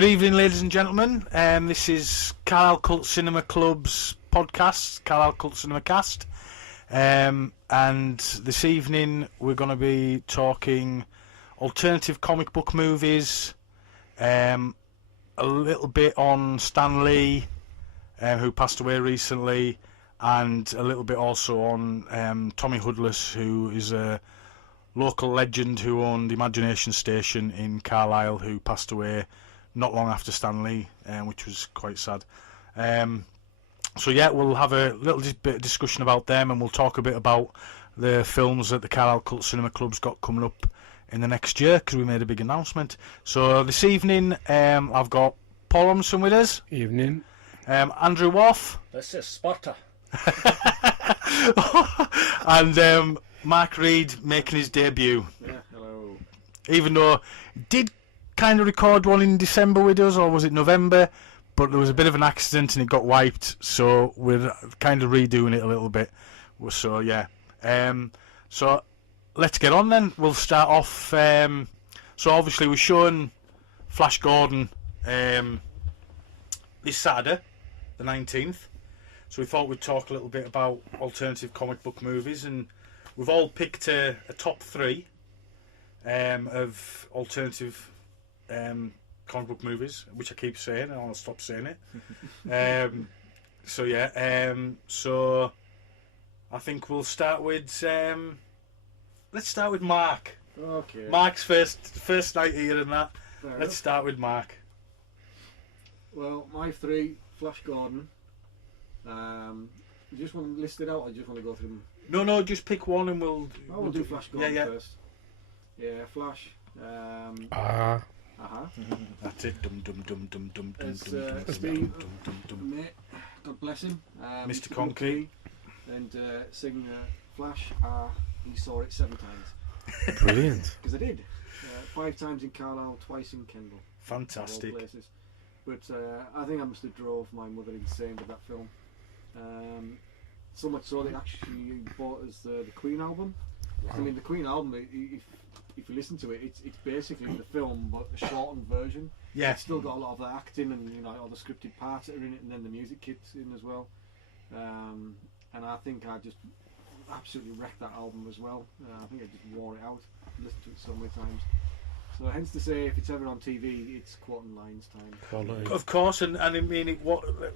Good evening, ladies and gentlemen. This is Carlisle Cult Cinema Club's podcast, Carlisle Cult Cinema Cast. And this evening we're going to be talking alternative comic book movies, a little bit on Stan Lee, who passed away recently, and a little bit also on Tommy Hoodless, who is a local legend who owned the Imagination Station in Carlisle, who passed away not long after Stan Lee, which was quite sad. So yeah, we'll have a little bit of discussion about them, and we'll talk a bit about the films that the Carlisle Cult Cinema Club's got coming up in the next year, because we made a big announcement. So this evening I've got Paul Robinson with us. Evening. Andrew Wolf. This is Sparta. And Mark Reed making his debut. Yeah, hello. Even though he did kind of record one in December with us, or was it November? But there was a bit of an accident and it got wiped, so we're kind of redoing it a little bit. So yeah. So let's get on then. We'll start off. So obviously we're showing Flash Gordon this Saturday, the 19th. So we thought we'd talk a little bit about alternative comic book movies, and we've all picked a top three of alternative comic book movies, which I keep saying, and I'll stop saying it. So yeah, so I think we'll start with let's start with Mark. Okay. Mark's first night here and that. Fair Let's enough. start with Mark. Well, my three: Flash Gordon. You just want to list it out, or you just want to go through them? No, just pick one and we'll do Flash Gordon yeah. first. Yeah, Flash. That's it. Dum dum dum dum dum dum It's, dum dum Steve, dum dum dum. mate, God bless him. Mr. Concrete. And sing Flash. He saw it 7 times. Brilliant. Because I did. 5 times in Carlisle, twice in Kendal. Fantastic. Of all places. But I think I must have drove my mother insane with that film. So much so that actually bought us the Queen album. Wow. I mean, the Queen album, if you listen to it, it's basically the film but a shortened version. Yeah. It's still got a lot of the acting and all the scripted parts that are in it, and then the music kits in as well. And I think I just absolutely wrecked that album as well. I think I just wore it out, listened to it so many times. So hence to say, if it's ever on TV, it's quoting lines time. Quality. Of course, and I mean,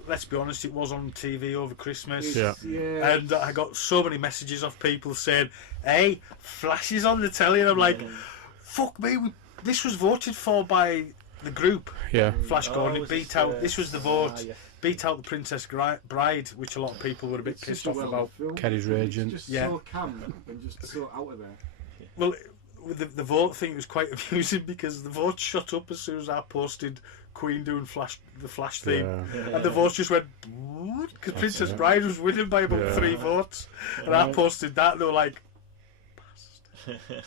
let's be honest, it was on TV over Christmas. Yeah. And I got so many messages off people saying, "Hey, Flash is on the telly," and I'm like, "Fuck me!" This was voted for by the group. Yeah. Flash Gordon. It was beat this, out. This was the vote. yeah. Beat out the Princess Bride, which a lot of people were a bit It's pissed such a off well-done about. film. Kerry's Raging. It's just Yeah. so camp and just so out of there. Well, with the vote thing, was quite amusing because the vote shot up as soon as I posted Queen doing the Flash theme, Yeah. and the votes just went because Princess Bride was winning by about 3 votes, and I posted that, and they were like,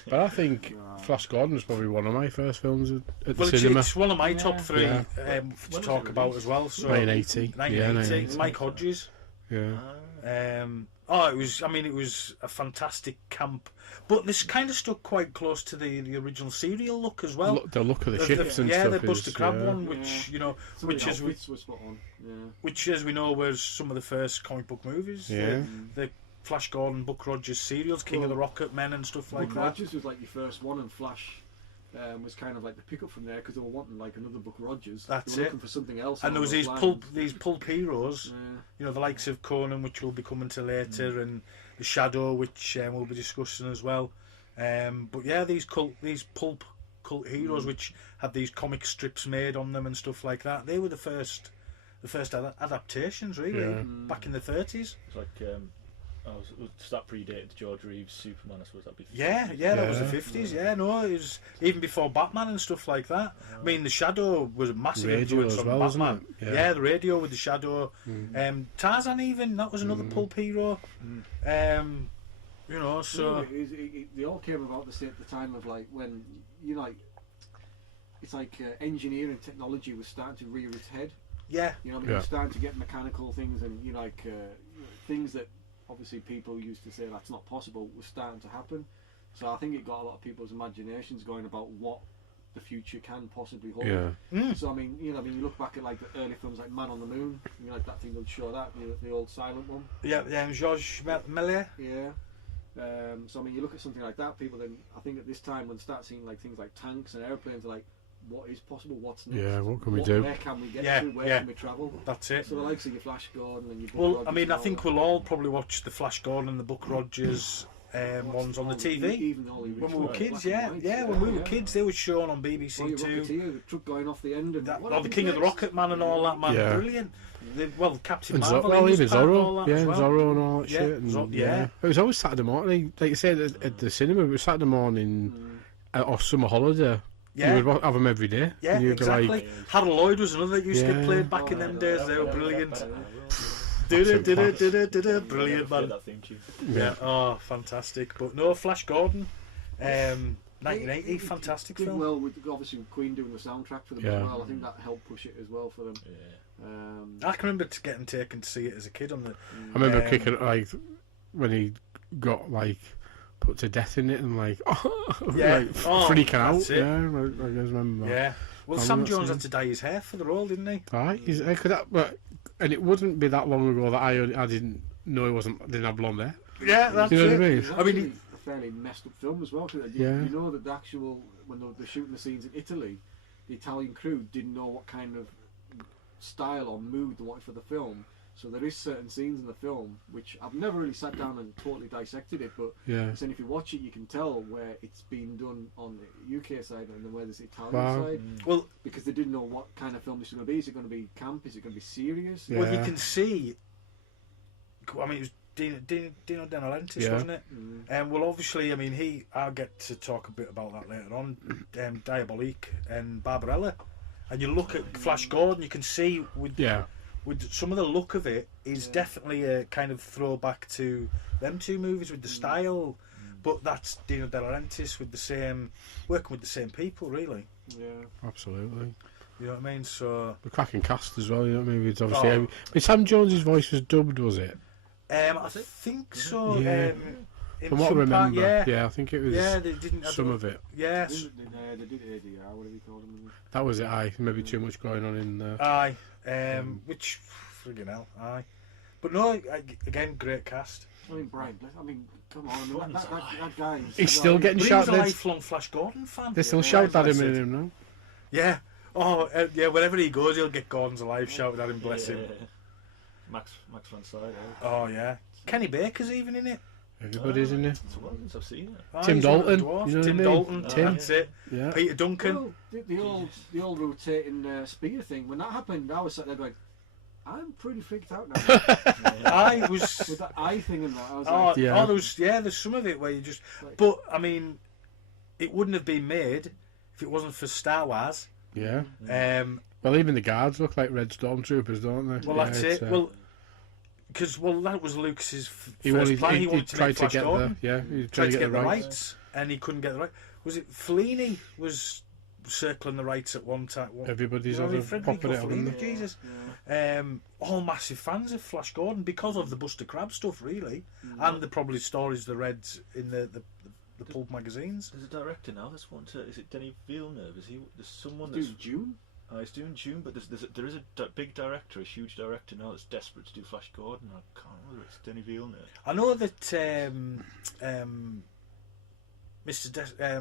But I think Flash Gordon was probably one of my first films at the well, cinema. it's one of my top 3 Yeah. to was talk it about released? as well. So 1980. 1980, Mike Hodges. Yeah. It was a fantastic camp, but this kind of stuck quite close to the original serial look as well. The look of the ships and stuff. the Buster is, Crab yeah. one, which Some of which the is we, outfits were spot on. Yeah. which as we know was some of the first comic book movies. Yeah. The Flash Gordon, Buck Rogers serials, King of the Rocket Men and stuff like Buck that. Rogers was like your first one, and Flash was kind of like the pickup from there because they were wanting like another Buck Rogers. That's they were it. looking for something else. And there was along these pulp heroes, the likes of Conan, which we'll be coming to later, and the Shadow, which we'll be discussing as well. But yeah, these pulp cult heroes, which had these comic strips made on them and stuff like that. They were the first adaptations, really, Yeah. back in the 30s. It's like, does that predate George Reeves' Superman? I suppose that'd be. Yeah, that was the Yeah. 50s. Yeah, no, it was even before Batman and stuff like that. I mean, the Shadow was a massive Radio influence as on well, wasn't Batman. it? Yeah, the Radio with the Shadow. Tarzan, even that was another pulp hero. So they all came about at the time of like when it's like engineering technology was starting to rear its head. yeah, You know, Yeah. we're starting to get mechanical things, and things that obviously people used to say that's not possible was starting to happen. So I think it got a lot of people's imaginations going about what the future can possibly hold. Yeah. So I mean, you look back at like the early films like Man on the Moon. Like that thing they'll show that the old silent one. Yeah, Georges Méliès. Yeah. So I mean, you look at something like that. People then, I think at this time when they start seeing like things like tanks and airplanes, are like, what is possible? What's next? Yeah, what can we do? Where can we get Yeah, to? Where yeah. can we travel? That's it. So the likes of your Flash Gordon and your Buck Well, Rogers I mean, and I all think that. we'll all probably watch the Flash Gordon and the Buck Rogers ones on the TV. Even the Hollywood When we were black kids, and yeah, whites, yeah. When we were kids, they were shown on Oh, BBC your Two. Rocketeer, the truck going off the end, and That, what or the happens King of the next? Rocket Man and all that, man, Yeah. brilliant. Well, Captain And Marvel, well, he was even part of all Zorro, that as well. Zorro and all that Yeah, shit. And, yeah. It was always Saturday morning. Like you said, at the cinema, it was Saturday morning or summer holiday. Yeah. You would have them every day. Yeah, And you'd be exactly. like, Harold Lloyd was another that used to get Yeah. played back in them days. They were brilliant. Absolute Brilliant, man. That theme tune. Yeah, oh, fantastic. But no, Flash Gordon, 1980, fantastic Did film. well with obviously with Queen doing the soundtrack for them Yeah. as well. I think that helped push it as well for them. Yeah. I can remember getting taken to see it as a kid on the. I remember Um, kicking like when he got like put to death in it and like, Yeah. like Oh, freaking out. that's it. Yeah, I just remember that. Yeah. Well, I Sam remember that Jones had scene. to dye his hair for the role, didn't he? Right, and it wouldn't be that long ago that I didn't know he didn't have blonde hair. Yeah, that's You know what I it. mean? It's I mean, actually a fairly messed up film as well. 'Cause Yeah. You know that the actual when they're shooting the scenes in Italy, the Italian crew didn't know what kind of style or mood they wanted for the film. So there is certain scenes in the film which I've never really sat down and totally dissected it, but Yeah. then if you watch it, you can tell where it's been done on the UK side and then where there's the Italian Wow. side, Well, because they didn't know what kind of film this was going to be. Is it going to be camp? Is it going to be serious? Yeah. well, you can see. I mean, it was Dino De Laurentiis, Yeah. wasn't it? Well, obviously, I mean, I'll get to talk a bit about that later on. Diabolique and Barbarella, and you look at Flash Gordon, you can see Yeah. with some of the look of it is definitely a kind of throwback to them two movies with the style, but that's Dino De Laurentiis with the same, working with the same people, really. Yeah. Absolutely. You know what I mean? So The cracking cast as well, you know what I mean? It's obviously, Oh. I mean, Sam Jones's voice was dubbed, was it? I think so. Yeah. In From what I some part, remember, yeah. I think it was They didn't. I some don't- of it. Yeah. They did ADR, whatever you call them. That was it, aye. Maybe too much going on in there. Aye. Which friggin' hell, aye. But no, again, great cast. I mean, Brian, I mean, come on, I mean, that guy. He's still getting But he was a shouted. lifelong Flash Gordon fan. They still Yeah, shout at that's him it. in him now. Yeah. Oh, yeah. Wherever he goes, he'll get Gordon's alive shouted at him. Bless him. Max van Sydow. Oh yeah. Kenny Baker's even in it. Everybody's in it. It's a while since I've seen it. Oh, Tim he's one of the Dalton, dwarfs. you know what I Tim mean? Dalton. Tim. That's it. Yeah. Peter Duncan. Well, the old rotating spear thing. When that happened, I was sat there going, I'm pretty freaked out now. I was. With that eye thing and that, I was Oh, like, Yeah. there's some of it where you just. But I mean, it wouldn't have been made if it wasn't for Star Wars. Yeah. Um, Well, even the guards look like red stormtroopers, don't they? well, Yeah, that's it's, it. Well, because that was Lucas's he first wanted, plan. He he wanted to tried make to Flash get Gordon. he Tried to get the rights. rights, and he couldn't get the right. Was it Fellini was circling the rights at one time? Everybody's Frederico popping it on Fellini, them. Jesus. yeah. All massive fans of Flash Gordon because of the Buster Crabbe stuff, really, and the probably stories they read in the pulp magazines. There's a director now that's wanting to. Is it Denis Villeneuve? There's someone Dude, that's. June? He's doing June, but there is a big director, a huge director now that's desperate to do Flash Gordon. I can't remember whether it's Denis Villeneuve. I know that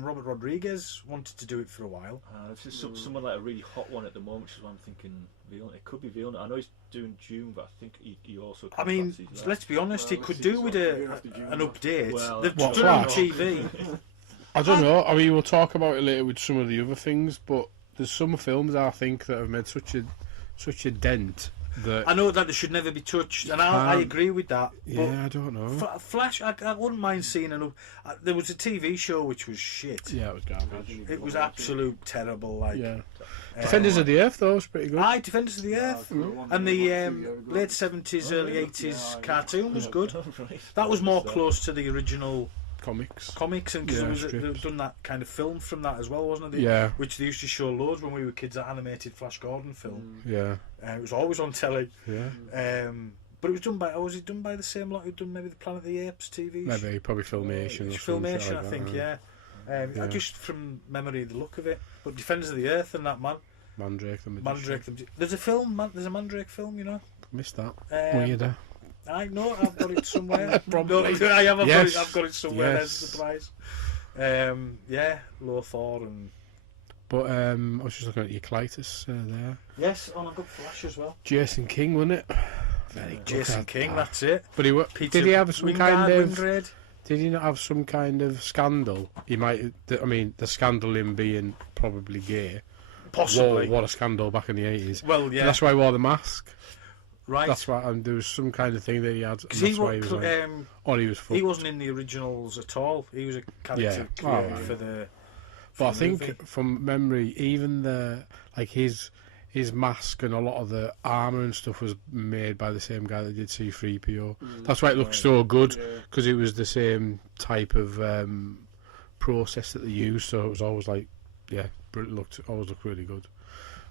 Robert Rodriguez wanted to do it for a while. It's just someone like a really hot one at the moment, which is why I'm thinking Villeneuve. It could be Villeneuve. I know he's doing June, but I think he also. I mean, fancies that. let's be honest, Well, it could let's do see with what year after June. an update. Well, They've What, done it on Flash? TV. I don't know. I mean, we'll talk about it later with some of the other things, but there's some films I think that have made such a dent that. I know that they should never be touched, and I agree with that. Yeah, I don't know. But Flash, I wouldn't mind seeing there was a TV show which was shit. Yeah, it was garbage. It was absolute terrible. Like, Yeah. Defenders of the Earth, though, was pretty good. Aye, Defenders of the Earth, and the late 70s, early yeah. 80s Yeah, cartoon was good. Right. That was more close to the original Comics. and because Yeah, they've strips. done that kind of film from that as well, wasn't it? Yeah. Which they used to show loads when we were kids. That animated Flash Gordon film. Yeah. It was always on telly. Yeah. But it was done by. Was it done by the same lot who'd done maybe the Planet of the Apes TV? Maybe, probably Filmation or It's something Filmation, like I think. that, Yeah. Yeah. Just from memory, the look of it. But Defenders of the Earth and that, man. Mandrake the Magician. Mandrake. There's a film, there's a Mandrake film, you know. Missed that. Um, I know, I've got it somewhere. Probably. No, I have, Yes. I've got it somewhere, Yes. there's a surprise. Lothar and... But I was just looking at Eucalyptus there. Yes, I've got Flash as well. Jason King, wasn't it? Very good Jason at King, that. that's it. But did he have some kind of? Did he not have some kind of scandal? He might. I mean, the scandal in being probably gay. Possibly. Whoa, what a scandal back in the 80s. Well, yeah. That's why he wore the mask. Right. That's why. And there was some kind of thing that he had. Because That's why he was like, or he was fucked. he wasn't in the originals at all. He was a character Yeah. Oh, created right. for the... But I the think movie. from memory, even his mask and a lot of the armour and stuff was made by the same guy that did C-3PO. That's why it looks so good, because it was the same type of process that they used. So it was always like, always looked really good.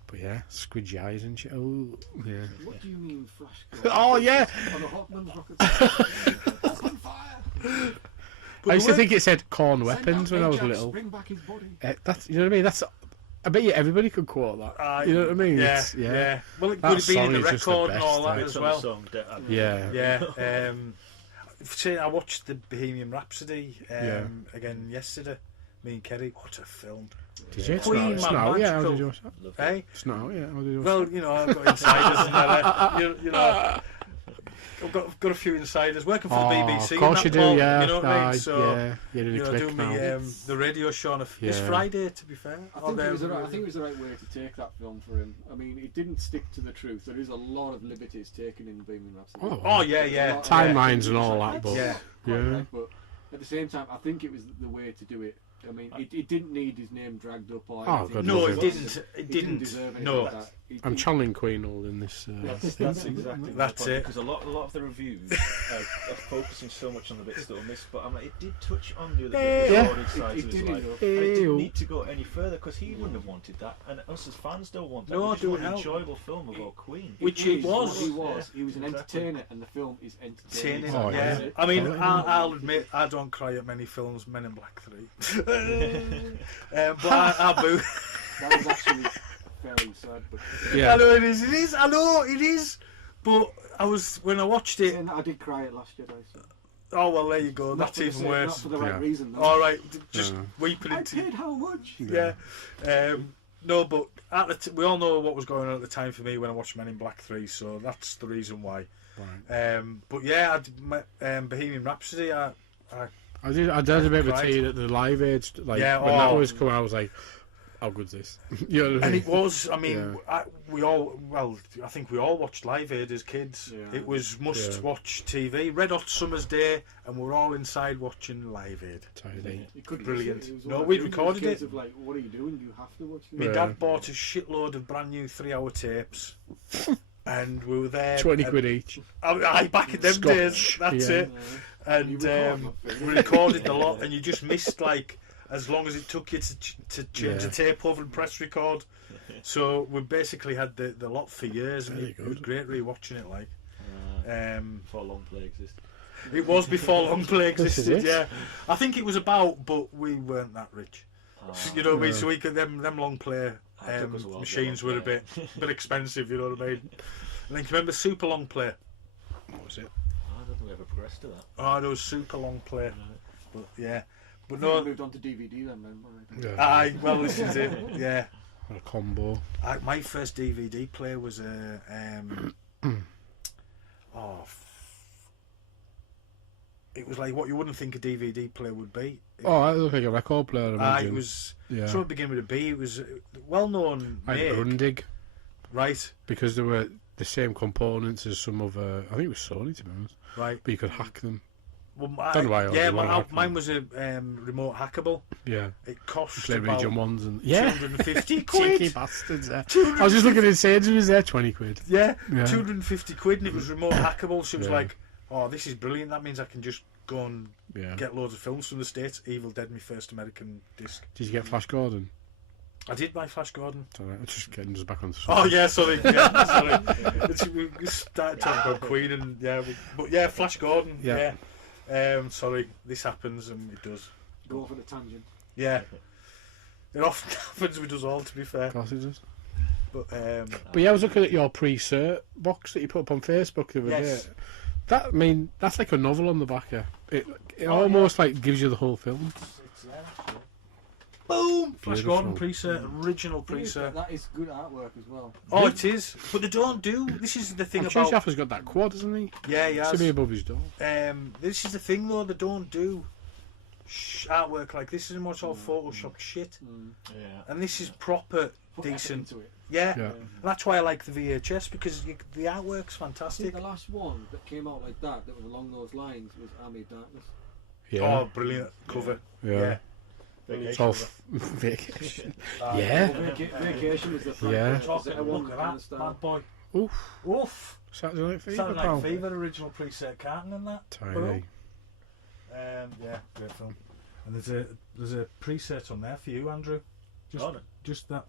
But yeah, squidgy eyes and shit. Oh, yeah. What do you mean, Flash? Oh yeah. On a Hotman's rocket. Up on fire. I used to think it said corn Send weapons out when I was Ajax, little. Bring back his body. That's, you know what I mean. That's. I bet you everybody could quote that. You know what I mean? Yeah, It's- yeah. Well, it That would have been in song the is just the record and best, all that eh? as It's on well. the song, Yeah. Yeah. See, I watched the Bohemian Rhapsody Yeah. again yesterday. Me and Kerry. What a film. Did you? It's Queen, not, it's man, not out yet. How magical. did you watch that? Lovely. Eh? It's not out yet. How did you watch Well, you know, I've got insiders and that. You know, I've got a few insiders working for the BBC. Of course and you that, do, Paul, yeah. You know what I mean? So, yeah, you're in you a know, click doing now. me the radio show on it's Yeah. Friday, to be fair. I think it was the right way to take that film for him. I mean, it didn't stick to the truth. There is a lot of liberties taken in Bohemian Rhapsody. Oh, yeah, There's a yeah. lot of Timelines things and all like, that, but Yeah. quite yeah. right, but at the same time, I think it was the way to do it. I mean, it didn't need his name dragged up or Oh, anything. God, No, no, it it didn't. It He didn't didn't. deserve anything No. like that. I'm channeling Queen all in this. That's exactly That's my point, it. because a lot of the reviews are focusing so much on the bits that were missed, but I'm like, it did touch on the Yeah. recorded sides of his did life. enough. And it Ew. didn't need to go any further because he wouldn't have wanted that, and us as fans don't want that. No, We just do want an help. enjoyable film about Queen. Which It it was. He was. Yeah, He was an exactly. entertainer, and the film is entertaining. Entertaining, Oh, yeah. That's it. I mean, Totally. I'll admit I don't cry at many films. Men in Black 3. But I boo. That was actually fairly sad. But Yeah. I know it is. It is. I know it is. But when I watched it. saying that I did cry at Last Jedi. So. Oh well, there you go. Not That's for the even same- worse. Not for the right Yeah. reason. Though. All right, just Yeah. weeping I into. paid how much? Yeah. No, but we all know what was going on at the time for me when I watched Men in Black 3, so that's the reason why. Right. But yeah, Bohemian Rhapsody. I I did a bit of a cried. tea at the Live Aid. Like, Yeah, when that oh. was coming, I was like, how good's this? You know what I and mean? it was. I mean, Yeah. I think we all watched Live Aid as kids. Yeah. It was must-watch Yeah. TV. Red Hot Summer's Day, and we're all inside watching Live Aid. Tidy. It could Brilliant. It was No, one of we those recorded case it. Of like, what are you doing? You have to watch it. My Yeah. dad bought a shitload of brand new 3-hour tapes, and we were there. 20 and- quid each. Aye, back in them Scotch, days. That's yeah. it. And You record that thing. we recorded a lot, and you just missed like as long as it took you to change Yeah. the tape over and press record. So we basically had the lot for years, and Very it was good. great rewatching it. Like Before long play existed. it was before long play This is existed. it. Yeah, I think it was about, but we weren't that rich. You know what I mean? Yeah. So we could them long play It took us a while to machines get long were a play. bit expensive. You know what I mean? And then can you remember super long play? What was it? I don't think we ever progressed to that. Oh, there was super long play. But yeah, but No, no. moved on to DVD then. Right? Yeah. Aye, well, this is it. Yeah. A combo. My first DVD player was a it was like what you wouldn't think a DVD player would be. Oh, it looked like a record player, I imagine. It was Yeah. sort of beginning with a B. It was well known I had make, Grundig, right? because they were the same components as some other. I think it was Sony, to be honest. Right. But you could hack them. Well, Don't know why I yeah, would wanna hack them. mine was a remote hackable. Yeah. It cost Play about region ones and yeah. 250 Cheeky quid. bastards. I was just looking at Sainsbury's, was there 20 quid. Yeah, Yeah. 250 quid, and it was remote hackable. So it was Yeah. like, oh, this is brilliant. That means I can just go and Yeah. get loads of films from the States. Evil Dead, my first American disc. Did you get Flash Gordon? I did buy Flash Gordon. It's alright. I'm just getting us back on the Oh yeah, sorry. Yeah, sorry. We started talking about Queen and but yeah, Flash Gordon. Yeah. Yeah. Sorry, this happens and it does. Go for the tangent. Yeah. It often happens with us all, to be fair. Of course it does. But But yeah, I was looking at your pre-cert box that you put up on Facebook the other Yes. day. That, I mean, that's like a novel on the back here. It Oh, almost like gives you the whole film. boom! Flash Beautiful. Gordon pre-cert, original pre-cert. That is good artwork as well. Oh, it is. But they don't do. This is the thing I'm sure about. Shaffer's got that quad, hasn't he? Yeah, he To has. be above his door. This is the thing though. They don't do artwork like this. Is much all Photoshop shit. Yeah. And this is proper Put effort decent. into it. Yeah. Yeah. And that's why I like the VHS because the artwork's I think fantastic. the last one that came out like that was along those lines was Army of Darkness. Yeah. Oh, brilliant cover. Yeah. Yeah. It's all vacation. Ah, Yeah. Vacation is the Frank Yeah. Frazetta Chocolate, one look at kind of that style. bad boy. Oof. Oof. Saturday Night Fever, Saturday pal. Night Fever, original preset carton and that. Tiny. Yeah, great film. And there's a preset on there for you, Andrew. Just that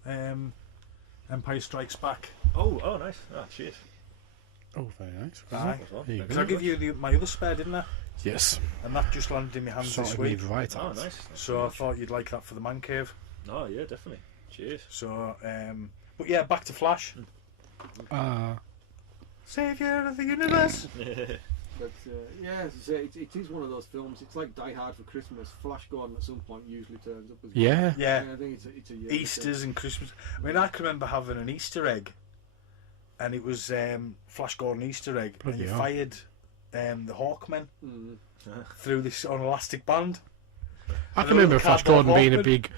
Empire Strikes Back. Oh, nice. Ah, cheers. Oh, very nice. Aye. There you Because go. I give you my other spare, didn't I? Yes. And that just landed in my hands this Sorted me week. right Oh, out. nice. So I thought you'd like that for the man cave. Oh, yeah, definitely. Cheers. So, but yeah, back to Flash. Saviour of the universe. But yeah, as I say, it is one of those films. It's like Die Hard for Christmas. Flash Gordon at some point usually turns up as well. Yeah. Yeah. I think it's a year Easters and Christmas. I mean, I can remember having an Easter egg, and it was Flash Gordon Easter egg, Bloody and you hell. fired the Hawkmen thing. through this on elastic band. I And can a remember little Flash cardboard Gordon being a Hawkman. big,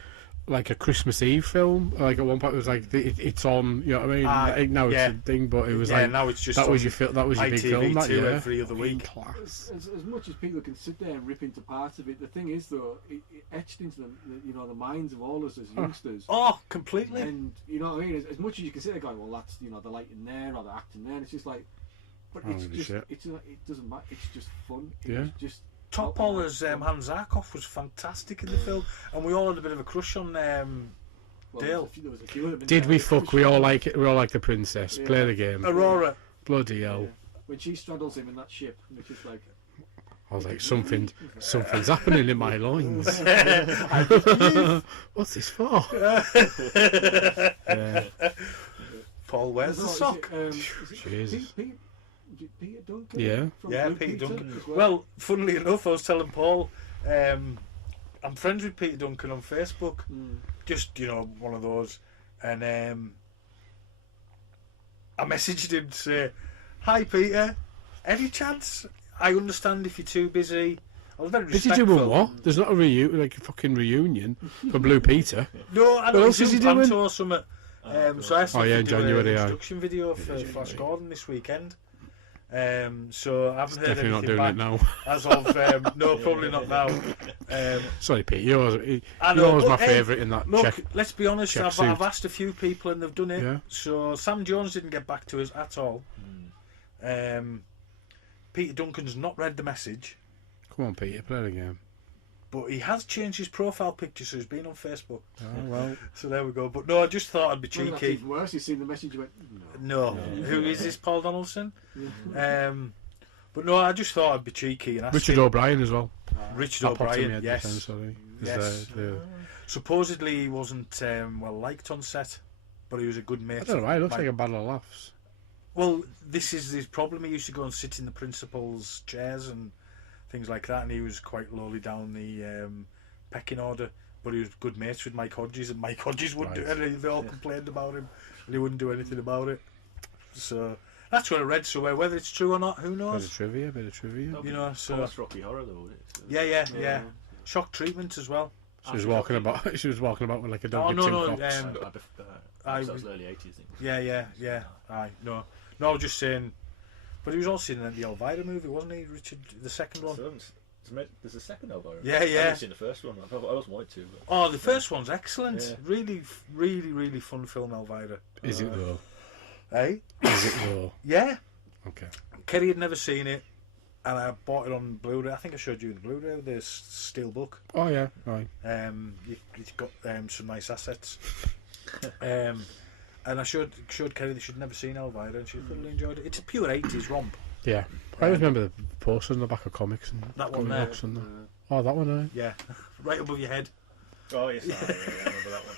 like a Christmas Eve film. Like at one point it was like it's on. You know what I mean? Like, now yeah. it's a thing, but it was Yeah, like now it's just that was on your that was your big film. That ITV2 year. every other week. Class. As much as people can sit there and rip into parts of it, the thing is though, it etched into the minds of all us as youngsters. Oh, completely. And you know what I mean? As much as you can sit there going, well, that's the lighting there or the acting there, and it's just like, but I it's don't give a just shit. it doesn't matter. It's just fun. It Yeah. was just Top Poller's Hans Zarkov was fantastic in the film, and we all had a bit of a crush on Dale. There was a few of them in Did there. we fuck? We all like it. We all like the princess. Yeah. Play the game. Aurora. Bloody Yeah. hell! When she straddles him in that ship, and it's just like, I was like, something's happening in my loins. What's this for? Yeah. Paul wears the sock. Jesus. Peter Duncan? Yeah. From Yeah, Blue Peter Peter Duncan. as Well, funnily enough, I was telling Paul, I'm friends with Peter Duncan on Facebook. Just, one of those. And I messaged him to say, "Hi, Peter. Any chance? I understand if you're too busy." I was very Is he respectful. doing what? There's not a fucking reunion for Blue Peter. No, I What know else he's is he doing doing? Panto or something. So I asked him Oh, yeah, to in do January, an aye. introduction video for Flash Gordon this weekend. So I haven't heard Definitely not anything doing back it now. as of no, probably not now. Sorry, Pete. You're I know, always my but, hey, favourite in that Look, check. let's be honest. check I've suit. asked a few people and they've done it. Yeah. So Sam Jones didn't get back to us at all. Peter Duncan's not read the message, Come on, Peter. Play the game. but he has changed his profile picture, so he's been on Facebook. Oh well. So there we go. But no, I just thought I'd be Well, that's cheeky. even worse. He's seen the message. You went, No, who is this? Paul Donaldson. But no, I just thought I'd be cheeky and ask Richard him. O'Brien as well. Richard I popped him O'Brien, in yes. defence, sorry. Is Yes. Supposedly he wasn't well liked on set, but he was a good mate. I don't know why. It looks Mike- like a battle of laughs. Well, this is his problem. He used to go and sit in the principal's chairs and things like that, and he was quite lowly down the pecking order. But he was good mates with Mike Hodges, and Mike Hodges wouldn't do Right. anything. They all complained about him, and he wouldn't do anything about it. So that's what I read somewhere. Whether it's true or not, who Bit of knows? trivia, bit of trivia. You know, so Post Rocky Horror though, would it? So- yeah. Shock treatment as well. She was walking about. She was walking about with like a dog Oh, with no, two no, cocks. That was early 80s, I think. Yeah. Aye, no, I was just saying. But he was also in the Elvira movie, wasn't he, Richard? The second one. There's a second Elvira. Yeah. I haven't seen the first one. I always wanted to. But... Oh, the first one's excellent. Yeah. Really fun film, Elvira. Is it though? Hey? Is it though? Yeah. Okay. Kerry had never seen it, and I bought it on Blu-ray. I think I showed you the Blu-ray, the steel book. Oh yeah. Right. It's got some nice assets. And I showed Kerry that she'd never seen Elvira, and she thoroughly enjoyed it. It's a pure 80s romp. Yeah. I always remember the posters on the back of comics and That one comic there. books and that. Oh, that one. Yeah, right above your head. Oh yes, I remember that one.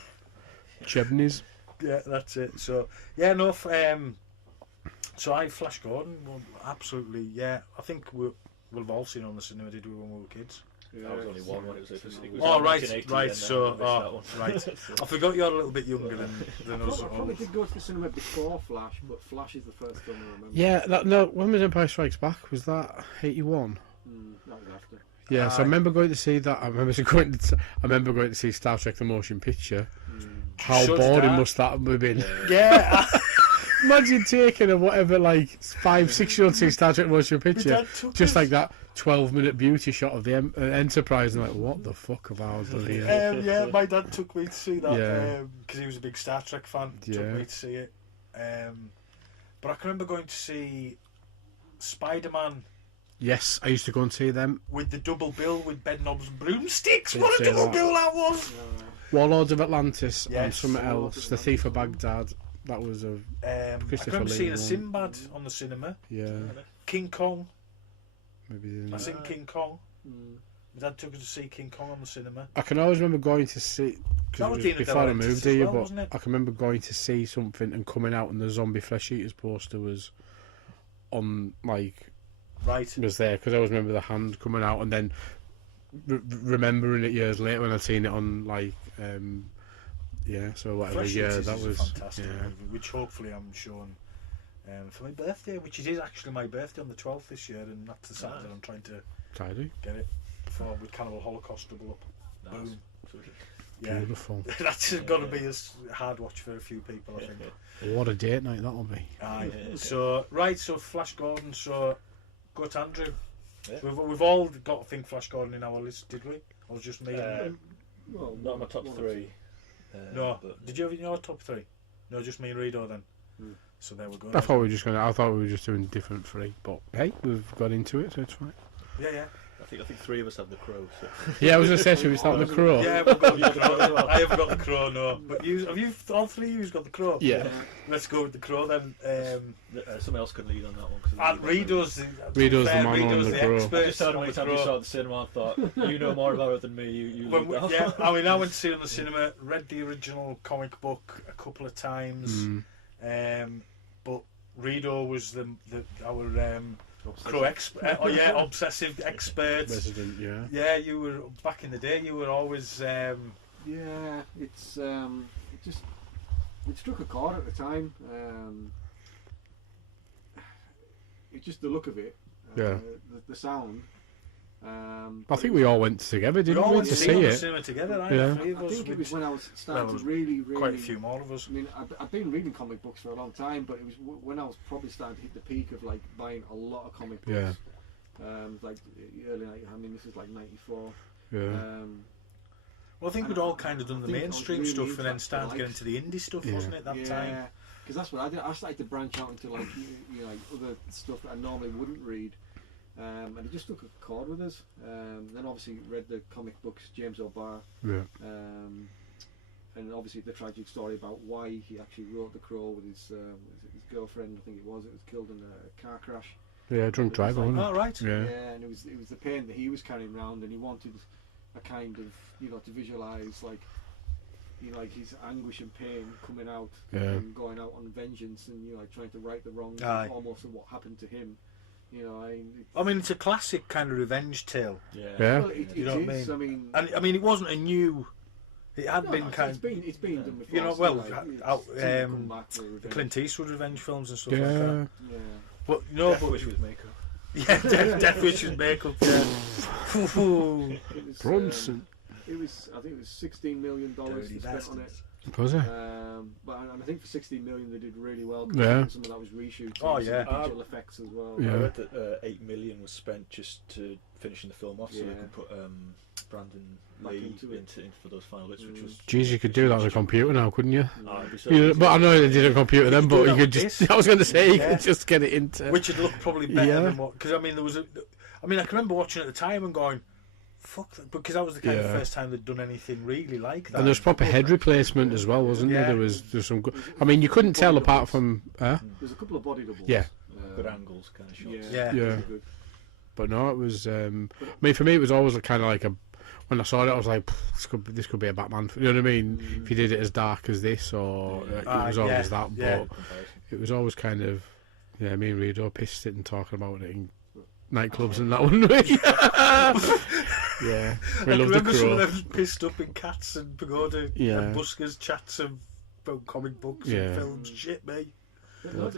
Chebneys. Yeah, that's it. So yeah, no. So Flash Gordon, well, absolutely. Yeah, I think we've all seen it on the cinema, did we, when we were kids? Yeah, I was only one when it was. Oh right, 1980 right. then, So I missed that one. right. So- I forgot you're a little bit younger than us. I probably did go to the cinema before Flash, but Flash is the first film I remember. Yeah, no. When was Empire Strikes Back? Was that 81? That was after. Yeah, so I remember going to see that. I remember going to see Star Trek: The Motion Picture. How So did boring I. must that have been? Yeah. Imagine taking a whatever, like 5-6-year-old see Star Trek: Motion Picture, dad took just us. like that 12-minute beauty shot of the Enterprise, and like, what the fuck have I done here? Yeah, my dad took me to see that Yeah. because he was a big Star Trek fan. Took Yeah. me to see it. But I can remember going to see Spider-Man Yes, I used to go and see them. with the double bill with bed knobs and broomsticks. Did What a say double that. bill that was! Warlords of Atlantis and Yes, something Warlords else. of The Thief of Atlantis. Baghdad. That was a I can Christopher remember Lee seeing a one. Sinbad on the cinema. yeah. King Kong. Maybe. I seen King Kong. Mm. My dad took us to see King Kong on the cinema. I can always remember going to see. That Because was it the was end of before I De Laurentiis moved as here, well, but wasn't it? I can remember going to see something and coming out, and the Zombie Flesh Eaters poster was on, like, Right. was there, because I always remember the hand coming out, and then remembering it years later when I'd seen it on, like, yeah, so whatever Flesh year Eaters that is was. a fantastic Yeah. movie, which hopefully I'm showing for my birthday, which it is actually my birthday on the 12th this year, and that's the Saturday I'm trying to Tidy. get it before with Cannibal Holocaust double up. Nice. Boom. Yeah, Beautiful. that's got to be a hard watch for a few people, I think. What a date night that'll be. Aye. Yeah. So Flash Gordon. So go to Andrew. Yeah. We've all got to think Flash Gordon in our list, did we? Or was just me? Well, Not in my top one or three. No. But Did you have it in your top three? No, just me and Rido then. Hmm. So there we go. I thought we were just doing different three, but hey, we've got into it, so it's fine. Yeah. I think three of us have the Crow. So. Yeah, I was going to say, should we start with the Crow? Yeah, we've got the Crow as well. I have got the Crow, no. But have you, all three of you got the Crow? Yeah. Let's go with the Crow then. Someone else could lead on that one. And Rido's the Rido's the fair, man on Rido's the Crow. expert I just heard on one the time you Crow. saw it at the cinema. I thought you know more about it than me. You When lead that. yeah, I mean, I went to see it in the cinema, read the original comic book a couple of times, but Rido was our Crow expert. Obsessive expert. Resident, yeah. Yeah, you were back in the day. You were always. Yeah, it struck a chord at the time. It's just the look of it. Yeah. The sound. I think we all went together, We didn't all we, went to to see the it? cinema together. Yeah. Three of I us, think it was which- when I was starting well, to really. quite a few more of us. I mean, I've been reading comic books for a long time, but it was when I was probably starting to hit the peak of like buying a lot of comic books. Yeah. Like early, I mean, this is like '94. Yeah. Well, I think we'd all kind of done the I think I was mainstream really stuff into and then that started to get light. into the indie stuff, Yeah. wasn't it? That time. Because that's what I did. I started to branch out into like you know like other stuff that I normally wouldn't read, and it just struck a chord with us. Then obviously read the comic books, James O'Barr, Yeah. and obviously the tragic story about why he actually wrote the Crow with his girlfriend. I think it was killed in a car crash. Yeah, drunk driver, wasn't Oh, right. it? Yeah. And it was the pain that he was carrying around, and he wanted a kind of to visualize like like his anguish and pain coming out Yeah. and going out on vengeance and like trying to right the wrongs Aye. of almost of what happened to him. I mean, it's a classic kind of revenge tale. Yeah. Yeah. Well, it You know what I is. mean? And I mean, it wasn't a new. It had No, been it's kind. it's been done before. You know, so, well, like, out- it's seen it come back for the revenge. Clint Eastwood revenge films and stuff like Yeah. that. Yeah. But no, Death but Wish with makeup. yeah, Death Wish with makeup. Yeah. Ooh. It was, Bronson. I think it was $16 million Dirty spent on it. bastards. Was it? But and I think for $16 million they did really well. Yeah. Some of that was reshoots. Oh, and some yeah. digital effects as well. Yeah. I read that 8 million was spent just to finishing the film off, so they Yeah. could put Brandon Back Lee into it. into for those final bits, which was. Jeez, you could do that on a computer now, couldn't you? It'd be so You, easy. but I know they did a computer then, You could but do you that could with just. this. I was going to say you Yeah. could just get it into. Which would look probably better Yeah. than what. Because I mean, I can remember watching it at the time and going, "Fuck," because that was the kind of Yeah. first time they'd done anything really like that. And there's proper head replacement as well, wasn't there? Yeah. There's some good. I mean, you couldn't tell apart from. There's a couple of body doubles. Yeah. Good angles, kind of shots. Yeah. Yeah. really good. But no, it was. I mean, for me, it was always kind of like when I saw it, I was like, this could be a Batman. You know what I mean? If he did it as dark as this, or it was always that, yeah. but it was always kind of, yeah. Me and Redo pissed it and talking about it in nightclubs and that, wouldn't we? Yeah, we I loved the remember some of Crow. them pissed up in Cats and Pagoda and Buskers chats about comic books and films. Shit, me.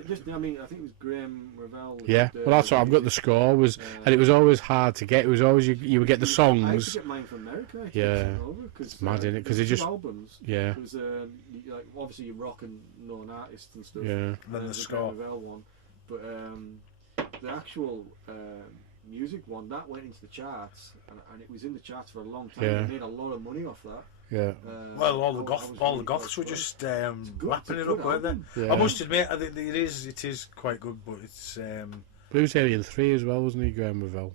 Just, I mean, I think it was Graham Revell. Yeah, well, that's what I've got. The score was, and it was always hard to get. It was always you would get the I used songs. to get mine from America. Yeah. It's mad, innit? 'Cause it just- albums. Yeah, It was like obviously you rock and known artists and stuff. yeah, Then the The score. Graham Revell one, but the actual music one that went into the charts, and it was in the charts for a long time. Yeah. They made a lot of money off that. yeah, Well, all I the was really goths were quite just It's good, lapping it's it a up, good weren't they? album. yeah. I must admit, I think it is quite good, but it's Blues Alien 3 as well, wasn't he, Graham Revell?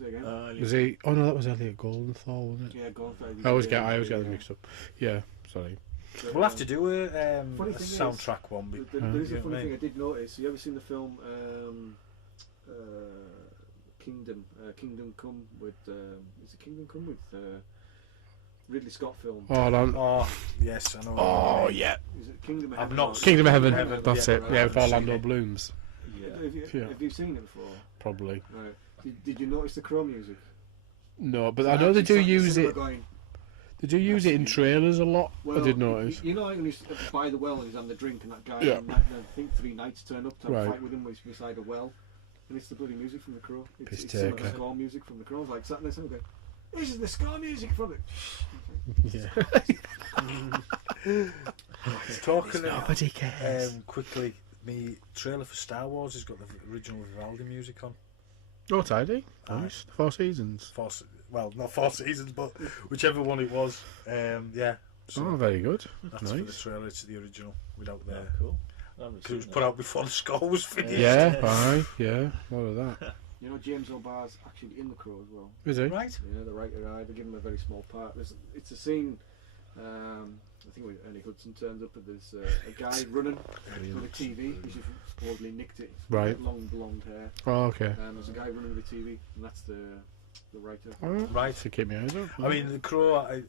Say again? Was he? Oh no, that was Elliot Goldenthal, wasn't it? Yeah, go on. I always get them mixed up. Yeah, sorry. we'll have to do a Funny thing is, soundtrack one. There is a you know what I funny thing mean? I did notice. You ever seen the film Kingdom Come with? Is it Kingdom Come with Ridley Scott film? Hold on. Oh yes, I know. Oh yeah, Is it Kingdom of I've Heaven? not or- seen Kingdom of Heaven. Heaven, That's yeah, it. right, Yeah, I've with seen Orlando it. Blooms, Yeah. Yeah. Have you seen it before? probably. Right. Did you notice the Crow music? No, but I know they do use it. They do use it in trailers a lot. Well, I did notice. You know, like when he's by the well and he's having the drink, and that guy, Yeah. and I think 3 knights turn up to have a Right. fight with him when he's beside a well, and it's the bloody music from the Crow. Piss It's some of the taker. score music from the Crow. I was like sat there saying, "This is the score music from it." Yeah. Talking Nobody cares. quickly, the trailer for Star Wars has got the original Vivaldi music on. Oh, tidy. Nice. 4 seasons. Well, not 4 seasons, but whichever one it was. Yeah. So Oh, very good. that's for the Nice. trailer. It's the original without Yeah, the. cool. I haven't Because it was seen put that. out before the score was finished. Yeah, aye, yeah. What of that? You know, James O'Barr's actually in the Crow as well. Is it? Right. Yeah, the writer, they give him a very small part. It's a scene. I think when Ernie Hudson turns up, and there's a guy running with a TV. He's just supposedly nicked it. He's got Right. long blonde hair. Oh, okay. There's a guy running with a TV, and that's the writer. Alright. Right. To keep my eyes up. I mean, The Crow, I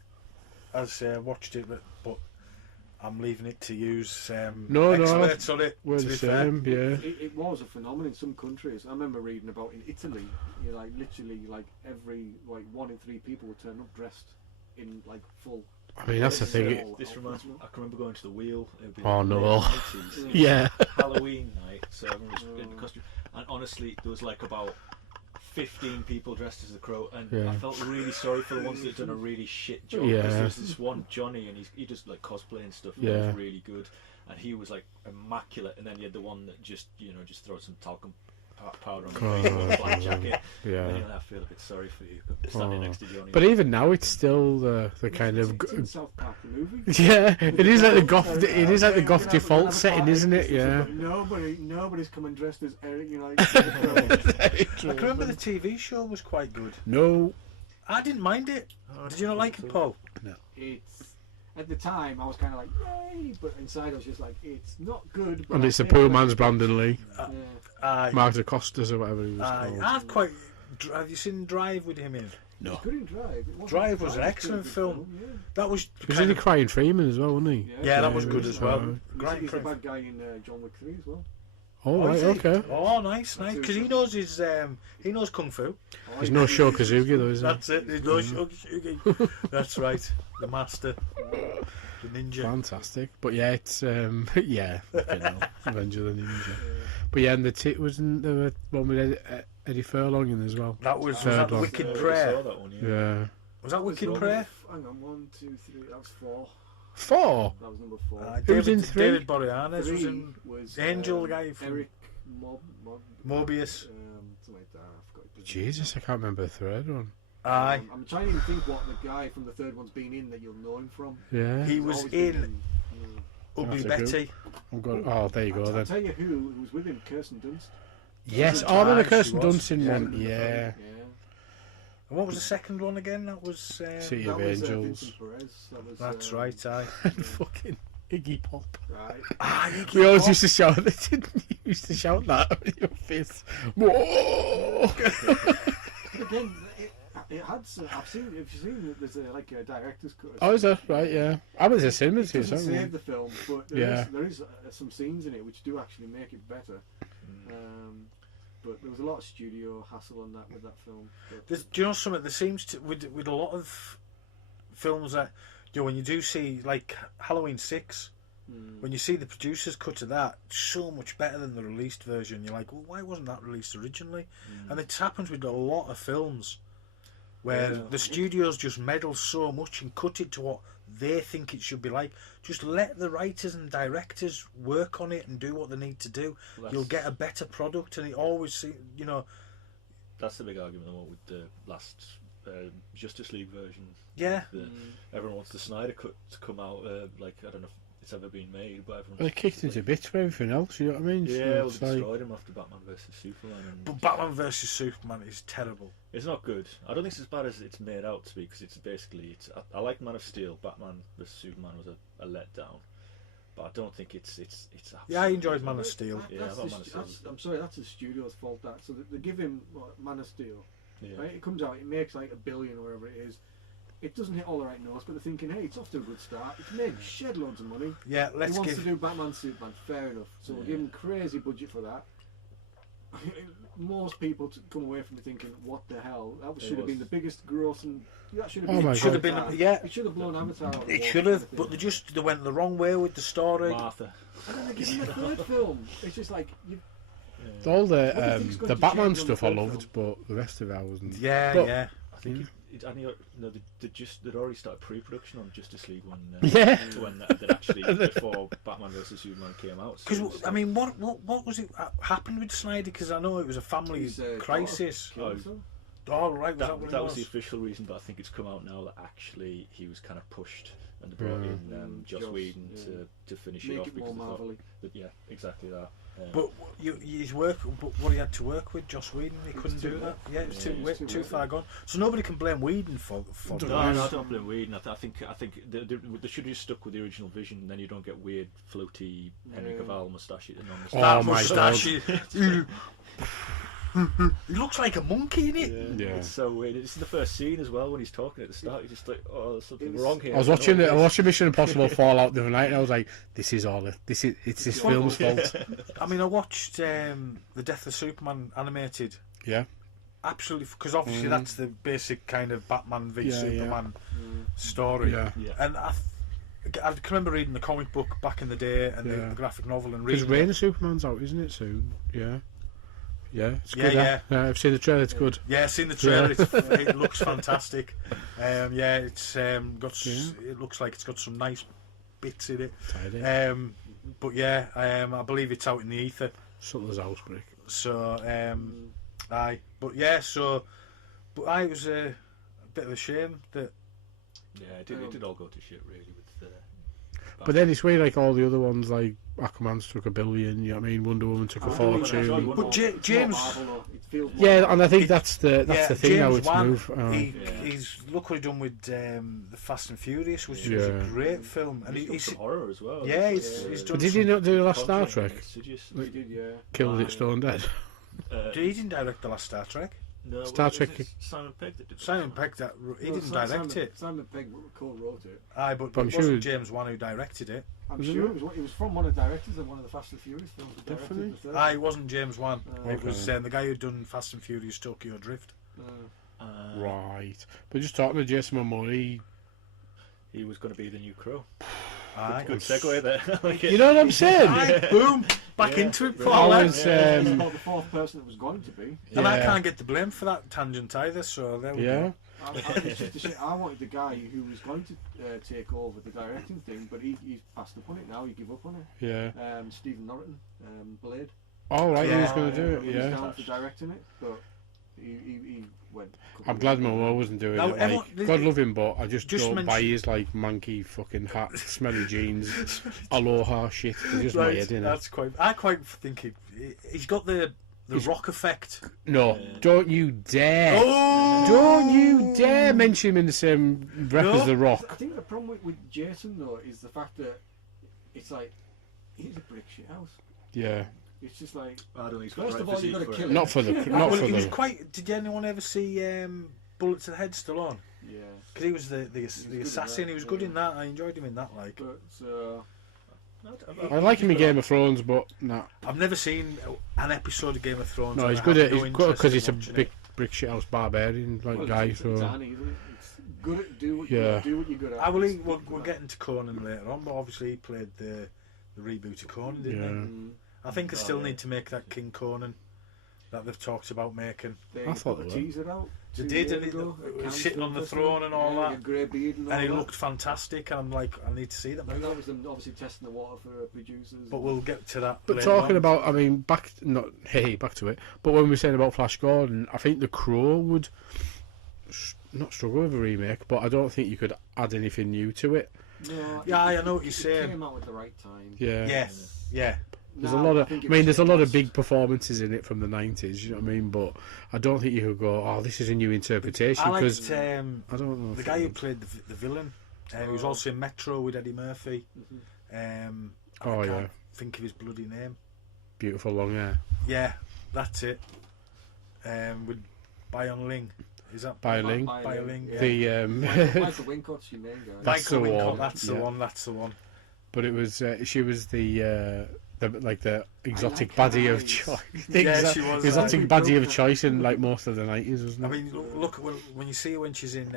watched it, but I'm leaving it to use No, experts on it. we're to the be fair. same, yeah. It was a phenomenon in some countries. I remember reading about in Italy, you know, like literally, like every 1 in 3 people would turn up dressed in like full. I mean, that's the thing. This reminds me. I can remember going to the Wheel. It would be Oh, like the no. late 90s. Yeah. Halloween night, so everyone was in the costume. And honestly, there was like about 15 people dressed as the Crow, and Yeah. I felt really sorry for the ones that had done a really shit job. Yeah. Because there was this one Johnny, and he just like cosplay and stuff. And he Yeah. was really good, and he was like immaculate. And then you had the one that just throw some talcum powder on the face with a black jacket. Yeah. And I feel a bit sorry for you standing next to Johnny. But even now, it's still the kind of. It's in South Park the movie. Yeah, it is like the goth. It is like the goth default setting, isn't it? Yeah. Nobody's coming dressed as Eric. You know. Like, I can remember the TV show was quite good. No. I didn't mind it. Did you not like it, Paul? it's at the time I was kind of like, yay, but inside I was just like, it's not good. But And it's the I poor think man's it's- Brandon Lee, Yeah. Mark DeCostas or whatever he was called. I've quite. Have you seen Drive with him in? No. He couldn't drive. It wasn't- Drive was an a excellent good film. Yeah. That was. Was kind he of- Crying Freeman as well, wasn't he? Yeah, that was Yeah, good he as was, well. He's the Great. bad guy in John Wick 3 as well. Oh, right, is he? okay. Oh, nice. Because he knows he knows kung fu. There's no Sho Kazugi though, is there? That's it. There's no Shogi. That's right. The master, the ninja. Fantastic. But yeah, it's yeah, fucking hell. Revenge of the Ninja. But yeah, and wasn't there one with Eddie Furlong in as well? That was Third that one. Wicked I Prayer? saw that one, yeah. Yeah. Was that Wicked Number Prayer? Hang on, 1, 2, 3. That was 4. 4. That was number 4. Who was in David, 3? David Boreanaz was 3 in was Angel guy from Eric Mobius. something like that. I forgot his name. Jesus, I can't remember the third one. Aye. I'm trying to even think what the guy from the third one's been in that you'll know him from. Yeah. He He's was always been in Ugly That's a Betty. I'm going. Oh, there you go I'll then. tell you who was with him, Kirsten Dunst. Yes. Aye, Oh, then the she Kirsten was. Dunst in Yeah. one. Yeah. Yeah. And what was the second one again? That was. City That of was Angels. Vincent Perez. That was, That's right. Aye. And fucking Iggy Pop. Right. Ah, We always used to shout. They didn't used to shout that in your face. Whoa! Again, It had. I've seen. If you've seen, there's like a director's cut. Oh, is that right? Yeah, I went to the cinema to see It doesn't something. save the film, but there is some scenes in it which do actually make it better. But there was a lot of studio hassle on that with that film. Do you know something? There seems to with a lot of films that when you do see like Halloween 6. When you see the producer's cut of that, it's so much better than the released version. You're like, well, why wasn't that released originally? And it happens with a lot of films where the studios just meddle so much and cut it to what they think it should be like. Just let the writers and directors work on it and do what they need to do. Well, you'll get a better product, and it always, That's the big argument I want with the last Justice League version. Yeah. Everyone wants the Snyder cut to come out. Like, I don't know if it's ever been made, but everyone. They kicked into bits for everything else. You know what I mean? Yeah, So well, it's they like, destroyed him after Batman vs Superman. But Batman vs Superman is terrible. It's not good. I don't think it's as bad as it's made out to be, because it's basically I like Man of Steel. Batman vs Superman was a letdown, but I don't think it's. Yeah, I enjoyed Man of Steel. Yeah, I thought Man of Steel. I'm sorry, that's the studio's fault. That so they give him Man of Steel. Yeah. Right? It comes out, it makes like $1 billion or whatever it is. It doesn't hit all the right notes, but they're thinking, hey, it's off to a good start. It's made shed loads of money. Yeah, He wants to do Batman Superman, fair enough. So we'll give him crazy budget for that. Most people come away from it thinking, what the hell? That should have been the biggest gross, and that should have been. Oh my should have God. been. Yeah, It should have blown Avatar. Out of the it water should kind have, of but thing. they went the wrong way with the story. Martha. And then they give him a third film. It's just like you. all What do you think's the going to Batman change on stuff the I third loved, but the rest of it I wasn't. Yeah, But- yeah. I think they'd already started pre-production on Justice League when that actually before Batman vs Superman came out. Because So I mean, what was it happened with Snyder? Because I know it was a family His, crisis. daughter killed himself. Oh right, was that what that it was the was? official reason, but I think it's come out now that actually he was kind of pushed and they brought in Joss Whedon to finish it Make off it more because they thought Marvel-y. yeah, exactly that. But his work, but what he had to work with, Joss Whedon, he couldn't too do late. that. Yeah, it was Yeah, too it's too too late. far gone. So nobody can blame Whedon for No, that. No, I don't blame Whedon. I think they should have just stuck with the original vision, and then you don't get weird, floaty Henry Cavill moustache and Oh That my moustache. He looks like a monkey, innit? Yeah. It's so weird. It's in the first scene as well when he's talking at the start. You're just like, oh, there's something wrong here. I was watching Mission Impossible Fallout the other night, and I was like, "This is all. It's this film's fault." I mean, I watched the Death of Superman animated. Yeah. Absolutely, because obviously that's the basic kind of Batman v Yeah, Superman story. Yeah. Yeah. And I can remember reading the comic book back in the day and Yeah. the graphic novel and Because reading Reign it. of Superman's out, isn't it? Soon. Yeah. Yeah, it's Yeah, good. yeah. I've seen the trailer. It's good. Yeah, I've seen the trailer. It looks fantastic. Yeah, it's it looks like it's got some nice bits in it. Tidy. But yeah, I believe it's out in the ether. Sutler's house brick. So aye, but yeah, but it was a bit of a shame that. Yeah, it did all go to shit really with. But then it's weird, like all the other ones, like Aquaman's took $1 billion. You know what I mean? Wonder Woman took a fortune. But James. Yeah, and I think that's the thing now. James It's Wan, moved. he's look what he done with the Fast and Furious, which was Yeah. a great film, and He's done some horror as well. yeah, he's done. But did he some- not do the last Star Conjuring, Trek? Insidious. He did, yeah. Killed it, stone dead. He didn't direct the last Star Trek. No, Star was Trek- it Simon Pegg that did Simon Pegg he didn't direct it. Simon Pegg co-wrote it. Aye, but I'm it wasn't sure- James Wan who directed it. I'm Was it sure not? it was from one of the directors of one of the Fast and Furious films. He directed Definitely. the third. Aye, it wasn't James Wan. Oh, It was okay. the guy who'd done Fast and Furious Tokyo Drift. Right. But just talking to Jason Momoa, He was going to be the new Crow. Aye. Good segue there. I like it. you know what I'm saying? Aye, boom, back Yeah, into it, brilliant. Paul. I eh? was, He's not the fourth person that was going to be. And I Yeah. can't get the blame for that tangent either. So there we Yeah. go. It's just a shit. I wanted the guy who was going to take over the directing thing, but he's passed up on it now. He gave up on it. Yeah. Stephen Norton, Blade. All right, he was Yeah. going to do it. He was Yeah. down for directing it, but he went. I'm glad Momoa wasn't doing Now, it. everyone- Like, God love him, but I just don't buy mention- his like manky fucking hat, smelly jeans, aloha shit. It's just my head in it. That's quite. I quite think he's got the Rock effect. No, don't you dare! Oh, Don't you dare mention him in the same breath No. as The I Rock. think the problem with Jason though is the fact that it's like he's a brick shit house. Yeah, It's just like I don't think he's got first the of right all you got to physique kill for it. not for the not well, for he was the. quite. Did anyone ever see Bullet to the Head still on? Yeah. Because he was the good in assassin. that, He was good yeah. in that. I enjoyed him in that. Like, But I like him in Game of Thrones, but no. I've never seen an episode of Game of Thrones. No, and he's I good have at no he's good interest because in he's a watching big it. brick shithouse barbarian like guy. it's So Annie, isn't it? It's good at do what Yeah. do what you're good at. I will. It's We're good at. getting to Conan later on, but obviously he played the reboot of Conan, didn't Yeah. he? Mm. I think they Oh, still yeah. need to make that King Conan that they've talked about making. They I thought put a they were. teaser out. They 2 did, years and he ago, at was Cannes sitting on Film the Festival. throne and all Yeah, that. with a grey beard and all And he that. looked fantastic, and I'm like, I need to see that And movie. that was them obviously testing the water for producers. But we'll get to that. But later talking on. about, I mean, back to it. But when we were saying about Flash Gordon, I think The Crow would not struggle with a remake, but I don't think you could add anything new to it. No, Yeah, I know what you're it saying. came out at the right time. Yeah. Yeah. There's Now, a lot of, think I it mean, was there's a lot of just- big performances in it from the 90s, you know what I mean? But I don't think you could go, oh, this is a new interpretation, I because liked I don't know. the if guy it who would. played the villain. He was also in Metro with Eddie Murphy. Mhm. Oh, I yeah. can't think of his bloody name. Beautiful long hair. Yeah, that's it. With Bayon Ling. Is that Bai Ling. Bai Ling, yeah. The, Michael Wincott's your main guy. That's Michael the Wincott, one, that's the yeah. one. That's the one. But it was, she was the exotic like baddie her of eyes. choice. Yeah, she was, Exotic like- baddie of choice in like most of the 90s, wasn't I it? mean, look when you see her when she's in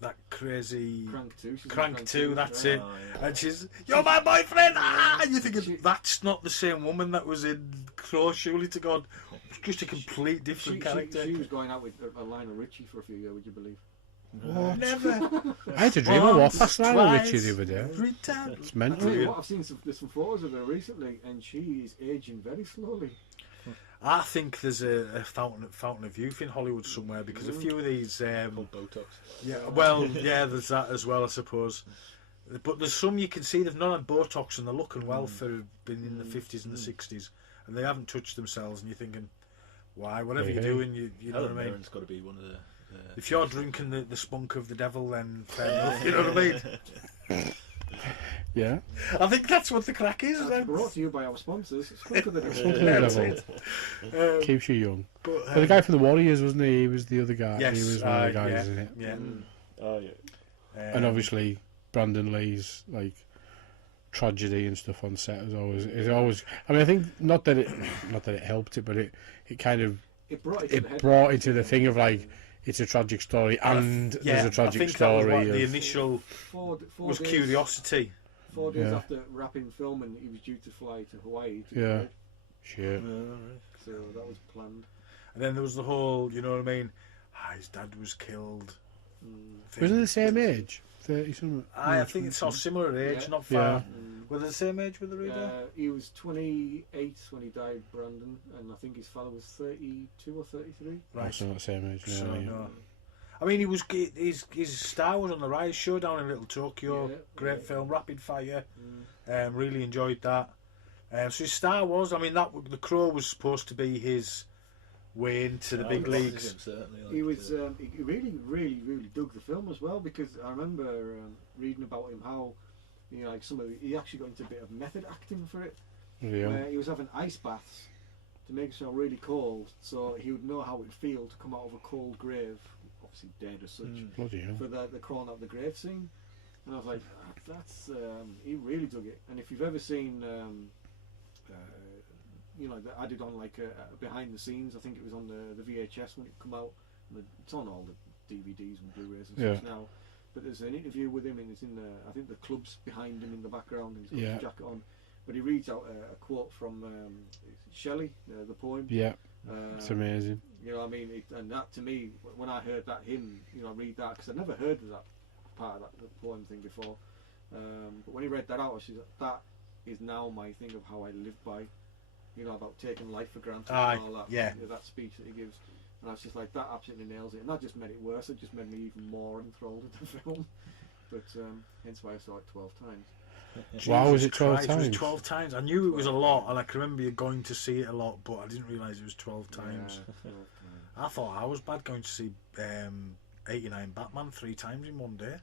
that crazy Crank 2. She's in Crank 2, that's yeah. it. Oh, yeah. And she's, you're my boyfriend! Ah! And you're thinking, that's not the same woman that was in Crow, surely to God. It's just a complete different character. She was going out with Lionel Richie for a few years, would you believe? What? Never. I had a dream I walked Once, past Lionel twice, Richie the other day. every time. It's I mental. tell you what, I've seen there's some photos of her recently, and she is aging very slowly. I think there's a fountain of youth in Hollywood somewhere because a few of these. Called Botox. Yeah, well, yeah, there's that as well, I suppose. But there's some you can see they've not had Botox and they're looking well for being in the 50s and the 60s, and they haven't touched themselves, and you're thinking, why? Whatever you're doing, you know what I Helen mean. Mirren's got to be one of the. If you're drinking the spunk of the devil, then fair enough. You know what I mean? Yeah. I think that's what the crack is. That's brought to you by our sponsors. Spunk of the Devil. Something That's level. it. Keeps you young. But, But the guy from the Warriors, wasn't he? He was the other guy. yes, He was one of the guys, yeah, isn't it? yeah. Oh yeah. And obviously, Brandon Lee's like tragedy and stuff on set is always. I mean, I think not that it helped it, but it kind of It brought it to the it head. brought into the thing of like it's a tragic story and yeah, there's a tragic I think that was story. what the of, initial Four was days, curiosity. 4 days Yeah. after wrapping filming, he was due to fly to Hawaii. To Yeah. Madrid, shit. so that was planned. And then there was the whole, you know what I mean? His dad was killed. thing. Wasn't they the same age? 30 something. I think it's all similar age, Yeah. not far. Yeah. Were they the same age with the reader? He was 28 when he died, Brandon, and I think his father was 32 or 33. Right. Also not the same age. So, No, yeah. no. I mean, his star was on the rise. Showdown in Little Tokyo, Yeah, great yeah. film. Rapid Fire, really enjoyed that. So his star was, I mean, The Crow was supposed to be his way into the big leagues. He was he really dug the film as well, because I remember reading about him how like he actually got into a bit of method acting for it. Yeah. Where he was having ice baths to make himself really cold, so he would know how it would feel to come out of a cold grave, obviously dead as such, Bloody hell. for the crawling out the grave scene. And I was like, that's he really dug it. And if you've ever seen that I did on like a behind the scenes, I think it was on the VHS when it come out. It's on all the DVDs and Blu-rays and stuff now. But there's an interview with him, and it's in I think the club's behind him in the background, and he's got his jacket on. But he reads out a quote from Shelley, the poem. Yeah. It's amazing. You know, what I mean, and that to me, when I heard that hymn, read that, because I'd never heard of that part of the poem thing before. But when he read that out, I was just like, that is now my thing of how I live by. About taking life for granted and all that. Yeah. That speech that he gives. And I was just like, that absolutely nails it. And that just made it worse. It just made me even more enthralled with the film. But hence why I saw it 12 times. Wow, was Jesus it 12 Christ, times? It was 12 times. I knew it was a lot, and I can remember you going to see it a lot, but I didn't realise it was 12 times. Yeah, 12 times. I thought I was bad going to see 89 Batman 3 times in one day.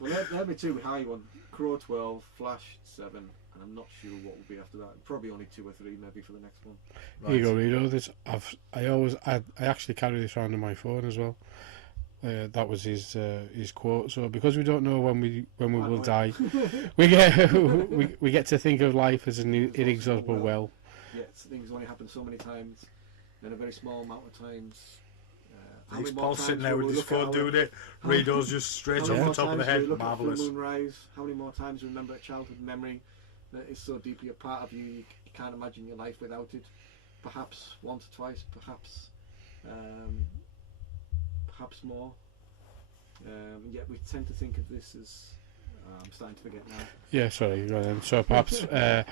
Well, they're my two high one. Crow 12, Flash 7, and I'm not sure what will be after that. Probably only 2 or 3 maybe for the next one. Here you go, Rito. This I actually carry this around on my phone as well. That was his quote. So because we don't know when we will die, we get to think of life as an inexhaustible well. Yeah, things only happen so many times in a very small amount of times. How He's many more Paul sitting times there will with we his look at phone doing it. how- Rido's just straight how off many the more top of the times will we head. look at the Marvellous. full moon rise? How many more times do you remember a childhood memory that is so deeply a part of you, you can't imagine your life without it? Perhaps once or twice, perhaps more. And yet we tend to think of this as I'm starting to forget now. Yeah, sorry. Go then. So perhaps 4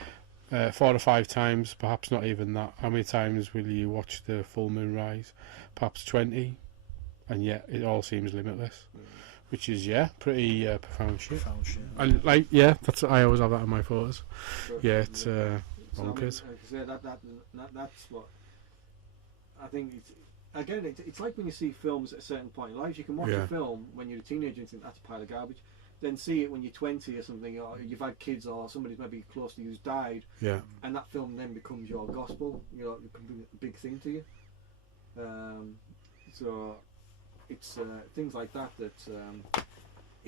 or 5 times, perhaps not even that. How many times will you watch the full moon rise? Perhaps 20, and yet it all seems limitless. Which is pretty profound shit. And like that's I always have that in my photos. But, Yeah, it's so, bonkers. I mean, like I say, that's what I think. It's like when you see films at a certain point in life. You can watch Yeah. a film when you're a teenager and think that's a pile of garbage. Then see it when you're 20 or something, or you've had kids, or somebody's maybe close to you's died, Yeah, and that film then becomes your gospel. It can be a big thing to you. So it's things like that it's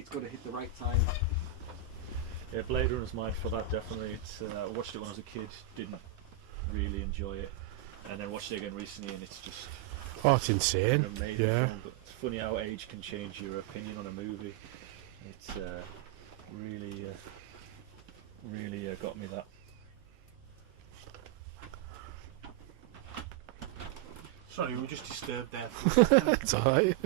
got to hit the right time. Yeah, Blade Runner's mine for that, definitely. It's I watched it when I was a kid, didn't really enjoy it, and then watched it again recently, and it's just it's insane. an amazing Yeah, film. But it's funny how age can change your opinion on a movie. It's really got me that. Sorry, we were just disturbed there. it's alright.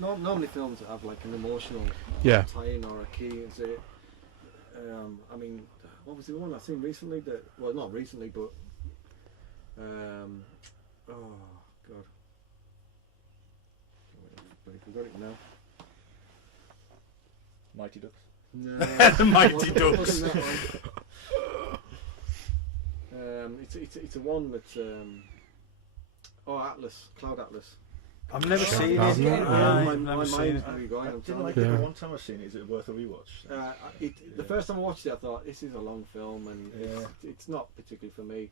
Normally films that have like an emotional Yeah. tie-in or a key is it. I mean, what was the one I seen recently? Well, not recently, but oh god, I forgot it now. Mighty Ducks. No, Mighty it Ducks. wasn't that one. It's a one that Atlas, Cloud Atlas. I've never Shut seen up. it. Yeah, My Never seen mind's it. really going. I I'm didn't telling like you. it Yeah. the one time I've seen it. Is it worth a rewatch? The first time I watched it, I thought this is a long film and it's not particularly for me.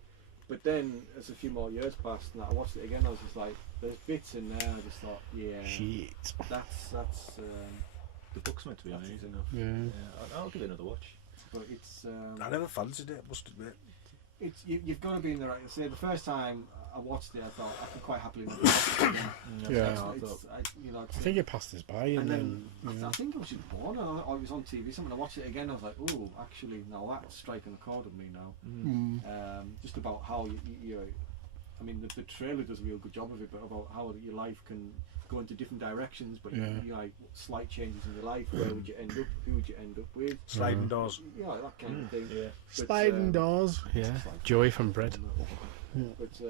But then, as a few more years passed, and I watched it again, I was just like, "There's bits in there." I just thought, "Yeah, Shit. that's." The book's meant to be amazing. Yeah. I'll give it another watch. But it's I never fancied it, must admit. you've got to be in the right. Say the first time I watched it, I thought I could quite happily watch it again. Yeah. I I think it passed us by, and then I think I was just bored, or it was on TV. Something I watched it again. I was like, "Oh, actually, now that's striking a chord with me now." Just about how you I mean, the trailer does a real good job of it, but about how your life can go into different directions, but like slight changes in your life. Where would you end up? Who would you end up with? Sliding doors. That kind of thing. Yeah. But, sliding doors. Yeah, Joey from Bread. But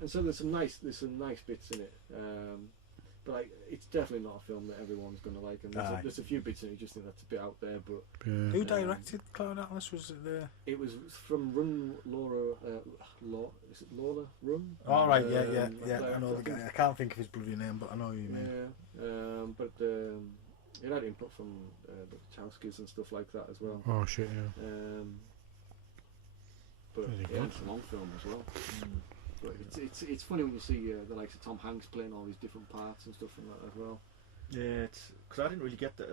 and so there's some nice bits in it. But like, it's definitely not a film that everyone's going to like. And there's a few bits in it you just think that's a bit out there. But Who directed Cloud Atlas? Was it the? it was from Laura. Is it Laura Run? All right, yeah. I know the think. guy. I can't think of his bloody name, but I know who you mean. Yeah. But it had input from the Wachowskis and stuff like that as well. Oh shit, yeah. But Very yeah, good. it's a long film as well. But it's funny when you see the likes of Tom Hanks playing all these different parts and stuff and that as well. Yeah, it's because I didn't really get that.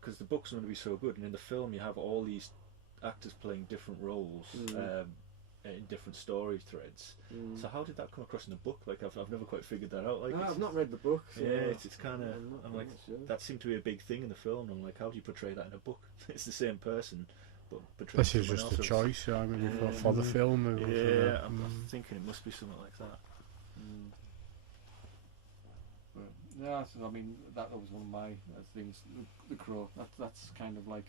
Because the book's going to be so good, and in the film you have all these actors playing different roles in different story threads. So how did that come across in the book? Like I've never quite figured that out. Like No, I've not read the book. So yeah, it's kind of. I'm not I'm like sure. that seemed to be a big thing in the film. I'm like, how do you portray that in a book? It's the same person, but portrayed This is someone just a else. choice. I mean, for the film. or for the- Yeah, I'm thinking it must be something like that. But, yeah, so I mean that was one of my things. The Crow. That's kind of like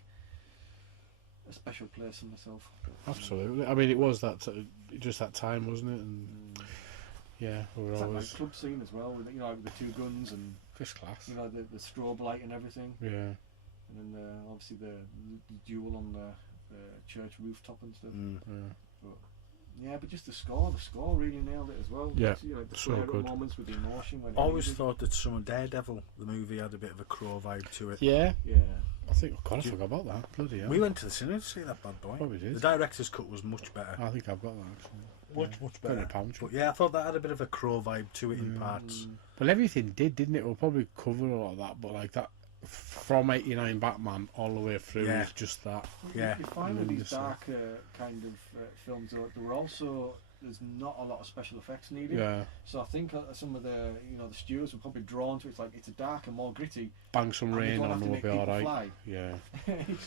a special place in myself. Absolutely. I mean, it was just that time, wasn't it? And yeah, we were It's that always nice club scene as well, with the two guns and first class. the strobe light and everything, Yeah. and then obviously the duel on the church rooftop and stuff. Yeah. But Yeah, but just the score really nailed it as well. Yeah, It's, you know, the so flare-up good. moments with the emotion. When it Always needed. thought that some of Daredevil, the movie, had a bit of a Crow vibe to it. Yeah, Yeah. I think. Oh God, I forgot about that. Bloody hell. We went to the cinema to see that bad boy. Probably did. The director's cut was much better. I think I've got that actually. Much Got it in better. a pouch. But yeah, I thought that had a bit of a Crow vibe to it in parts. Well, everything didn't it? We'll probably cover a lot of that, but like that from '89 Batman all the way through Yeah. is just that. Yeah. You find with these Tremendous, darker kind of films, there were also there's not a lot of special effects needed. Yeah, So I think some of the the stewards were probably drawn to it. It's like it's a darker, more gritty. bang some and we rain don't on, have to we'll make be people all right. fly. Yeah,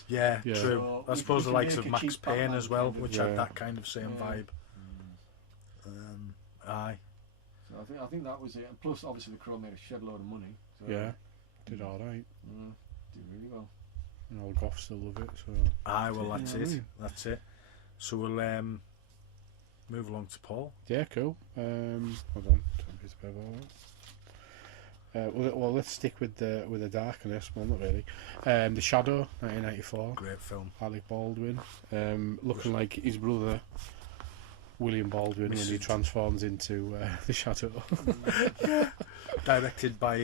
Yeah, Yeah. true. So I suppose the we can likes make of a Max cheap Payne Batman as well, kind of- which Yeah. had that kind of same Yeah. vibe. Aye. So I think that was it. And plus, obviously, the Crow made a shed load of money. So, yeah, did all right. did really well. And all Goths still love it. So Aye, well, that's Yeah, it. right. That's it. So we'll move along to Paul. yeah, cool. Hold on, turn a piece of paper over. Well, let's stick with the darkness. Well, not really. The Shadow, 1994. Great film. Alec Baldwin, looking like his brother William Baldwin when he Mrs. transforms into the Shadow. Directed by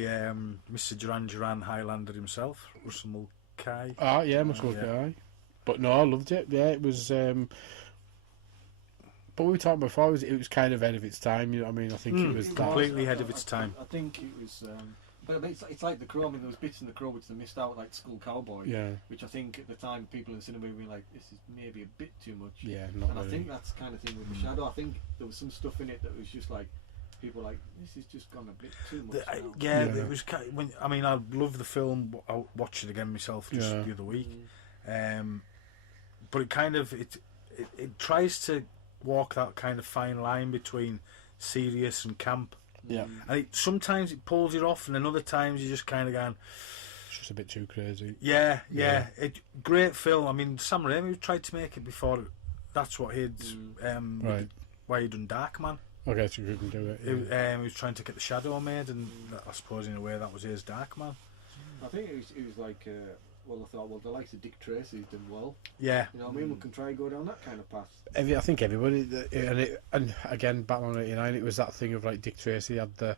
Mr. Duran Duran Highlander himself, Russell Mulcahy. Ah, yeah, must look Yeah. aye. But no, I loved it. Yeah, it was. But we were talking before. It was kind of ahead of its time. You know what I mean? I think it was that. Completely ahead of its time. I think it was. But it's like the Crow. I mean, there was bits in the Crow which they missed out, like School Cowboy. Yeah, Which I think at the time people in the cinema were like, this is maybe a bit too much. yeah, not And I really. think that's the kind of thing with the Shadow. I think there was some stuff in it that was just like people were like, this is just gone a bit too much. now. Yeah, Yeah. it was. When I mean, I love the film. I watched it again myself just Yeah. the other week. But it kind of it tries to walk that kind of fine line between serious and camp. Yeah, And sometimes it pulls it off, and then other times you just kind of going, it's just a bit too crazy. yeah. Yeah. Great film. I mean, Sam Raimi tried to make it before. That's what he'd Right. why he done Darkman. Okay, so you can do it. Yeah. He was trying to get the Shadow made, and I suppose in a way that was his Darkman. I think it was like, well, I thought, well, the likes of Dick Tracy's done well. Yeah, You know what I mean? We can try and go down that kind of path. I think everybody, and again, Batman '89, it was that thing of like Dick Tracy had the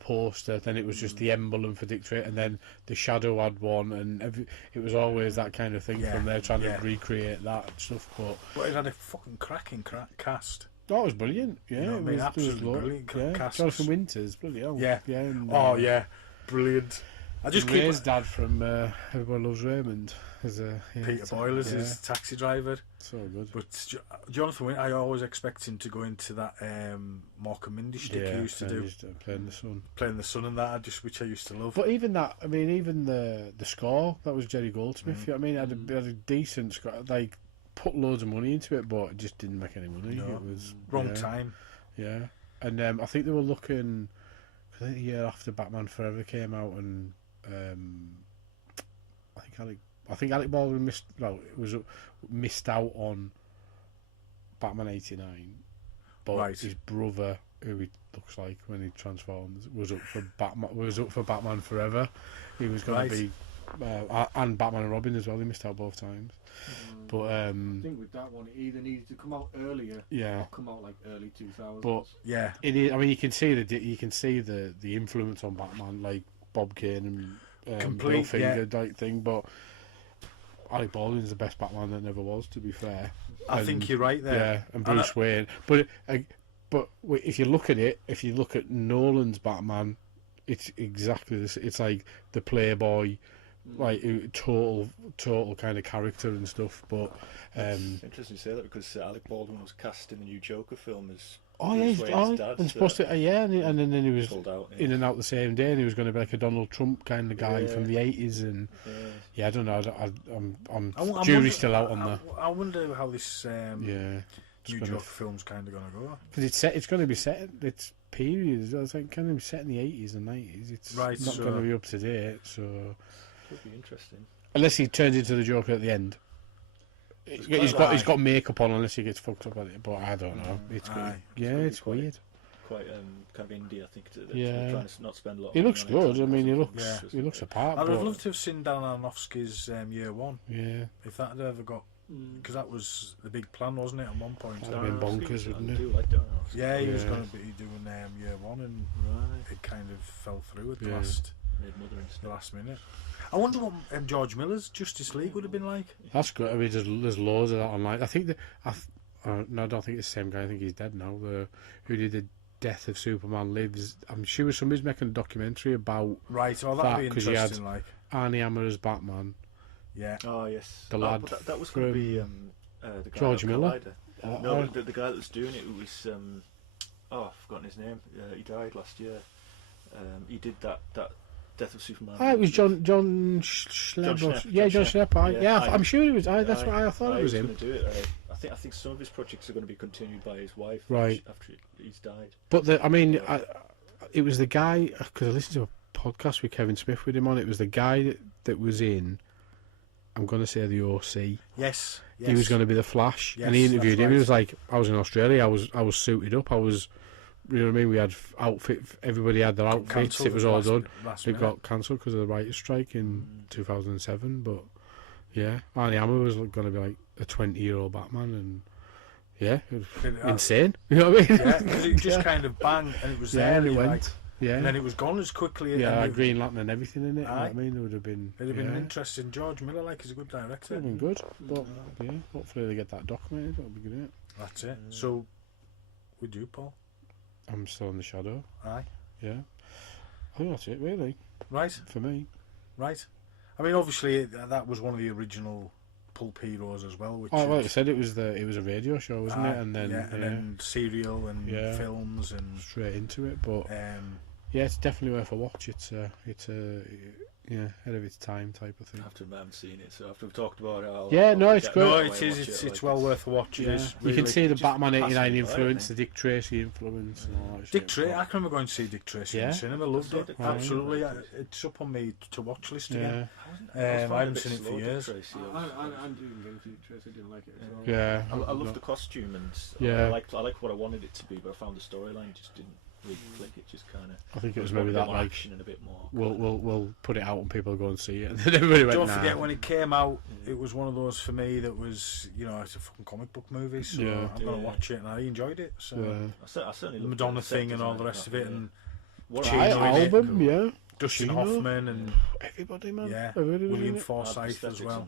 poster, then it was just the emblem for Dick Tracy, and then the Shadow had one, and it was always that kind of thing Yeah, from there trying yeah. to recreate that stuff. But it had a fucking cracking cast. that was brilliant. Yeah, You know what I mean? it was Absolutely lo- brilliant Yeah, cast. Jonathan Winters, bloody hell. Yeah. yeah. And, Yeah, brilliant. I just keep Ray's dad from Everybody Loves Raymond as a Peter Boyle as his taxi driver. so good. But Jonathan Wynn, I always expect him to go into that Morecambe Mindy shtick he used to do, playing the son. playing the son and that, which I used to love. But even that, I mean, even the score, that was Jerry Goldsmith. You know what I mean? It had a decent score. Like, put loads of money into it, but it just didn't make any money. No. It was Wrong time. Yeah, and I think they were looking. I think the year after Batman Forever came out, and I think Alec Baldwin missed out on Batman '89, but Right. his brother, who he looks like when he transforms, was up for Batman Forever. He was going Right. to be and Batman and Robin as well. He missed out both times, but I think with that one, it either needed to come out earlier yeah. or come out like early 2000s. But Yeah, it is. I mean, you can see the influence on Batman, like Bob Kane and Complete, Bill Finger type thing. But Alec Baldwin's the best Batman that never was. To be fair, I think you're right there. Yeah, and Bruce Wayne. But if you look at it, if you look at Nolan's Batman, it's exactly this. It's like the playboy, like total kind of character and stuff. But It's interesting you say that because Alec Baldwin was cast in the new Joker film as oh yeah, Bruce Wayne's dad, and supposed to and then he was pulled out. in and out the same day, and he was going to be like a Donald Trump kind of guy Yeah. from the '80s, and Yeah. I don't know. I'm I wonder- jury's still out on that. I wonder how this Yeah, new gonna- Joker film's kind of going to go. because it's going to be set. It's periods. I think kind of be set in the '80s and '90s. It's Right, not so- going to be up to date. So Could be interesting. unless he turns into the Joker at the end. He's got makeup on unless he gets fucked up at it, but I don't know. It's Aye. it's quite- weird. Quite kind of indie, I think. Yeah. They're trying to not spend a lot. He of looks money on it. good. I mean, he Yeah. looks apart. I'd have but, loved to have seen Dan Aronofsky's Year One, yeah. if that had ever got because that was the big plan, wasn't it? At one point, That'd have been bonkers, wouldn't it? I do like Darren. yeah, he was Yeah. going to be doing year one, and Right. it kind of fell through at the Yeah. Made Mother the instead. last minute. I wonder what George Miller's Justice League would have been like. That's good. I mean, there's loads of that online. I think no, I don't think it's the same guy. I think he's dead now. Who did the Death of Superman Lives? I'm sure somebody's making a documentary about Right, well, that'd be That, 'cause you had- interesting. Like, Arnie Hammer as Batman. yeah, Oh yes. The lad but that was going to from be the guy George at Miller? Carlisle. No, the guy that was doing it was I've forgotten his name. He died last year. He did that Death of Superman. It was John Schlepp. Schlepp, Yeah, John John Schlepp. Yeah, I'm sure it was. That's what I thought it was him. Going to do it. I think some of his projects are going to be continued by his wife. Right. After he's died. But it was the guy, because I listened to a podcast with Kevin Smith with him on. It was the guy that was in, I'm going to say, the OC. yes. He was going to be the Flash, and he Yes, interviewed that's him. He right. was like, I was in Australia. I was suited up. You know what I mean? We had outfit. Everybody had their outfits. Cancelled It was at all last done. last It minute. got cancelled because of the writers' strike in 2007. But yeah, Arnie Hammer was going to be like a 20-year-old Batman, and yeah, it was insane. You know what I mean? Yeah, because it just kind of banged, and it was Yeah, there. and it and you're went. like- Yeah, and then it was gone as quickly. yeah, and Green Lantern and everything in it. You know Aye. what I mean? There would have been. It'd have been yeah, interesting. George Miller, like, he's a good director. Would have been good, but yeah, hopefully they get that documented. That'll be great. That's it. So, would you, Paul? I'm still in the shadow. Aye. Yeah, I think that's it really Right, for me. right. I mean, obviously, that was one of the original pulp heroes as well. Which Oh, like I said, it was a radio show, wasn't it? And then yeah, and then serial and Yeah. films and straight into it. But yeah, it's definitely worth a watch. It's yeah, ahead of its time type of thing. I have to admit I haven't seen it, so after we've talked about it, Yeah, no, it's check great. no, away it and is. watch It's like, well worth a watch. It Yeah. is. You can really. see the just Batman '89 passing by, influence, I the Dick Tracy influence, and all that Dick shit. Tracy. but- I can remember going to see Dick Tracy in Yeah? the cinema. Loved I it. saw Dick Tracy. Absolutely. Yeah. It's up on me to watch list again. Yeah, I haven't seen it for years. I didn't get into Tracy, didn't like it at all. yeah. I love the costume and Yeah. I liked what I wanted it to be, but I found the storyline just didn't really click. It just kind of. I think it was a maybe bit that more like action and a bit more. we'll put it out and people go and see it, and then everybody went. Don't nah. forget when it came out, it was one of those for me that was, it's a fucking comic book movie, so Yeah. I'm gonna Yeah. watch it, and I enjoyed it. So Yeah. I certainly the loved Madonna the set thing and all design the rest of that, it, yeah. and What Chino Right, in it. album, yeah. Dustin Chino. Hoffman and Everybody, man. yeah, Everybody was in William it. Forsythe as well.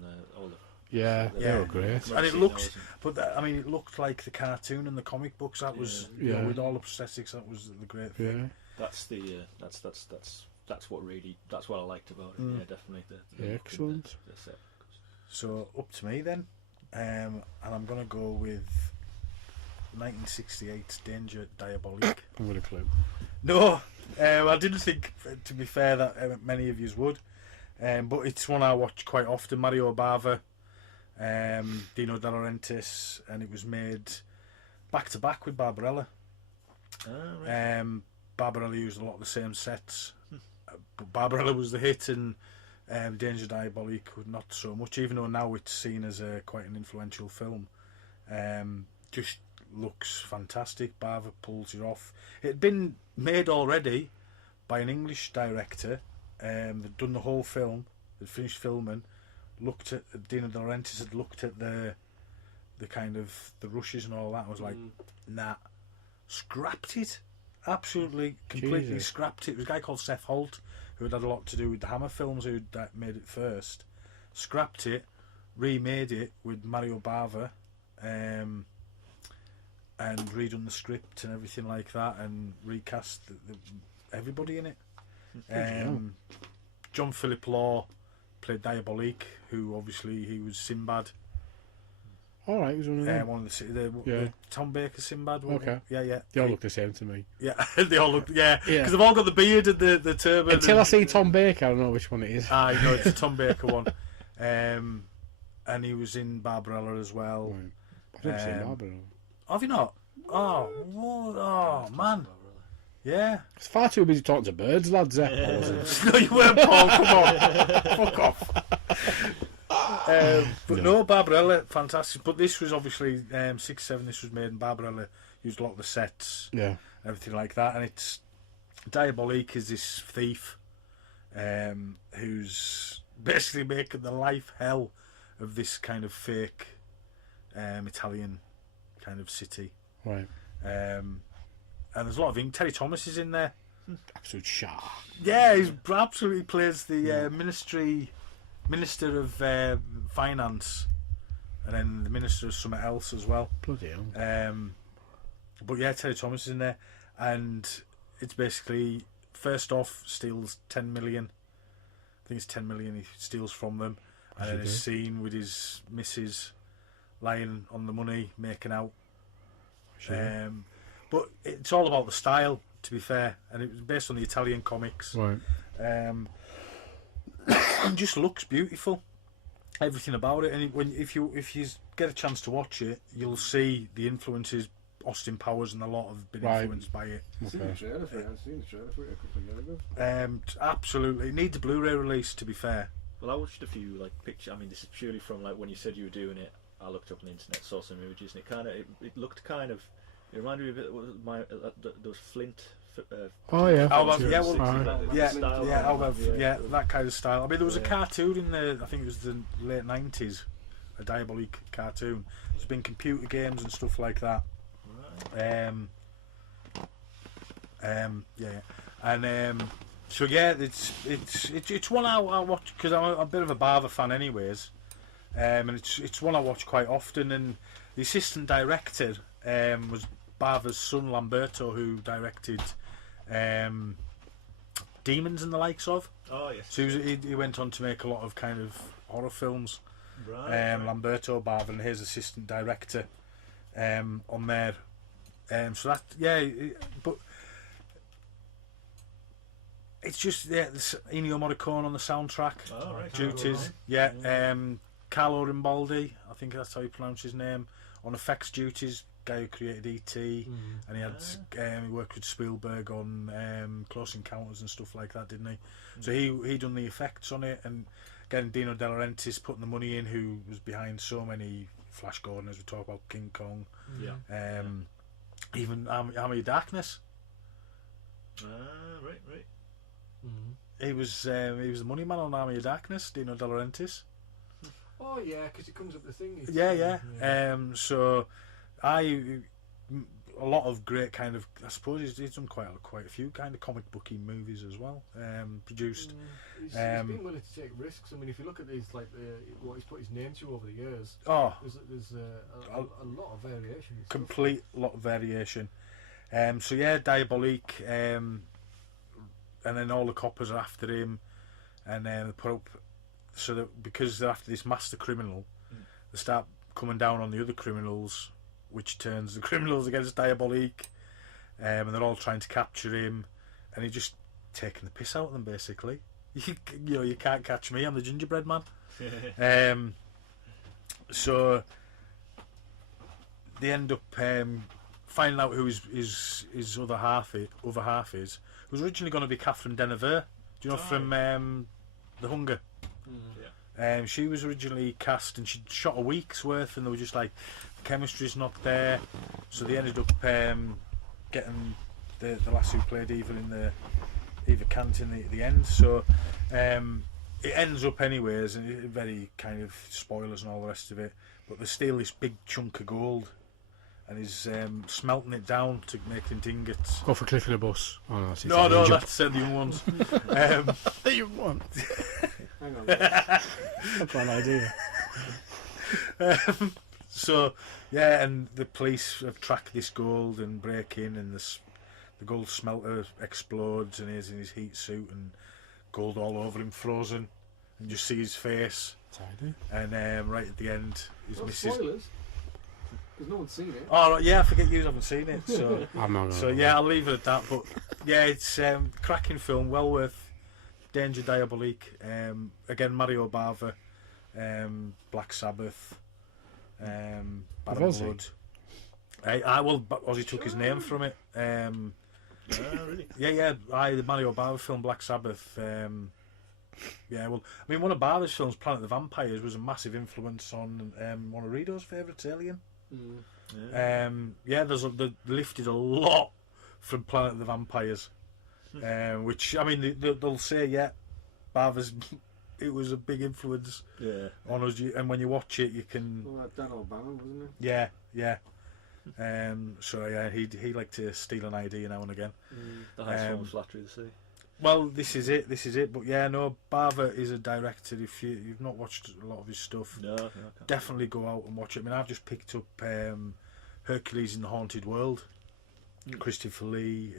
Yeah, they Yeah. were great. And it looked, but I mean, it looked like the cartoon and the comic books. That was, Yeah. with all the prosthetics, that was the great thing. Yeah, That's what I liked about it. Mm. Yeah, definitely. The yeah, look and excellent. the set. So up to me then, and I'm gonna go with 1968's Danger Diabolique. I'm gonna clue. No, I didn't think, to be fair, that many of you would. But it's one I watch quite often. Mario Bava, Dino De Laurentiis, and it was made back to back with Barbarella. Oh, right. Barbarella used a lot of the same sets, but Barbarella was the hit, and Danger Diabolique not so much. Even though now it's seen as quite an influential film, just looks fantastic. Bava pulls it off. It had been made already by an English director. They'd done the whole film. They'd finished filming. Looked at Dino De Laurentiis had looked at the kind of the rushes and all that. And was like, nah, scrapped it. Absolutely, completely Jesus. scrapped it. It was a guy called Seth Holt who had a lot to do with the Hammer films, who made it first. Scrapped it, remade it with Mario Bava, and redone the script and everything like that, and recast everybody in it. John Philip Law played Diabolique, who obviously he was Sinbad. All right, it was one of them. One of the Tom Baker Sinbad. Okay. Yeah. They all look the same to me. Yeah, they all look. Yeah, Yeah. because they've all got the beard and the turban. Until I and, see Tom Baker, I don't know which one it is. I know it's the Tom Baker one. And he was in Barbarella as well. Right. I've never seen Um, Barbara. Have you not? Oh, what? Oh man. Yeah. It's far too busy talking to birds, lads. I wasn't. No, you weren't, Paul. Come on. Fuck off. But no, Barbarella, fantastic. But this was obviously 6/7. This was made, and Barbarella used a lot of the sets, Yeah. everything like that. And it's Diabolique is this thief who's basically making the life hell of this kind of fake Italian kind of city. Right. And there's a lot of Terry Thomas is in there. Absolute shark. Yeah, he absolutely plays the Minister of Finance, and then the Minister of something else as well. Bloody hell. But yeah, Terry Thomas is in there, and it's basically first off steals 10 million. I think it's 10 million he steals from them, and then is seen with his missus lying on the money, making out. Sure. But it's all about the style, to be fair, and it was based on the Italian comics. Right. It just looks beautiful, everything about it. And if you get a chance to watch it, you'll see the influences. Austin Powers and a lot have been influenced by it. I've seen the trailer for it. I've seen the trailer for it a couple of years ago. Absolutely, it needs a Blu-ray release. To be fair, Well, I watched a few like pictures. I mean, this is purely from like when you said you were doing it. I looked up on the internet, saw some images, and it looked kind of. It reminded me a bit of those Flint. Oh yeah. That kind of style. I mean, there was a cartoon in the. I think it was the late '90s, a Diabolique cartoon. There's been computer games and stuff like that. Right. So yeah, it's one I watch because I'm a bit of a Barber fan, anyways. And it's one I watch quite often. And the assistant director was Barber's son Lamberto, who directed Demons and the likes of. Oh yes. So he went on to make a lot of kind of horror films. Right. Lamberto Barber and his assistant director on there. So that but it's just there's Ennio Morricone on the soundtrack. Oh, right. Duties, Carlo Rimbaldi, I think that's how you pronounce his name, on effects duties. Guy who created E.T. and he had he worked with Spielberg on Close Encounters and stuff like that, didn't he? So he done the effects on it, and again Dino De Laurentiis putting the money in, who was behind so many Flash Gordon, as we talk about King Kong. Yeah. Even Army of Darkness. Right. He was the money man on Army of Darkness, Dino De Laurentiis. Oh yeah, because it comes up the thing. So a lot of great kind of. I suppose he's done quite a few kind of comic booky movies as well. Produced. He's been willing to take risks. I mean, if you look at his what he's put his name to over the years, there's a lot of variation. Complete lot of variation. So yeah, Diabolique, and then all the coppers are after him, and then they put up so that because they're after this master criminal, they start coming down on the other criminals, which turns the criminals against Diabolique, and they're all trying to capture him, and he's just taking the piss out of them basically. You can't catch me. I'm the gingerbread man. So they end up finding out who his other half is. It was originally going to be Catherine Deneuve. Do you know from The Hunger? She was originally cast, and she'd shot a week's worth, and they were just like, chemistry's not there. So they ended up getting the lass who played Eva Kant in the end. So it ends up anyways, and very kind of spoilers and all the rest of it. But they steal this big chunk of gold, and he's smelting it down to make it into ingots. Go for cliffing a bus. Oh no, that's the young ones. The young ones. Hang on. That's an idea. So yeah, and the police have tracked this gold and break in, and the gold smelter explodes, and he's in his heat suit and gold all over him, frozen, and you just see his face. Tidy. And right at the end, his missus. Spoilers, because no one's seen it. Oh right, yeah, I forget you haven't seen it. So I'm not. so yeah, I'll leave it at that. But yeah, it's cracking film, well worth. Danger Diabolique. Again, Mario Bava, Black Sabbath, Bad Blood. Ozzy took his name from it. Really? Yeah. The Mario Bava film Black Sabbath. One of Bava's films, Planet of the Vampires, was a massive influence on one of Rito's favourites, Alien. They lifted a lot from Planet of the Vampires, which I mean they'll say Bava's it was a big influence Yeah. on us. And when you watch it, you can. Oh, Dan O'Bannon, wasn't it? Yeah, yeah. So yeah, he liked to steal an idea now and again. The highest form of flattery to see. Well, this is it. But yeah, no, Bava is a director. If you've not watched a lot of his stuff, No, I can't. definitely go out and watch it. I mean, I've just picked up Hercules in the Haunted World. Christopher Lee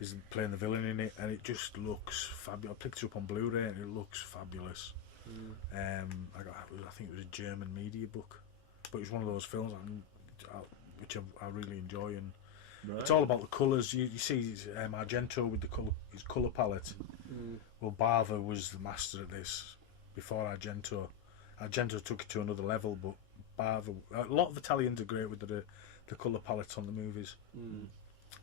is playing the villain in it, and it just looks fabulous. I picked it up on Blu-ray, and it looks fabulous. I think it was a German media book, but it's one of those films which I really enjoy, and it's all about the colours. You see Argento with his colour palette. Well, Bava was the master at this before Argento. Argento took it to another level, but Bava, a lot of Italians are great with the colour palettes on the movies.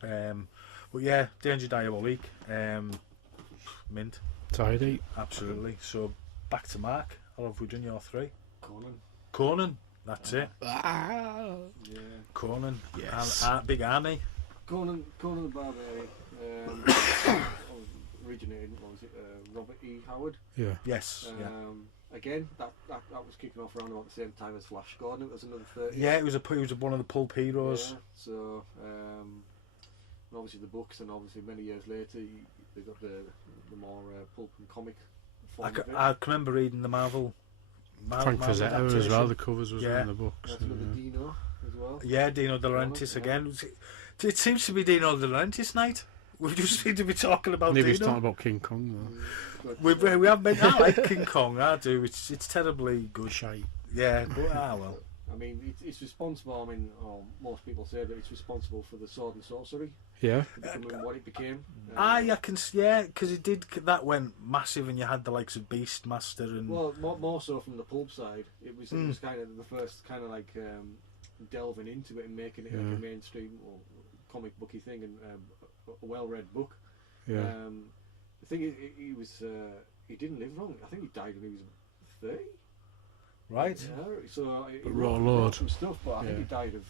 But yeah, Danger Diabolique, mint, Tidy. absolutely. So back to Mark. How have we done your three? Conan. That's it. Ah. Yeah. Conan. Yes. Big Army. Conan the Barbarian. Originated, what was it? Robert E. Howard. Yeah. Yes. Yeah. Again, that was kicking off around about the same time as Flash Gordon. It was another 30. Yeah, it was one of the pulp heroes. Yeah, so, and obviously the books, and obviously many years later, they got the more pulp and comic form of it. I can remember reading the Marvel Frank Frazetta as well. adaptation. The covers was in the books. That's another Dino as well. Yeah, Dino De Laurentiis again. It seems to be Dino De Laurentiis night. We just seem to be talking about Maybe he's Dino. talking about King Kong though. We have been. I like King Kong. I do. It's terribly good. Shite. Yeah, but well. I mean, it's responsible. I mean, most people say that it's responsible for the sword and sorcery Yeah. becoming what it became. I can. Yeah, because it did. That went massive, and you had the likes of Beastmaster and. Well, more so from the pulp side. It was kind of the first kind of like delving into it and making it like a mainstream or comic booky thing and a well-read book. Yeah. The thing is, he didn't live long. I think he died when he was 30. Right. Yeah, so he But wrote a wrote load. some stuff, but I think he Yeah. died of.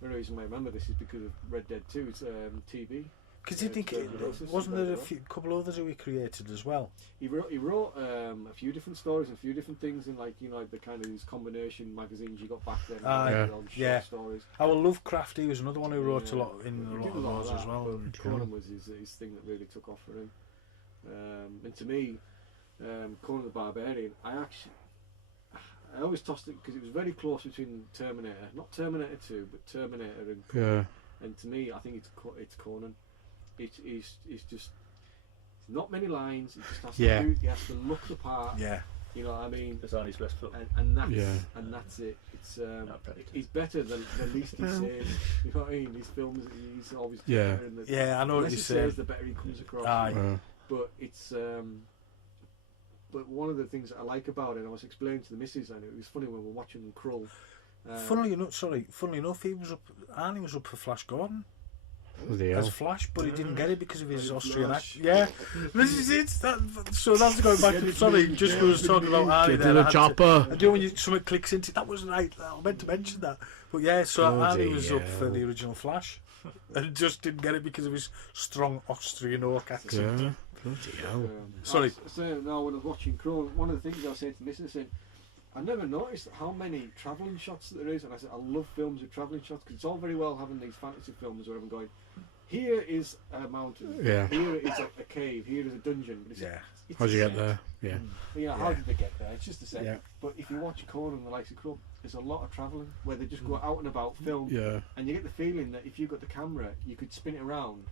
The reason I remember this is because of Red Dead 2. It's TB. Because you think wasn't there a couple others who he created as well? He wrote a few different stories and a few different things in like the kind of these combination magazines you got back then. All the short stories. Our Lovecraft, he was another one who wrote a lot in He a did lot of those that, as well. but And Conan was his thing that really took off for him. And to me, Conan the Barbarian, I always tossed it because it was very close between Terminator, not Terminator 2, but Terminator and Conan. Yeah. And to me, I think it's Conan. It's just not many lines. He just has to he has to look the part. yeah. You know what I mean? It's Arnie's best film. And that's it. It's Predator. he's better than the least he says. You know what I mean? His films, he's always Yeah. better. And Yeah, I know what less you he say. says, the better he comes across. Aye. But it's but one of the things that I like about it, I was explaining to the missus, and it was funny when we were watching Krull. Funnily enough, Arnie was up for Flash Gordon Bloody as hell. Flash, but he didn't get it because of his Austrian Flash. accent. Yeah, this is it. So that's going back. Sorry, just because I was talking about Arnie Get there. in I a had chopper. to, I do when something clicks into that was right. I meant to mention that, but yeah. So Bloody Arnie was up for hell. the original Flash, and just didn't get it because of his strong Austrian Oak accent. Yeah. Bloody hell. Sorry. So now when I was watching Krull, one of the things I was saying to the missus, I said, I never noticed how many travelling shots there is, and I said I love films with travelling shots because it's all very well having these fantasy films where I'm going, here is a mountain, Yeah. here is a cave, here is a dungeon. But it's How'd you a get set. there? Yeah. Yeah, how did they get there? It's just a set. Yeah. But if you watch Conan and the likes of Krull, there's a lot of travelling where they just go out and about film, Yeah. and you get the feeling that if you got the camera, you could spin it around,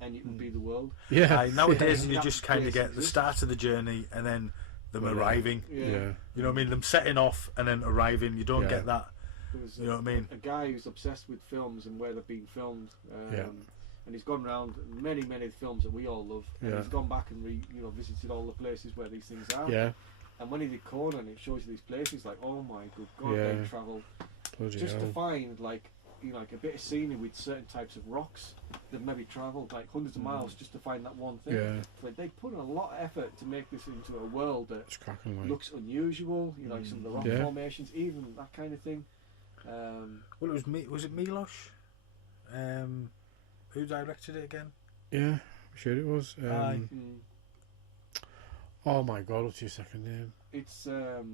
and it would be the world. Yeah. Aye, nowadays Yeah. you just kind of get the start of the journey and then them Well, arriving. Yeah. You know what I mean? Them setting off and then arriving. You don't Yeah. get that. There was You know what I mean? a guy who's obsessed with films and where they've been filmed, Yeah. and he's gone around many films that we all love, and Yeah. he's gone back and visited all the places where these things are. Yeah. And when he did Conan, it shows you these places like, oh my good God, Yeah. they travel Bloody just to hell. find like a bit of scenery with certain types of rocks. They've maybe travelled like hundreds of miles just to find that one thing. Yeah. But they put in a lot of effort to make this into a world that It's cracking like. looks unusual. Like some of the rock Yeah. formations, even that kind of thing. Well, it was me. Was it Milos? Who directed it again? Yeah. I'm sure it was. Aye. Oh my God, what's your second name? It's You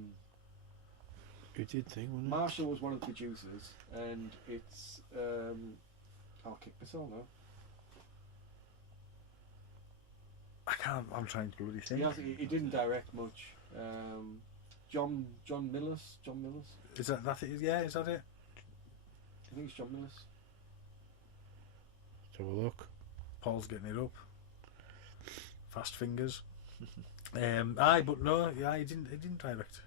did think, wasn't it? Marshall was one of the producers, and it's I'll kick this all now. I can't. I'm trying to bloody think. He didn't direct much. John Millis. Is that it? Yeah, is that it? I think it's John Millis. Let's have a look. Paul's getting it up. Fast fingers. Aye, but no, yeah, he didn't direct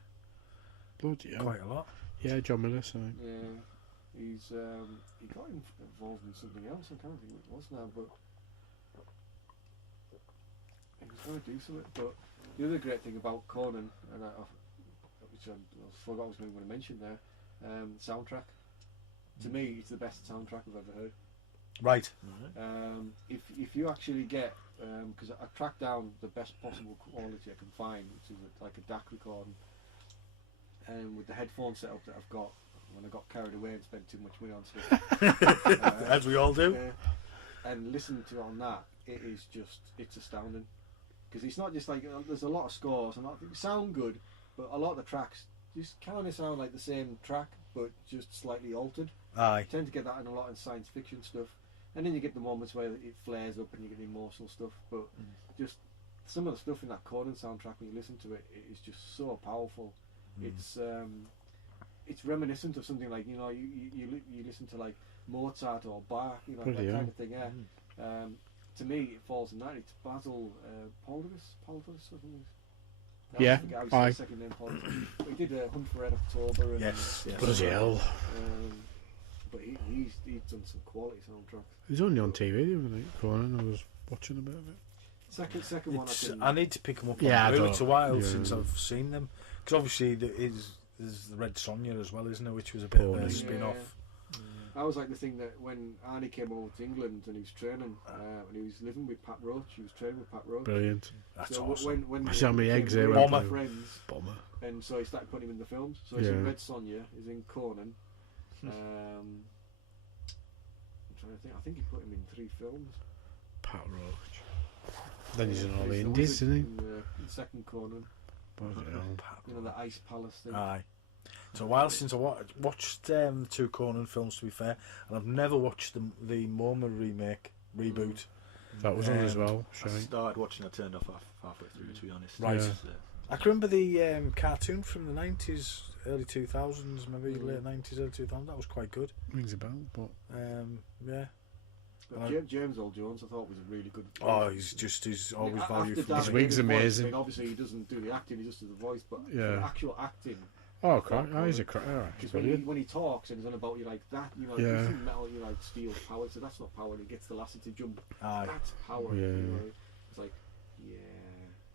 Bloody hell. quite a lot. Yeah, John Millis, aye. Yeah, he got involved in something else. I can't think what it was now, but he was going to do something. But the other great thing about Conan, and which I forgot I was going to mention there, soundtrack. To me, it's the best soundtrack I've ever heard. Right. If you actually get, because I tracked down the best possible quality I can find, which is like a DAC recording, and with the headphone setup that I've got, when I got carried away and spent too much money on stuff, As we all do. and listening to it on that, it's astounding. Because it's not just like, there's a lot of scores, and they sound good, but a lot of the tracks just kind of sound like the same track, but just slightly altered. Aye. You tend to get that in a lot of science fiction stuff, and then you get the moments where it flares up and you get the emotional stuff. But just some of the stuff in that Conan soundtrack, when you listen to it, it is just so powerful. It's reminiscent of something like, you listen to like Mozart or Bach, that kind of thing. Yeah. To me, it falls in that. It's Basil Poledouris or something. Yeah, I forget his second name. Poledouris. He did Hunt for Red October. And, Yes. Bloody hell. But he's done some quality soundtracks. It was only on TV the other night, Conan. I was watching a bit of it. Second one. I need to pick them up. Yeah, On it's a while yeah. since I've seen them. Because obviously there's the Red Sonja as well, isn't there? Which was a bit of a spin-off. That was like the thing that when Arnie came over to England and he was training, and he was living with Pat Roach, he was training with Pat Roach. Brilliant. That's so awesome. When I saw my eggs there. Bomber. friends, Bomber. and so he started putting him in the films. So he's in Red Sonja, he's in Conan. I'm trying to think. I think he put him in 3 films. Pat Roach. Then he's in all the He's indies, wizard isn't he? in the second Conan. Bloody hell. The Ice Palace thing. Aye. It's a while since I watched the 2 Conan films, to be fair, and I've never watched the MoMA reboot. That was on as well. I started watching, I turned off halfway through, to be honest. Right. Yeah. I can remember the cartoon from the 90s, early 2000s, maybe late 90s, early 2000s. That was quite good. Rings a bell, but yeah. But James Earl Jones, I thought was a really good. Oh, he's always valued for His wig's amazing. I mean, obviously, he doesn't do the acting; he just does the voice. But Yeah. the actual acting. oh, crap! Oh, he's a crap. Because when he talks and he's on about you like that, Yeah. you think metal, steel's power. So that's not power. And he gets the lassie to jump. Aye. That's power. Yeah. It's like, yeah,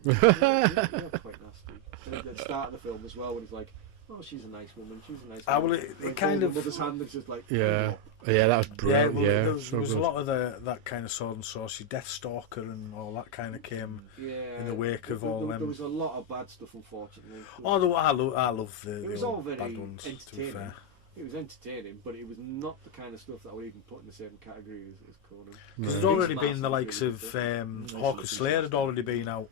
you're quite nasty. So at the start of the film as well, when he's like, "Oh, she's a nice woman. She's a nice." Ah, woman. well, it kind of. Mother's hand, it's just like. Yeah, that was brilliant. well, Yeah, there was so a good. lot of that kind of sword and sorcery, Deathstalker and all that kind of came Yeah. in the wake of all There them. was a lot of bad stuff, unfortunately. Although I love It the was all old very bad ones, to be entertaining. fair. It was entertaining, but it was not the kind of stuff that I would even put in the same category as Conan. Because No. there's already Beastmaster been the likes really of good. Hawk of Slayer had already been out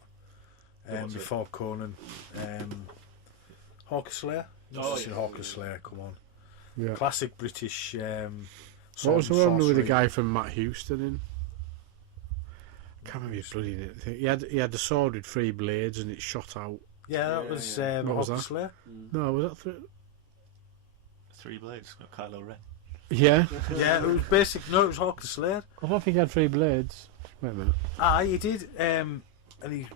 What's it? before Conan. Hawk of Slayer? Oh, Seen yeah. Hawk of Slayer, come on. Yeah. Classic British What was the sword and one with the sorcery. guy from Matt Houston in? I can't remember his bloody name. He had the sword with 3 blades and it shot out. Yeah, that Yeah, was yeah. What was Hawk of that? Slayer. No, was that 3? 3 blades, got Kylo Ren. Yeah. Yeah, it was it was Hawk of Slayer. I don't think he had 3 blades. Wait a minute. He did. And he.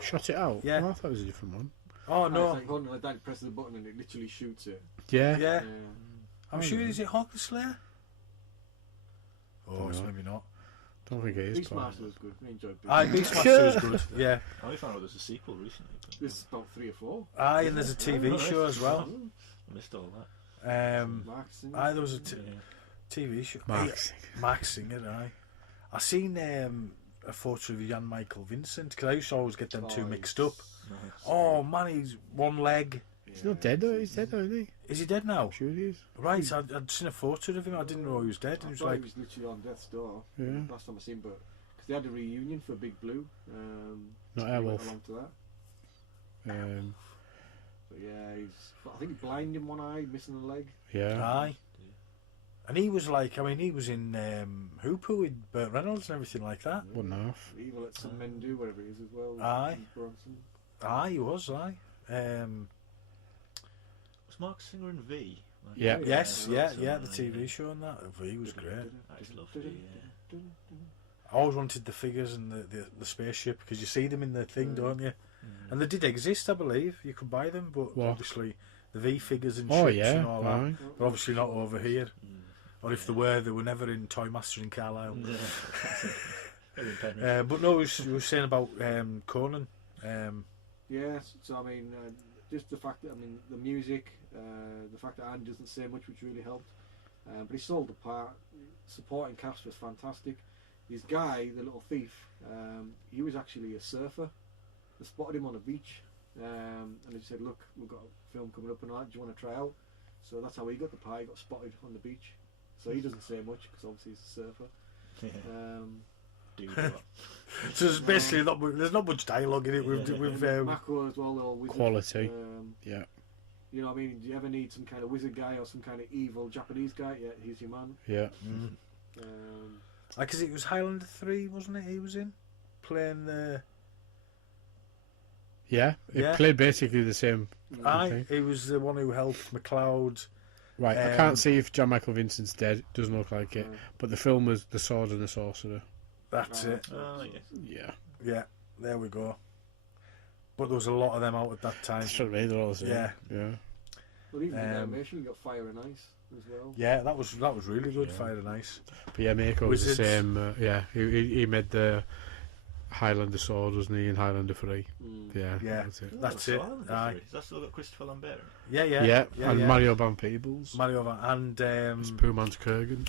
Shot it out? Yeah. Oh, I thought it was a different one. Oh, It's no. like holding like that, press the button and it literally shoots it. Yeah. Yeah. Yeah. I'm sure, is it Hawk of Slayer? Oh, Don't it's know. maybe not. Don't think it is. Beastmaster was good. We enjoyed Aye, Beastmaster. Beastmaster was good. Yeah. I only found out there's a sequel recently. But This is about 3 or 4. Aye, and there's a TV show as well. I missed all that. Mark Singer. Aye, there was a Yeah. TV show. Max. Mark Singer, aye. I seen a photo of Jan Michael Vincent because I used to always get them two mixed up. Nice. Oh man, he's one leg. He's not dead though. He's dead though, isn't he? Is he dead now? I'm sure he is. Right, I'd seen a photo of him. I didn't know he was dead. And I he was thought like, he was literally on death's door. Yeah. Last time I seen him, but because they had a reunion for Big Blue. Not so we went Airwolf. along to that. But yeah, I think he blind in one eye, missing a leg. Yeah. Aye. And he was like, I mean, he was in Hooper with Burt Reynolds and everything like that. One half. Evil Let Some Men Do, whatever it is as well. Aye. Bronson. Aye, he was, aye. Was Mark Singer in V? Like, Yeah. Yes, the TV show and that. He was great. I just love V. Yeah. I always wanted the figures and the spaceship, because you see them in the thing, don't you? And they did exist, I believe. You could buy them, but What? obviously the V figures and Oh ships yeah. and all that. Aye. They're obviously not over here. Or if they were never in Toy Master in Carlisle. But no, we were saying about Conan. Yes, so I mean, just the fact that, I mean, the music, the fact that Anne doesn't say much, which really helped. But he sold the part. Supporting cast was fantastic. His guy, the little thief, he was actually a surfer. They spotted him on a beach, and they said, "Look, we've got a film coming up and all that. Do you want to try out?" So that's how he got the part. He got spotted on the beach. So he doesn't say much because obviously he's a surfer. So there's basically there's not much dialogue in it. With Mako as well, they're all wizards. Quality. Yeah. You know what I mean? Do you ever need some kind of wizard guy or some kind of evil Japanese guy? Yeah, he's your man. Yeah. Because it was Highlander 3, wasn't it? He was in playing the. Yeah. It played basically the same. Aye, thing. he was the one who helped McLeod. Right. I can't see if John Michael Vincent's dead. Doesn't look like it. But the film was The Sword and the Sorcerer. That's it. Oh, yeah. Yeah. Yeah, there we go. But there was a lot of them out at that time. That's what I mean. They're all the same. Yeah. Yeah. Well, even the animation, you got Fire and Ice as well. Yeah, that was really good. Fire and Ice. But yeah, Mako was the Wizards. same. Yeah. He made the Highlander sword, wasn't he, in Highlander 3? Yeah. Yeah. That's it. Aye. Has that still got Christopher Lambert? Yeah. Yeah. And Mario Van Peebles. Mario and Spoonman's Kurgan.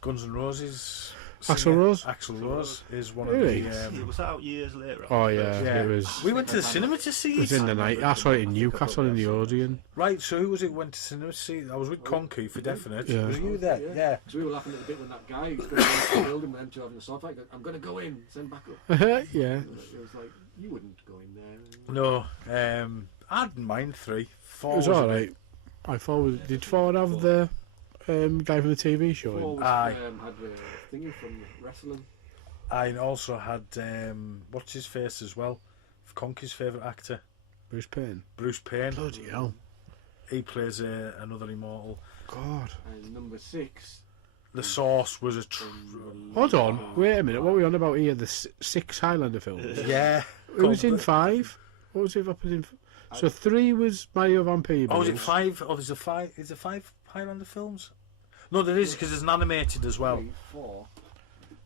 Guns N' Roses. Axl Rose? Axl Rose is one Really? of the. Was that out years later? Oh yeah, Yeah. it was. We went to the cinema to see It was it. in the night. I saw it in Newcastle in the Odeon. Right, so who was it went to cinema to see? I was with Conky for definite. Yeah. Was you there? Yeah. So we were laughing at the bit when that guy who's going to go into the building with them two having a sword fight. I'm going to go in, send back up. Yeah. It was like, you wouldn't go in there. No, I didn't mind 3. 4 It was a alright. I thought, did Ford have the guy from the TV show in? Paul Aye. had the thingy from wrestling. I also had what's his face as well, Conky's favourite actor, Bruce Payne. Bruce Payne. Bloody hell. He plays another immortal. God. And number 6. The Source was a Hold on. Wait a minute. What are we on about here? The 6 Highlander films? yeah. Who was in 5? What was it up in? So 3 was Mario Van Peebles. Oh, is it 5? Oh, there's a 5. Is there 5 Highlander films? No, there is, because there's an animated as well. 4.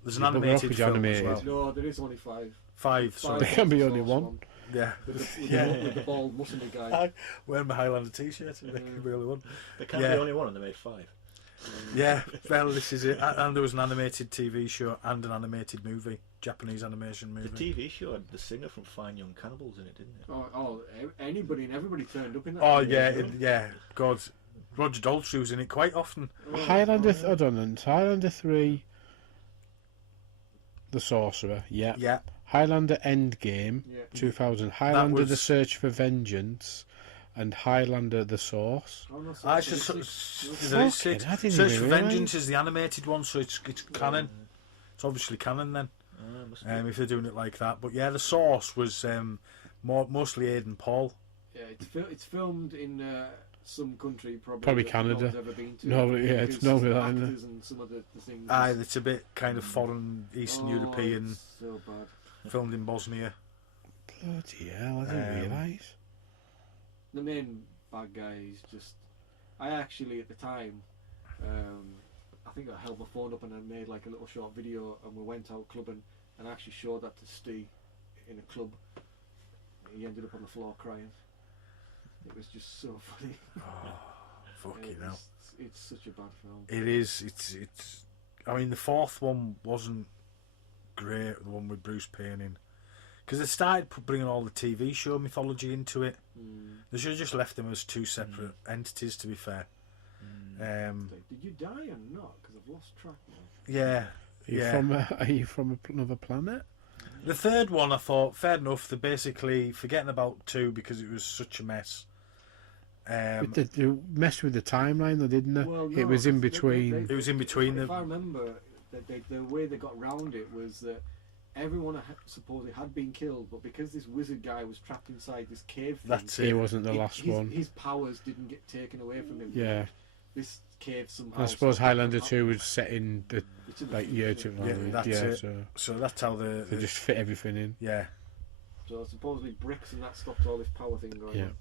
There's an Yeah, but we're animated off with film animated. as well. No, there is only 5. 5. Sorry. There can be only Source one. Yeah. With the bald, muscly guy. Wearing my Highlander t-shirt. There can be only one. There can't be only one, and they made 5. Yeah, well, this is it. And there was an animated TV show and an animated movie, Japanese animation movie. The TV show had the singer from Fine Young Cannibals in it, didn't it? Anybody and everybody turned up in that. Oh film. yeah, yeah. God, Roger Daltrey was in it quite often. Highlander. Hold on. Highlander 3. The Sorcerer. Yeah. Yeah, Highlander Endgame. Yeah. 2000. Highlander: was- The Search for Vengeance. And Highlander: The Source. Oh, no, I so- should. so- There is Fucking, 6. I didn't Search even for realise. Vengeance is the animated one, so it's canon. It's obviously canon then. Must be. If they're doing it like that. But yeah, the Source was mostly Aidan Paul. Yeah, it's filmed in some country, Probably that Canada. no one's ever been to. No, yeah, it's because normally that, isn't it? actors and some of the things. Aye, it's a bit kind of foreign, Eastern Oh, European, it's so bad. filmed in Bosnia. Bloody hell! I didn't realise. The main bad guy is just. I actually at the time, I think I held my phone up and I made like a little short video, and we went out clubbing, and I actually showed that to Steve in a club. He ended up on the floor crying. It was just so funny. Fucking hell. It's such a bad film. It is. It's. I mean, the 4th one wasn't great. The one with Bruce Payne in, because they started bringing all the TV show mythology into it. They should have just left them as 2 separate entities. To be fair. Like, did you die or not? Because I've lost track now. Yeah. Are you from another planet? The third one, I thought, fair enough. They're basically forgetting about 2 because it was such a mess. But they messed with the timeline, though, didn't they? Well, It was in they- between. It was in between If the. I remember, the way they got round it was that everyone supposedly had been killed, but because this wizard guy was trapped inside this cave thing, That's He it. wasn't the last one. His powers didn't get taken away from him. Yeah. This cave somehow. I suppose sort of- Highlander 2 was set in the It's in the like future. year 2. Yeah, that's it. So So that's how they just fit everything in. Yeah, So supposedly bricks and that stopped all this power thing going Yeah. on.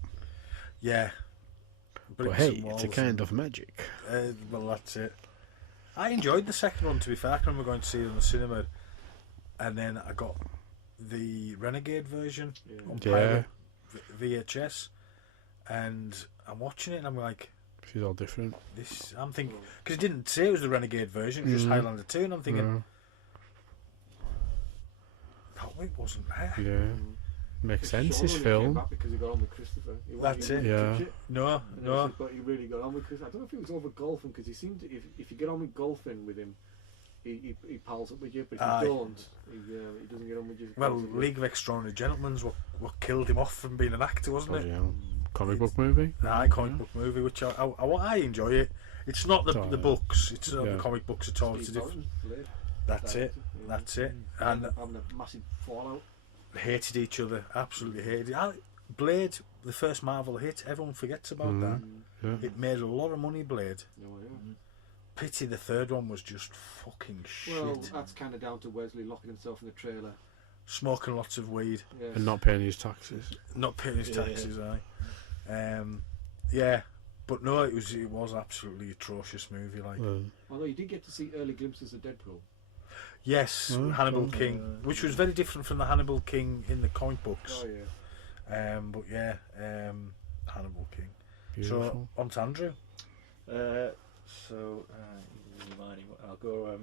yeah. But Bricks hey, and it's a walls kind and- of magic. Well, that's it. I enjoyed the second one, to be fair. I can remember going to see it in the cinema, and then I got the Renegade version Yeah. on Yeah. pirate VHS, and I'm watching it and I'm like, She's all different. this. I'm thinking because it didn't say it was the Renegade version, it was just Mhm. Highlander 2, and I'm thinking Yeah. that it wasn't there. Yeah. Makes sense, Sean his only came film. back because he got on with Christopher. That's he it. Yeah. touch it. No, And then no. he said, but he really got on with Chris. I don't know if it was over golfing because he seemed to. If you get on with golfing with him, he pals up with you. But if Aye. you don't, he doesn't get on with you. Well, League of Extraordinary Gentlemen's what killed him off from being an actor, wasn't it? Bloody hell. Comic book movie. Aye, comic book movie, which I enjoy it. It's not the It's the books. It's not Yeah. the comic books at all. It's a Steve different. Barton, Blade, That's it. director, yeah. That's it. And And having a massive fallout. hated each other. Absolutely hated. Blade, the first Marvel hit. Everyone forgets about that. Yeah. It made a lot of money. Blade. No idea. Pity the third one was just fucking shit. Well, that's kind of down to Wesley locking himself in the trailer. Smoking lots of weed, Yes. And not paying his taxes. not paying his Yeah. taxes. Yeah. But no, it was absolutely atrocious movie. Like. Although you did get to see early glimpses of Deadpool. Yes, Oh, Hannibal cool. King, which was very different from the Hannibal King in the comic books. Oh yeah. But yeah, Hannibal King. Beautiful. So on to Andrew. Reminding, I'll go.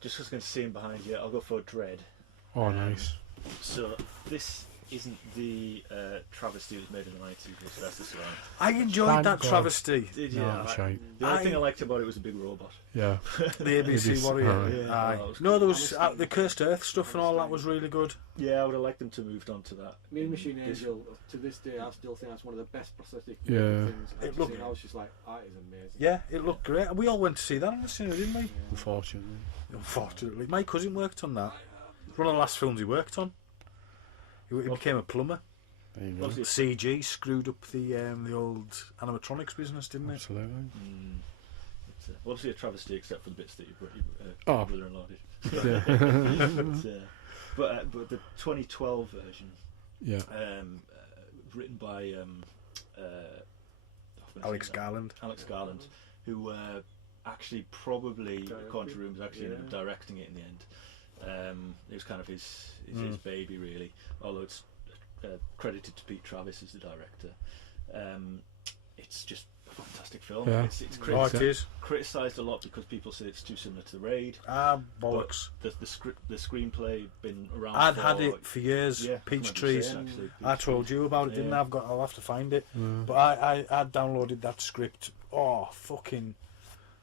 Just because I can see him behind you, I'll go for Dread. Oh, nice. So this isn't the travesty that was made in the 90s with Sylvester Stallone. I enjoyed Thank that God. travesty. Did you? No, shite. The only thing I I- liked about it was a big robot. Yeah. The ABC is- Warrior. aye. Yeah, Aye. that was No, cool. there was the Cursed Earth stuff and all that was really good. Yeah, I would have liked them to moved on to that. Mean Machine This- Angel, to this day, I still think that's one of the best prosthetic Yeah. things It I've looked- seen. I was just like, that is amazing. Yeah, it looked great. We all went to see that in the cinema, didn't we? Unfortunately. Unfortunately, my cousin worked on that. It's one of the last films he worked on. He became a plumber. There you go. Obviously, CG screwed up the old animatronics business, didn't it? Absolutely. It's obviously a travesty except for the bits that your Oh. brother-in-law did. Yeah. But the 2012 version, Yeah. written by Alex Garland. Alex Garland, who actually probably, according to rumours, actually ended up directing it in the end. It was kind of his baby, really. Although it's credited to Pete Travis as the director. It's just a fantastic film. Yeah. It's Oh, it is. criticised a lot because people say it's too similar to The Raid. Ah, bollocks. The screenplay been around. I'd for, had it for years. Yeah, Peach I remember Trees. saying, actually, I Peach told Trees. you about it, didn't I? Yeah. I'll have to find it. Yeah. But I downloaded that script. Oh, fucking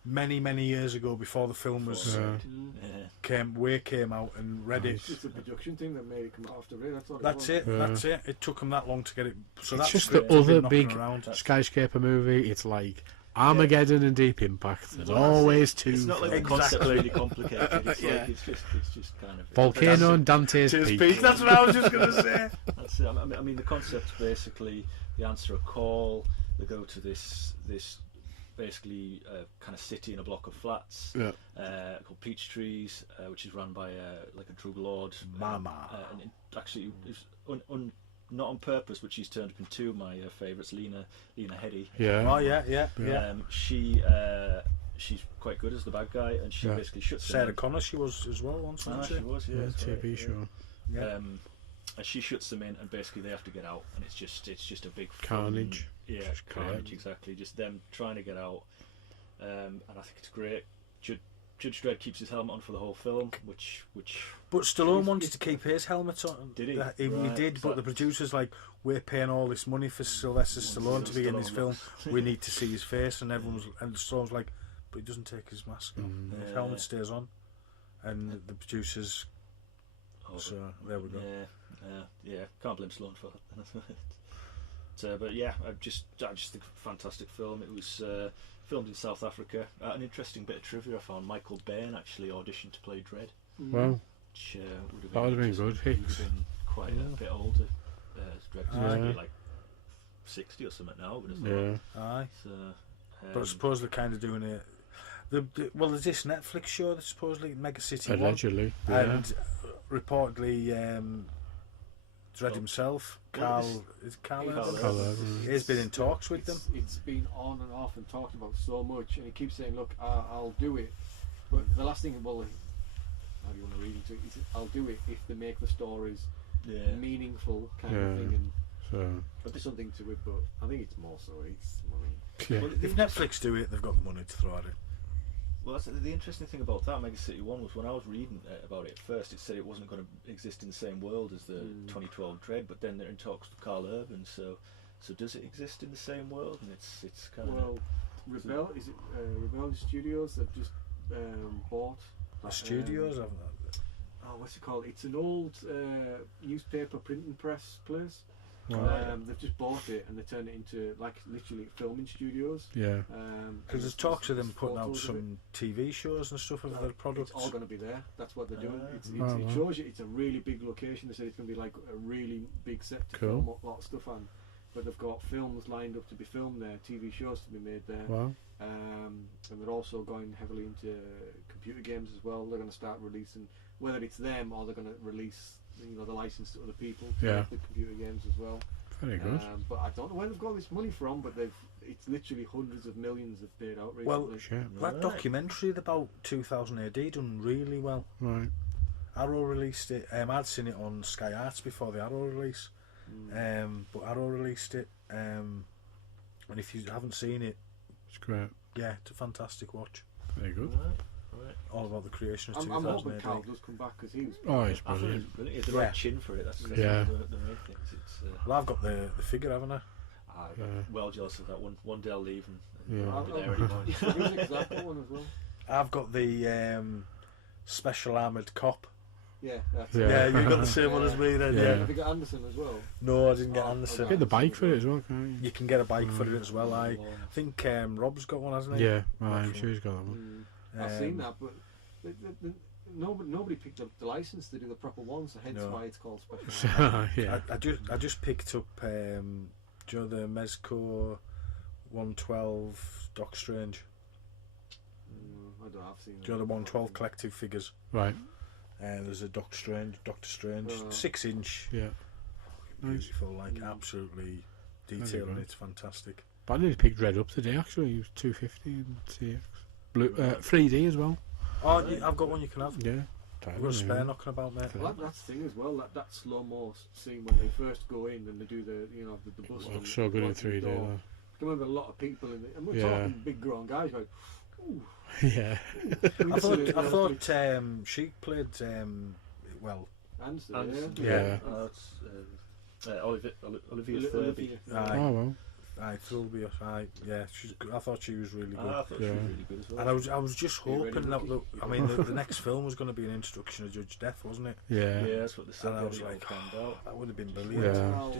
many years ago before the film was Yeah. Yeah. came out and read it. It's just the production thing that made it come out after Ray. That's all That's was. it. Yeah. That's it. It took them that long to get it. So It's that's just the script has been other knocking big around. skyscraper movie. It's like Armageddon and Deep Impact. There's Well, that's always it. two. It's not like the Exactly. concept's really complicated. It's Yeah. like it's just kind of Volcano and Dante's Cheers, Peak. Pete. That's what I was just going to say. That's it. I mean, the concept's basically they answer a call. They go to this basically kind of city in a block of flats Yeah. called Peach Trees, which is run by like a drug lord. Mama. And it actually, it's not on purpose, but she's turned up in two of my favourites, Lena Headey. Yeah. Oh yeah. She's quite good as the bad guy, and she Yeah. basically shuts them Sarah in. Connor, she was as well once, Ah, wasn't she she? was, yeah. Yeah, that's TV right, show. Yeah. And she shuts them in, and basically they have to get out, and it's just a big Carnage. Yeah, Just carnage, great. exactly. Just them trying to get out, and I think it's great. Judge Dredd keeps his helmet on for the whole film, which But Stallone wanted to keep his helmet on. Did he? He Right. did, So- but the producers like, we're paying all this money for Sylvester Stallone to be in this film. We need to see his face, and Stallone's like, but he doesn't take his mask off. Mm. His Yeah. helmet stays on, and the producers So there we go. Yeah. Can't blame Sloan for that. But yeah, I just think fantastic film. It was filmed in South Africa. An interesting bit of trivia I found: Michael Bain actually auditioned to play Dredd. Wow. Which would That would have been good. He would have been quite a bit older. Dredd was maybe like 60 or something now. Aye. So, but I suppose they're kind of doing it. Well, there's this Netflix show that's supposedly Mega City Allegedly, One, and reportedly Dredd himself, Carlisle, he's been in talks with them. It's been on and off and talked about so much, and he keeps saying, "Look, I'll do it." But the last thing, well, how do you want to read into it? Is I'll do it if they make the stories meaningful, kind of thing, and there's something to it. But I think it's more so it's money. Yeah. Well, if Netflix do it, they've got the money to throw at it. Well, that's the interesting thing about that Mega City 1 was when I was reading about it at first, it said it wasn't going to exist in the same world as the 2012 Dredd, but then they're in talks with Carl Urban, so does it exist in the same world? And it's kind of Rebel Studios have just bought the studios, haven't they? What's it called? It's an old newspaper printing press place. They've just bought it and they turned it into like literally filming studios. Yeah. Because there's talks of them putting out some TV shows and stuff of their products. It's all going to be there. That's what they're doing. It shows you it's a really big location. They said it's going to be like a really big set to film a lot of stuff on. But they've got films lined up to be filmed there, TV shows to be made there. Wow. And they're also going heavily into computer games as well. They're going to start releasing, whether it's them or they're going to release the license to other people to make the computer games as well. Very good. But I don't know where they've got this money from, but it's literally hundreds of millions they've paid out recently. Well, that documentary about 2000 AD done really well. Right. Arrow released it. I'd seen it on Sky Arts before the Arrow release. But Arrow released it. And if you haven't seen it, it's great. Yeah, it's a fantastic watch. Very good. Right. All about the creation of 2000 I'm hoping AD. Carl does come back because he was. Oh, he's brilliant. He had the right chin for it. That's the main thing. Well, I've got the figure, haven't I? I'm well jealous of that one. One day I'll leave and Yeah. I'll be there anymore. The music's that one as well. I've got the special armoured cop. Yeah, that's Yeah, you got the same one as me then. Yeah. Have you got Anderson as well? No, I didn't get Anderson. Get the bike for it as well, can't you? You can get a bike for it as well. I think Rob's got one, hasn't he? Yeah, I'm sure he's got that one. I've seen that, but nobody picked up the license to do the proper one, so hence why it's called special. Yeah. I just picked up do you know the Mezco 112 DR.STRANGE? I don't know, I've seen. Do you know the 112 collective figures? Right. There's a Doctor Strange, 6-inch. Yeah. Beautiful, absolutely detailed, and it's fantastic. But I need to pick Dredd up today. Actually, he was 250 in CX. Blue 3D as well. Oh, I've got one you can have. Yeah. I've got a spare knocking about, mate. Well, that's the thing as well. That slow-mo scene when they first go in and they do the bus. It looks so good in 3D. I can remember a lot of people in it, and we're talking big grown guys like. Ooh. Yeah. I thought she played well. Anderson, yeah. Olivia Thirlby. Oh well. Aye, Thirlby. Aye, yeah. I thought she was really good. I thought she was really good as well. And I was just hoping that the next film was going to be an introduction of Judge Death, wasn't it? Yeah. Yeah, that's what they said. And I was like, that would have been brilliant. Yeah.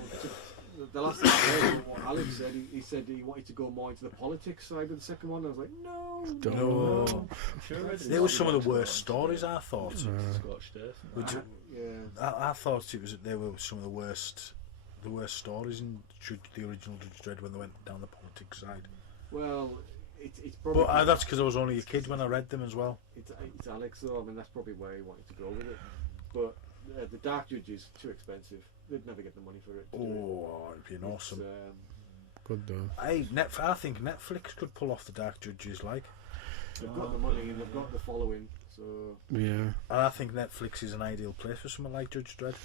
The last thing I heard, what Alex said, he said he wanted to go more into the politics side of the second one. I was like, no. They were some of the worst stories, I thought. Scorched Earth. I thought they were some of the worst stories in the original Judge Dredd when they went down the politics side. Well, it's probably. But that's because I was only a kid when I read them as well. It's Alex, though. I mean, that's probably where he wanted to go with it. But the Dark Judge is too expensive. They'd never get the money for it. It'd be awesome. Good though. I think Netflix could pull off the Dark Judges. They've got the money and they've got the following. So yeah. And I think Netflix is an ideal place for something like Judge Dredd.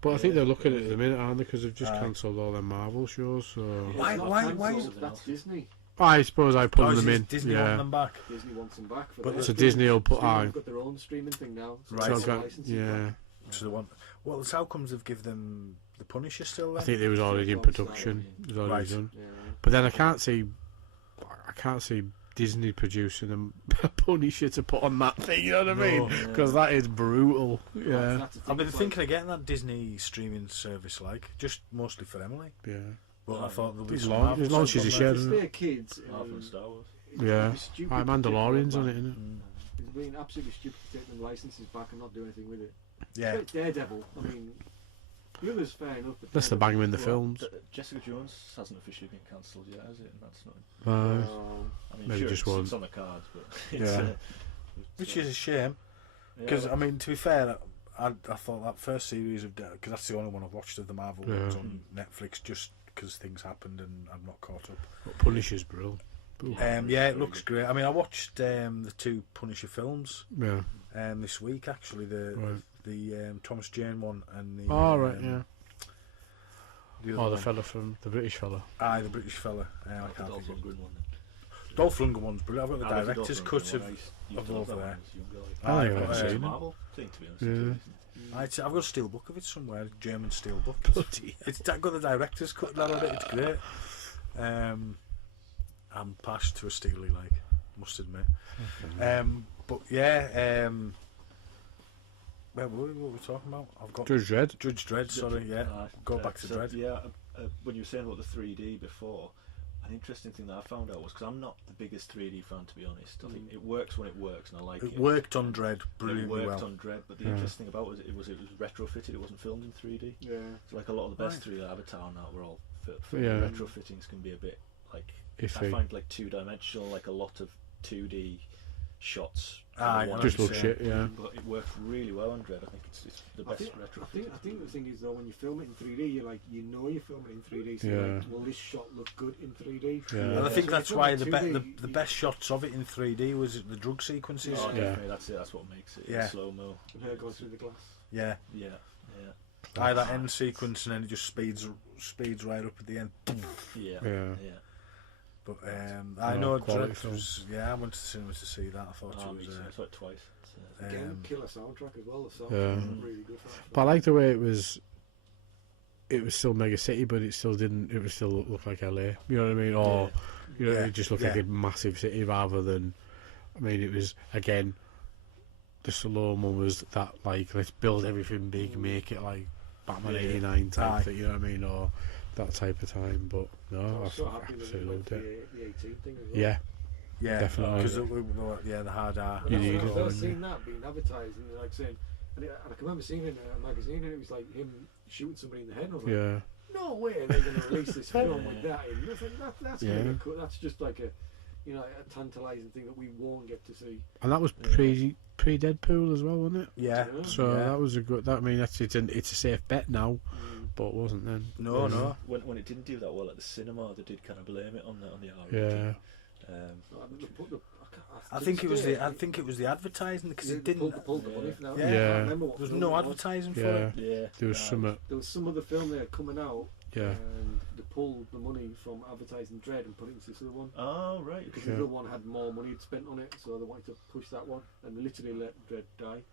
But I think they're looking at it at the minute, aren't they? Because they've just cancelled all their Marvel shows. So Why is that's Disney? I suppose I put them in. Disney want them back. Disney wants them back. But Disney will put. They've got their own streaming thing now. Right. Yeah. So they want. Well, it's how comes they've given them the Punisher still? Then? I think it was already in production. It was already done. Yeah. But then I can't see Disney producing a Punisher to put on that thing. You know what I mean? yeah. Because that is brutal. Yeah, That's the thing, I've been it's thinking of getting that Disney streaming service, like just mostly for Emily. yeah. But I thought there'll be As some long- Marvel as long as stuff she's on a there. If shared- they're kids, Marvel and Star Wars. Yeah. it'd be stupid Hi, to take them Mandalorian's back. on it, isn't it? It's been absolutely stupid to take them licenses back and not do anything with it. Yeah, Like Daredevil, I mean, the others fair enough. But Unless they bang him in the Well, films. Jessica Jones hasn't officially been cancelled yet, has it? And that's not. I mean, Maybe sure, just it's, won't. it's on the cards, but it's, Yeah. which is a shame yeah, because well, I mean, to be fair, I thought that first series of because that's the only one I've watched of the Marvel Yeah. ones on Netflix, just because things happened and I'm not caught up. But Punisher's brilliant. Yeah, it looks great. I mean, I watched the 2 Punisher films Yeah. this week actually, Right. the Thomas Jane one and the Oh, right, yeah. the other Oh, the one. fella from the British fella. Aye, the British fella. I not the can't Dolph think of Lundgren one. Dolph Lundgren one's brilliant. I've got I the like director's Dolph cut Lundgren of. one. I used of to love over that there. when I was younger, like. I Aye, haven't but, seen It's a it. Marvel thing, to be honest. Yeah. I've got a steel book of it somewhere, German steel book. Bloody It's got the director's cut that on it. It's great. I'm passed to a steely, like, must admit. But yeah, where were we? What were we talking about? I've got Judge Dredd. Judge Dredd. Sorry, yeah. Go back to so, Dredd. Yeah, when you were saying about the 3D before, an interesting thing that I found out was because I'm not the biggest 3D fan, to be honest. I think it works when it works, and I like it. It worked on Dredd It brilliantly worked well. on Dread, but the Yeah. interesting thing about it was retrofitted. It wasn't filmed in 3D. Yeah. So like a lot of the best Right. 3D Avatar now were all Yeah. retrofittings can be a bit like Iffy. I find like 2-dimensional, like a lot of 2D shots. Aye, one Just and look the shit, same. yeah. But it worked really well on Dread. I think it's the I best think, retrofit. I think the thing is though, when you film it in 3D, you're like, you know you're filming in 3D, so Yeah. you're like, will this shot look good in 3D? Yeah. And I So think if that's you why film the, it in 2D, the best shots of it in 3D was the drug sequences. Oh, Yeah. definitely, that's it. That's what makes it Yeah. slow mo. and her going through the glass. Yeah. Yeah, Aye, that end sequence and then it just speeds right up at the end. yeah, Yeah. But I know quality Dredd film. was. Yeah, I went to the cinema to see that. I thought Oh, it me was. too. I saw it twice. So, Again, Um, killer soundtrack as well. The soundtrack Yeah. was really good for that. But I like the way it was. It was still mega city, but it still didn't. It was still look like LA. You know what I mean? Or you know, Yeah. it just looked Yeah. like a massive city rather than. I mean, it was again. The Stallone one was that like let's build everything big, make it like Batman Yeah. '89 type Aye. thing. You know what I mean? Or that type of time. But no, I I was so happy that absolutely it went loved for it. the 18 thing as well. Yeah, Yeah, Definitely. because the hard R. When You I need it, first don't you? seen that being advertised and like saying, and I can remember seeing it in a magazine and it was like him shooting somebody in the head. And I was like, yeah, no way they're going to release this film with that in. I was like, that's Yeah. mega cool. That's just like a, you know, a tantalising thing that we won't get to see. and that was pre Deadpool as well, wasn't it? Yeah. Yeah. So Yeah. that was a good. That I mean, it's a safe bet now, but it wasn't then. No, no. when it didn't do that well at the cinema, they did kind of blame it on the R. Yeah, I think it was the advertising because it didn't. Pulled the money for that. Yeah. I Yeah. can't remember what There was film no it was. advertising for yeah. it. Yeah, There was some. There was some other film there coming out, Yeah, and they pulled the money from advertising Dread and put it into this other one. Oh right. Because Yeah. the other one had more money spent on it, so they wanted to push that one, and they literally let Dread die. And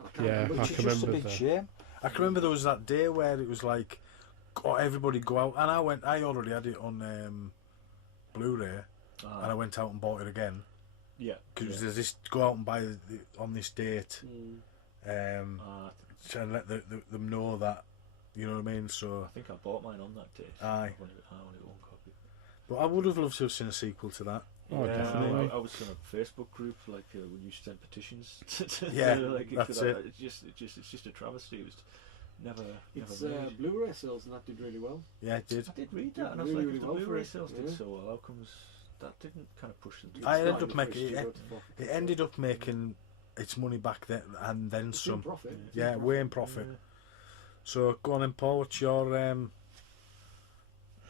I can't Yeah, remember I Which which is can just a remember big that. shame. I can remember there was that day where it was like, oh, everybody go out, and I already had it on Blu-ray, and I went out and bought it again Yeah. because there's this go out and buy on this date, Mm. to let them know that, you know what I mean. So, I think I bought mine on that day. So Aye. I only one copy. but I would have loved to have seen a sequel to that. Oh, yeah, definitely. I was in a Facebook group like when you send petitions. Yeah, like, that's 'cause it. It's just a travesty. It was never It's made. Blu-ray sales, and that did really well. Yeah, it did. I did read did that, and I was really, like, if the really well for Blu-ray it, sales did yeah. so well, how comes that didn't kind of push them? It's I ended not up in the making studio it. to fuck It ended up making its money back then and then It's in some. profit. It's in Yeah, profit. way in profit. So go on then, Paul. What's your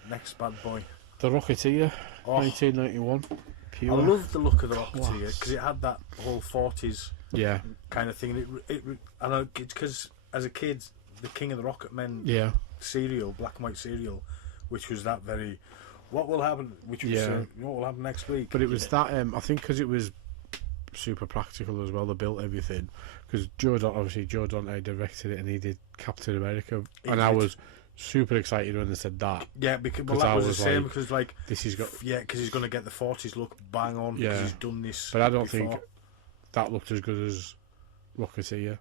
next bad boy? The Rocketeer, Oh, 1991. Pure. I love the look of the Rocketeer Class. because it had that whole 40s Yeah, kind of thing. I know it's because as a kid, the King of the Rocket Men yeah, serial, black and white serial, which was that very. What will happen? Which was Yeah. what will happen next week? but it was that. I think because it was super practical as well. They built everything because Joe Dante directed it, and he did Captain America, He and I did. was super excited when they said that. Yeah, because Because that I was the was same. like, Because like, This has got, yeah, because he's going to get the 40s look bang on. Because Yeah. he's done this. but I don't before. think that looked as good as Rocketeer.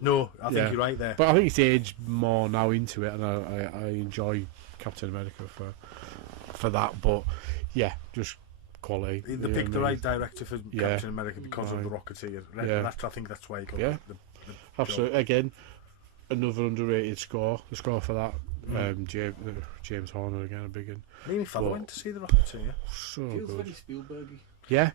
No, I think Yeah. you're right there. But I think it's aged more now into it, and I enjoy Captain America for that. But yeah, just quality. They you know picked what the I right mean? director for Yeah. Captain America because of the Right. Rocketeer. Yeah. I think that's why he got Yeah. the Absolutely. Again, another underrated score. The score for that. Mm. James Horner again, a big one. Me and my father But- went to see the Rocketeer. So Feels good. very Spielbergy. Yeah,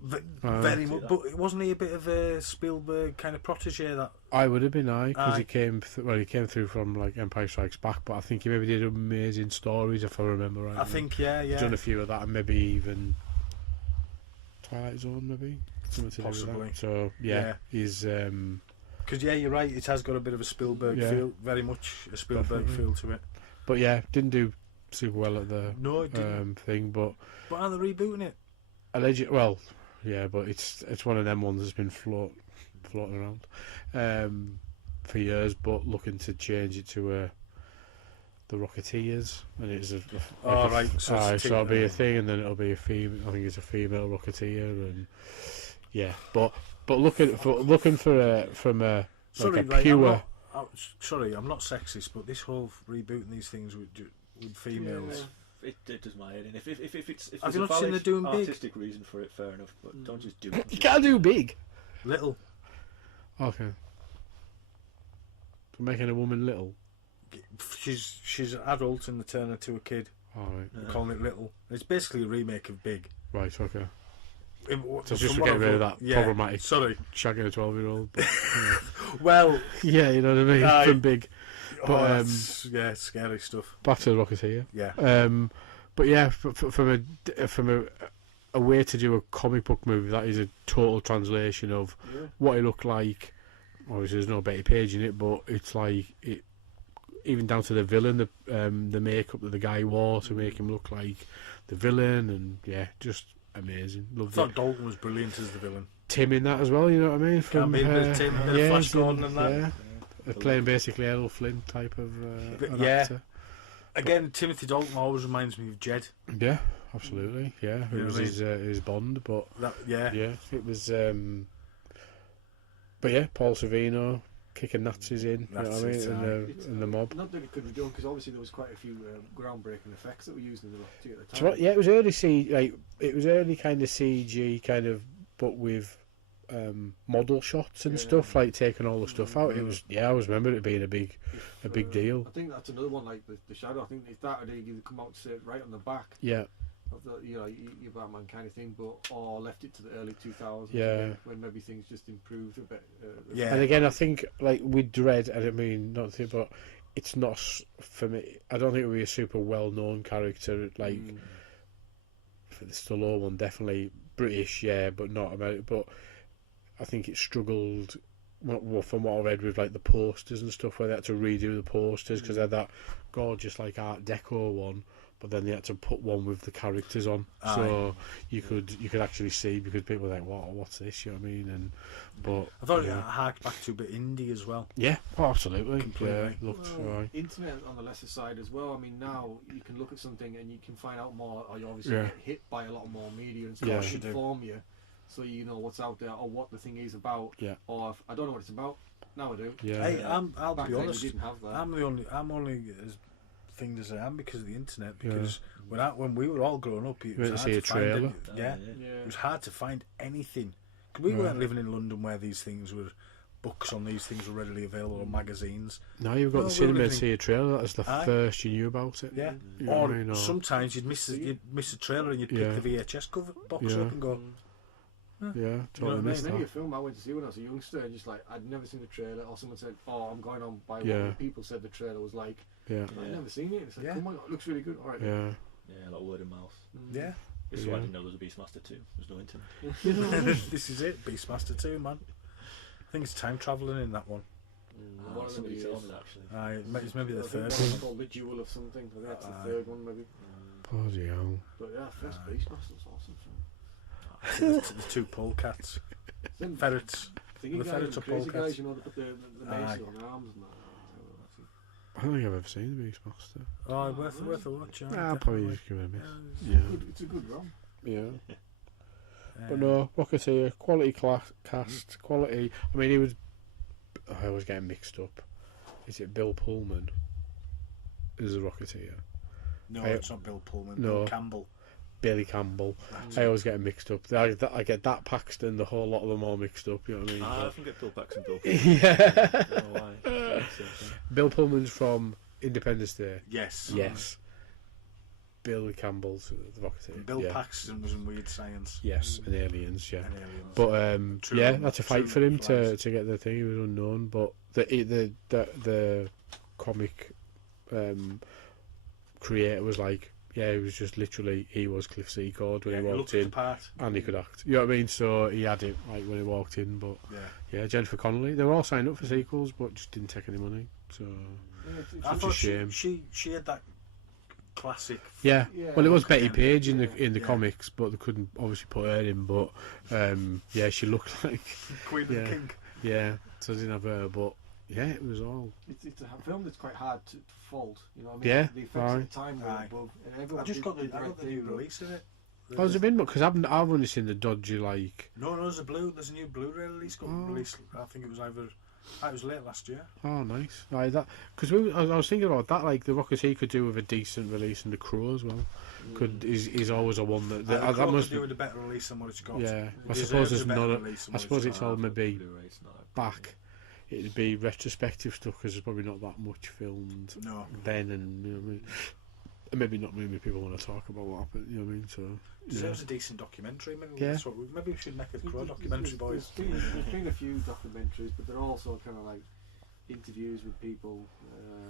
Very much, but wasn't he a bit of a Spielberg kind of protege? That I would have been because Aye. he came. He came through from like Empire Strikes Back, but I think he maybe did amazing stories if I remember right. I think, yeah, He's done yeah, a few of that, and maybe even Twilight Zone, maybe something to do Possibly. with that. So yeah. He's because you're right. It has got a bit of a Spielberg Yeah. feel, very much a Spielberg Definitely. feel to it. but yeah, didn't do super well at the No, it didn't. thing, but But are they rebooting it? alleged. Well, yeah, but it's one of them ones that's been floating around for years, but looking to change it to the Rocketeers, and it's Oh, right, so it's a so it'll be a team, thing, and then it'll be a female. I think it's a female Rocketeer, and yeah, but looking for from a Sorry, like a pure. sorry, I'm not sexist, but this whole rebooting these things with females. It does my head in. If it's if Have there's you a not seen valid they're doing big? artistic reason for it, fair enough. But don't just do it. You can't do big. Little, Okay. For making a woman little. she's an adult and they turn her to a kid. All right. They're calling it Little. It's basically a remake of Big. Right. Okay. So just to get rid of that problematic Sorry. shagging a 12-year-old. But, Well, yeah, you know what I mean. Aye. From big. But, that's, yeah, scary stuff. Back to the Rocketeer. Yeah. But yeah, from a way to do a comic book movie, that is a total translation of what it looked like. Obviously, there's no Betty Page in it, but it's like it, even down to the villain, the makeup that the guy wore to make him look like the villain, and yeah, just amazing. I Loved thought it. Dalton was brilliant as the villain. Tim in that as well, you know what I mean? Can be a bit of Tim, a bit of Flash he's Gordon and that. Yeah. Playing basically Errol Flynn type of an Yeah. actor. Again, Timothy Dalton always reminds me of Jed. Yeah, absolutely. Yeah, it You know was what I mean? his Bond, but That, yeah. yeah, it was. But yeah, Paul Savino kicking Nazis in, you know what I mean, Nazis, in the mob. Not that it could be done because obviously there was quite a few groundbreaking effects that were used in the Rocketeer at the So time. what, yeah, it was early it was early kind of CG kind of, but with model shots and stuff, like taking all the stuff out. It was, I always remember it being a big deal. I think that's another one like the Shadow. I think if that had either come out say right on the back Yeah, of the your Batman kind of thing, but or left it to the early 2000s. Yeah. when maybe things just improved a bit. Yeah. and again, I think like with Dredd, I don't mean not to, but it's not for me. I don't think it would be a super well-known character like for the Stallone one. Definitely British, yeah, but not American. But I think it struggled. Well, from what I read with like the posters and stuff, where they had to redo the posters because they had that gorgeous like Art Deco one, but then they had to put one with the characters on, so you could actually see, because people were like, what's this? You know what I mean? And but I thought it harked back to a bit indie as well. yeah, absolutely, Completely. yeah, looked right. Internet on the lesser side as well. I mean, now you can look at something and you can find out more, or you obviously Yeah. get hit by a lot more media and stuff Yeah. to You do. inform you, so you know what's out there or what the thing is about. Yeah. Or if I don't know what it's about. Now I do. Yeah, Hey, I'll Back be then we honest. didn't have that. I'm only as thinged as I am because of the internet. Because when we were all growing up, it went was to hard see to a find trailer. yeah, it was hard to find anything. 'Cause we weren't living in London where these things were. Books on these things were readily available, or magazines. now you've got No, the we're cinema to living- see a trailer. That was the Aye. first you knew about it. Yeah, You know or what I mean? sometimes you'd miss a trailer and you'd pick Yeah. the VHS cover box Yeah. up and go, yeah, You know totally what I missed mean? Maybe a that. film I went to see when I was a youngster, and just like I'd never seen the trailer, or someone said, "Oh, I'm going on by Yeah. what people said the trailer was like." Yeah, I'd never seen it. It's like, Yeah. oh my god, it looks really good. All right. yeah. Yeah, a lot of word of mouth. yeah, This is why I Yeah. didn't know there was a Beastmaster 2. There's no internet. this is it, Beastmaster 2, man. I think it's time travelling in that one. One of them Somebody is. told me that actually. It's maybe the I think third one's one. called the Jewel of something. I think that's the Aye. third one, maybe. Bloody hell. But yeah, first Beastmaster was awesome. The two polecats, Then ferrets. thingy The guys, ferrets the are crazy polecats. guys, you know, they put the mace Aye. on their arms and that. I don't think I've ever seen The Beastmaster. Oh, worth a watch. I'll probably just give it a miss. Yeah. It's a good run. Yeah. But no, Rocketeer, quality cast, quality. I mean, he was. I was getting mixed up. Is it Bill Pullman? Is a Rocketeer? No, it's not Bill Pullman. No. Bill Campbell. Billy Campbell. I always get mixed up. I get that Paxton, the whole lot of them all mixed up. You know what I mean? I often get Bill Paxton, Bill Pullman. Yeah. I don't know why. Bill Pullman's from Independence Day. Yes. Yes. Billy Campbell's the Rocketeer. Bill yeah. Paxton was in Weird Science. Yes, and Aliens. Yeah. And Aliens. But True- yeah, that's a fight True for him to Lies. get the thing. He was unknown, but the comic creator was like, yeah, he was just literally he was Cliff Secord when Yeah, he he walked looked the in, part. and he could act. You know what I mean? So he had it like when he walked in. But Yeah. yeah, Jennifer Connelly. They were all signed up for sequels, but just didn't take any money. So I Such a thought shame. she had that classic. yeah. Well, it was Betty Yeah. Page in the Yeah. comics, but they couldn't obviously put her in. But yeah, she looked like Queen Yeah. and King. yeah, so they didn't have her. But yeah, it was all It's a film that's quite hard to fault. You know what I mean? Yeah, The effects aye. at the time were Aye. above. And I everyone just got did the right new thing, but- release of it. Oh, has it been? Because I've only seen the dodgy like. No, there's a new Blu-ray release got released. I think it was it was late last year. Oh, nice. Like that because I was thinking about that. Like the Rocketeer could do with a decent release, and the Crow as well. Is always a one that The that Crow must could do be. with a better release than what it's got. Yeah, It I suppose deserves there's a better none. release than I what suppose it's it's all maybe Blu-ray's not back. It'd be retrospective stuff because there's probably not that much filmed No. then, and you know what I mean. And maybe not many people want to talk about what happened. You know what I mean? So Deserves a decent documentary. Maybe Yeah. maybe we should make a Crow documentary, boys. There's been a few documentaries, but they're also kind of like interviews with people,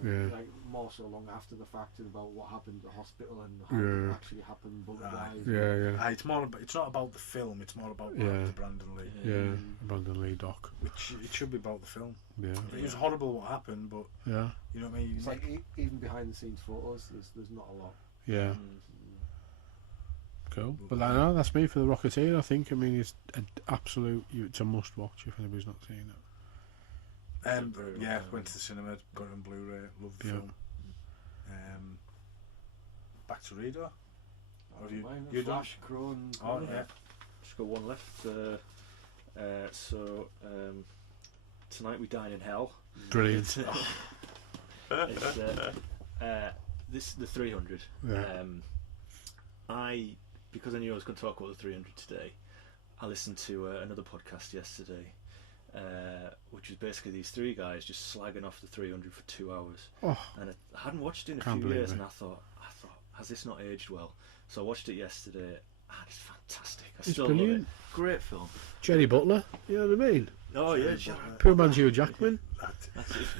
Yeah. like more so long after the fact, and about what happened at the hospital and how Yeah. it actually happened. But Aye. yeah. It's more. It's not about the film. It's more about what Yeah. happened to Brandon Lee. Yeah, Brandon Lee doc. Which it should be about the film. Yeah, It was horrible what happened, but yeah, you know what I mean. it's like even behind the scenes photos, there's not a lot. yeah. Mm. Cool. But no, that's me for the Rocketeer. I think. I mean, it's an absolute. It's a must watch if anybody's not seen it. Yeah, went to the cinema, got it on Blu-ray, loved the Yeah. film. Back to Reader. Have you done? Flash, Crow, and Oh yeah. Just got one left. Tonight we dine in hell. Brilliant. It's, this the 300. Yeah. Because I knew I was going to talk about the 300 today, I listened to another podcast yesterday, which was basically these three guys just slagging off the 300 for 2 hours. Oh, And I hadn't watched it in a Can't few believe years, it. and I thought, has this not aged well? So I watched it yesterday, and it's fantastic. I It's still love brilliant. it. Great film. Jerry Butler. You know what I mean? Oh yeah, Poor man's Hugh Jackman. that's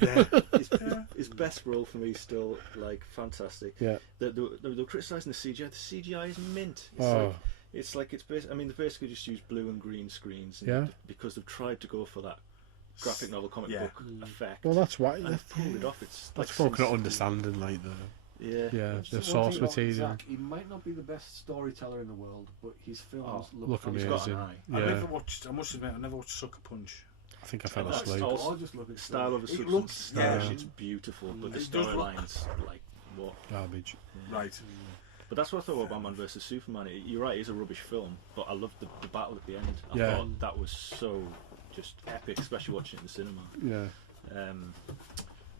it. Yeah. His best role for me still like fantastic. Yeah. They're criticising the CGI. The CGI is mint. Oh, It's I mean, they basically just use blue and green screens. Yeah. Because they've tried to go for that graphic novel comic Yeah. book effect. well, that's why. and That's, they've pulled it off. It's that's like folk not sensible. understanding, like the Yeah. the Just source one thing about material. Zach, he might not be the best storyteller in the world, but his films Oh, look fantastic. He's got amazing. an eye. I Yeah, never watched. I must admit, I never watched Sucker Punch. I think I fell That's asleep. all- Gorgeous looking Style of a It substance. looks- yeah. It's beautiful, but the It does look- storylines like what? Garbage. Right. But that's what I thought about Batman versus Superman. You're right, it's a rubbish film, but I loved the battle at the end. I Yeah. thought that was so just epic, especially watching it in the cinema. Yeah.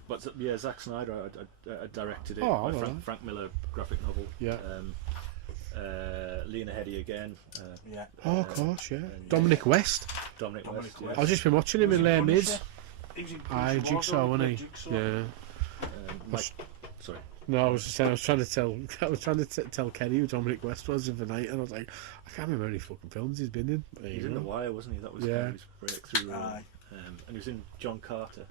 But yeah, Zack Snyder I directed it. Oh, by well. Frank Miller graphic novel. Yeah. Lena Headey again. Yeah. Oh, of course, yeah. Dominic West. Dominic West. Yeah. I've just been watching him in Les Mis. He was in Aye, Punisher, Jigsaw, wasn't he? Jigsaw. Yeah. Mike, sorry. No, I was just saying. I was trying to tell Kenny who Dominic West was in the night, and I was like, I can't remember any fucking films he's been in. There He's you in The go. Wire, wasn't he? That was Yeah. kind of his breakthrough role. Aye. And he was in John Carter.